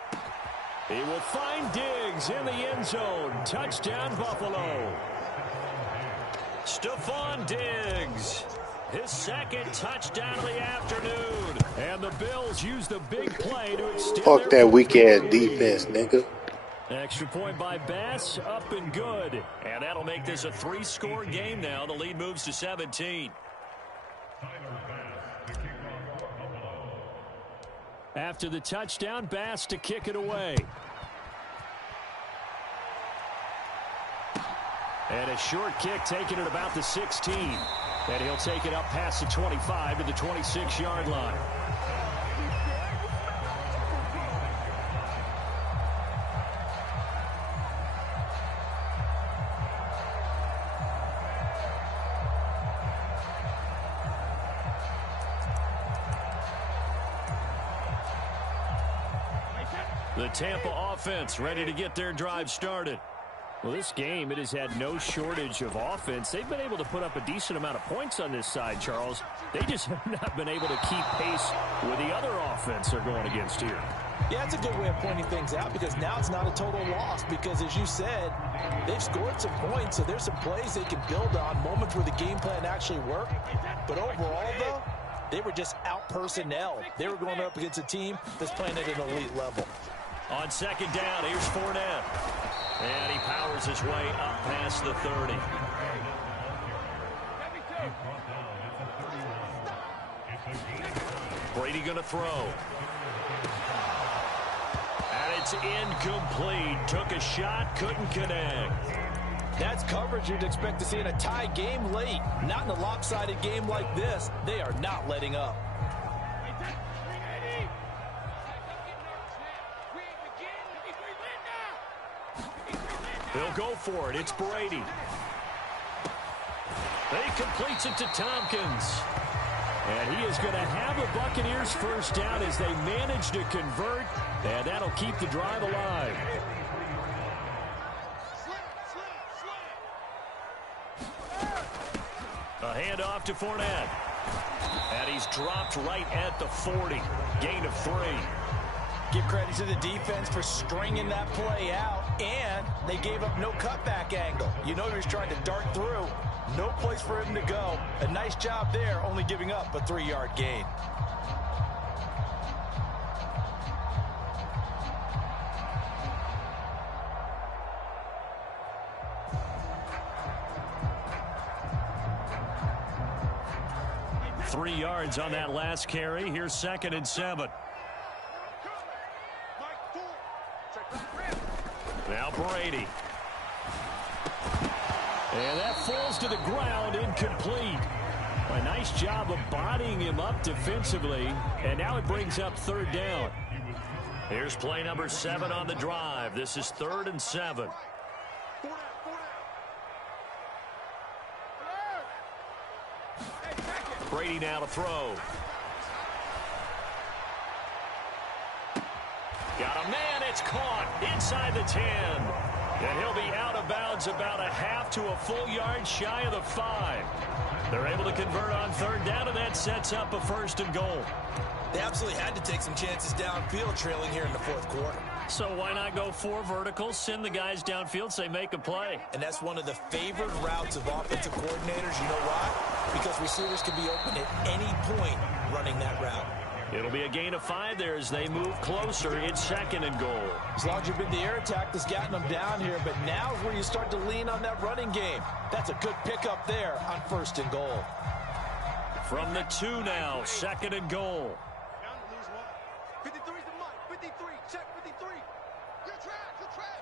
He will find Diggs in the end zone. Touchdown, Buffalo. Stephon Diggs. His 2nd touchdown of the afternoon. And the Bills use the big play to extend. Fuck that weak-ass defense, nigga. Extra point by Bass, up and good. And that'll make this a 3-score game now. The lead moves to 17. After the touchdown, Bass to kick it away. And a short kick taken at about the 16. And he'll take it up past the 25 to the 26-yard line. The Tampa offense ready to get their drive started. Well, this game, it has had no shortage of offense. They've been able to put up a decent amount of points on this side, Charles. They just have not been able to keep pace with the other offense they're going against here. Yeah, it's a good way of pointing things out because now it's not a total loss because, as you said, they've scored some points, so there's some plays they can build on, moments where the game plan actually worked. But overall, though, they were just out-personnel. They were going up against a team that's playing at an elite level. On second down, here's Fournette. And he powers his way up past the 30. Brady going to throw. And it's incomplete. Took a shot, couldn't connect. That's coverage you'd expect to see in a tie game late. Not in a lopsided game like this. They are not letting up. They'll go for it. It's Brady. He completes it to Tompkins. And he is going to have the Buccaneers first down as they manage to convert. And that'll keep the drive alive. A handoff to Fournette. And he's dropped right at the 40. Gain of 3. Give credit to the defense for stringing that play out, and they gave up no cutback angle. You know he was trying to dart through. No place for him to go. A nice job there, only giving up a 3-yard gain. Three yards on that last carry. Here's 2nd and 7. Now Brady. And that falls to the ground, incomplete. A nice job of bodying him up defensively. And now it brings up 3rd down. Here's play number 7 on the drive. This is 3rd and 7. Brady now to throw. Got a man, it's caught inside the 10. And he'll be out of bounds about a half to a full yard shy of the 5. They're able to convert on 3rd down, and that sets up a 1st and goal. They absolutely had to take some chances downfield trailing here in the 4th quarter. So why not go 4 verticals, send the guys downfield, say make a play? And that's one of the favored routes of offensive coordinators. You know why? Because receivers can be open at any point running that route. It'll be a gain of 5 there as they move closer. It's 2nd and goal. As long as you've been the air attack that's gotten them down here, but now is where you start to lean on that running game. That's a good pickup there on 1st and goal. From the 2 now, 2nd and goal. 53 is the mark. 53. Check 53. Good track. Good track.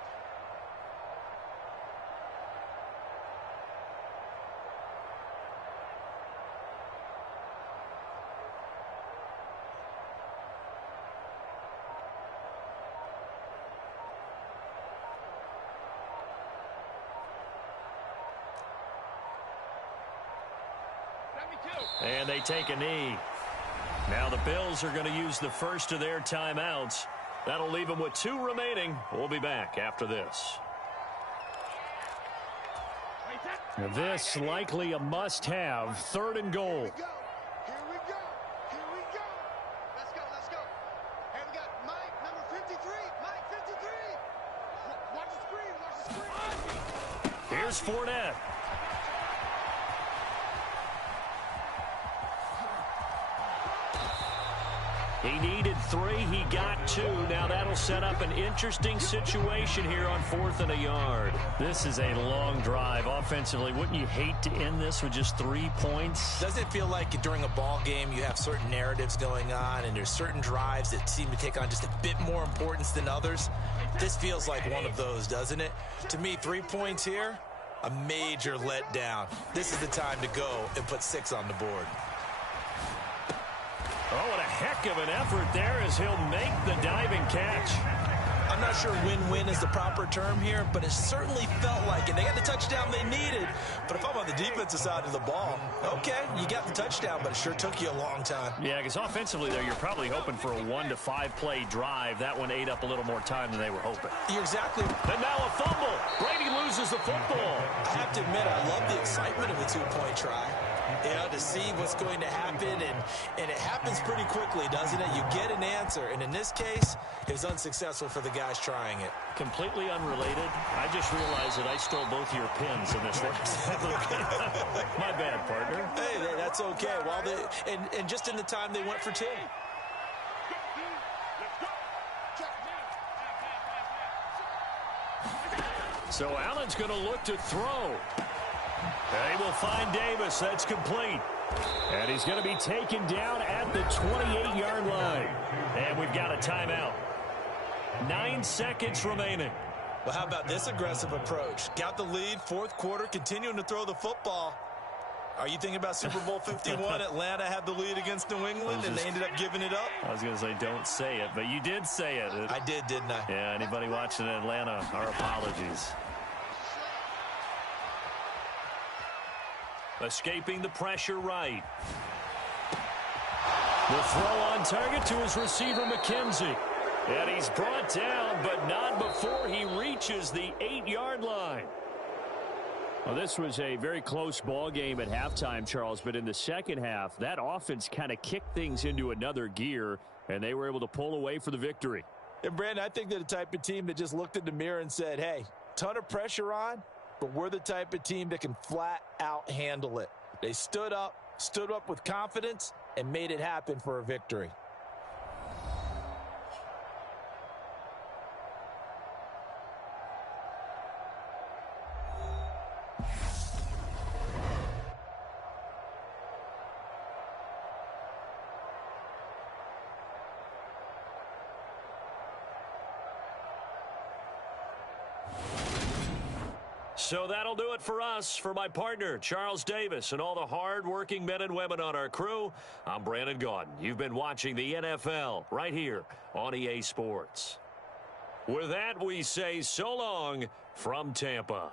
And they take a knee. Now the Bills are going to use the first of their timeouts. That'll leave them with 2 remaining. We'll be back after this. This likely a must-have. 3rd and goal. Here we go. Here we go. Let's go. Let's go. Hey, we got Mike, number 53. Mike, 53. Watch the screen. Watch the screen. Here's Fournette. He needed 3. He got 2. Now that'll set up an interesting situation here on 4th and a yard. This is a long drive offensively. Wouldn't you hate to end this with just 3 points? Doesn't it feel like during a ball game you have certain narratives going on and there's certain drives that seem to take on just a bit more importance than others? This feels like one of those, doesn't it? To me, 3 points here, a major letdown. This is the time to go and put 6 on the board. Oh, what a heck of an effort there as he'll make the diving catch. I'm not sure win-win is the proper term here, but it certainly felt like it. They got the touchdown they needed, but if I'm on the defensive side of the ball, okay, you got the touchdown, but it sure took you a long time. Yeah, because offensively there, you're probably hoping for a 1 to 5 play drive. That one ate up a little more time than they were hoping. You're exactly. And now a fumble. Brady loses the football. I have to admit, I love the excitement of a 2-point try. You know, to see what's going to happen, and it happens pretty quickly, doesn't it? You get an answer, and in this case, it was unsuccessful for the guys trying it. Completely unrelated. I just realized that I stole both your pins in this last. My bad, partner. Hey, that's okay. Well, and just in the time they went for 2. So Allen's going to look to throw. They will find Davis. That's complete. And he's going to be taken down at the 28-yard line. And we've got a timeout. 9 seconds remaining. Well, how about this aggressive approach? Got the lead, 4th quarter, continuing to throw the football. Are you thinking about Super Bowl 51? Atlanta had the lead against New England, and they ended up giving it up? I was going to say don't say it, but you did say it. I did, didn't I? Yeah, anybody watching in Atlanta, our apologies. Escaping the pressure right. The throw on target to his receiver, McKenzie. And he's brought down, but not before he reaches the 8-yard line. Well, this was a very close ball game at halftime, Charles, but in the second half, that offense kind of kicked things into another gear, and they were able to pull away for the victory. And, Brandon, I think they're the type of team that just looked in the mirror and said, hey, ton of pressure on, but we're the type of team that can flat out handle it. They stood up with confidence, and made it happen for a victory. So that'll do it for us. For my partner, Charles Davis, and all the hard-working men and women on our crew, I'm Brandon Gaudin. You've been watching the NFL right here on EA Sports. With that, we say so long from Tampa.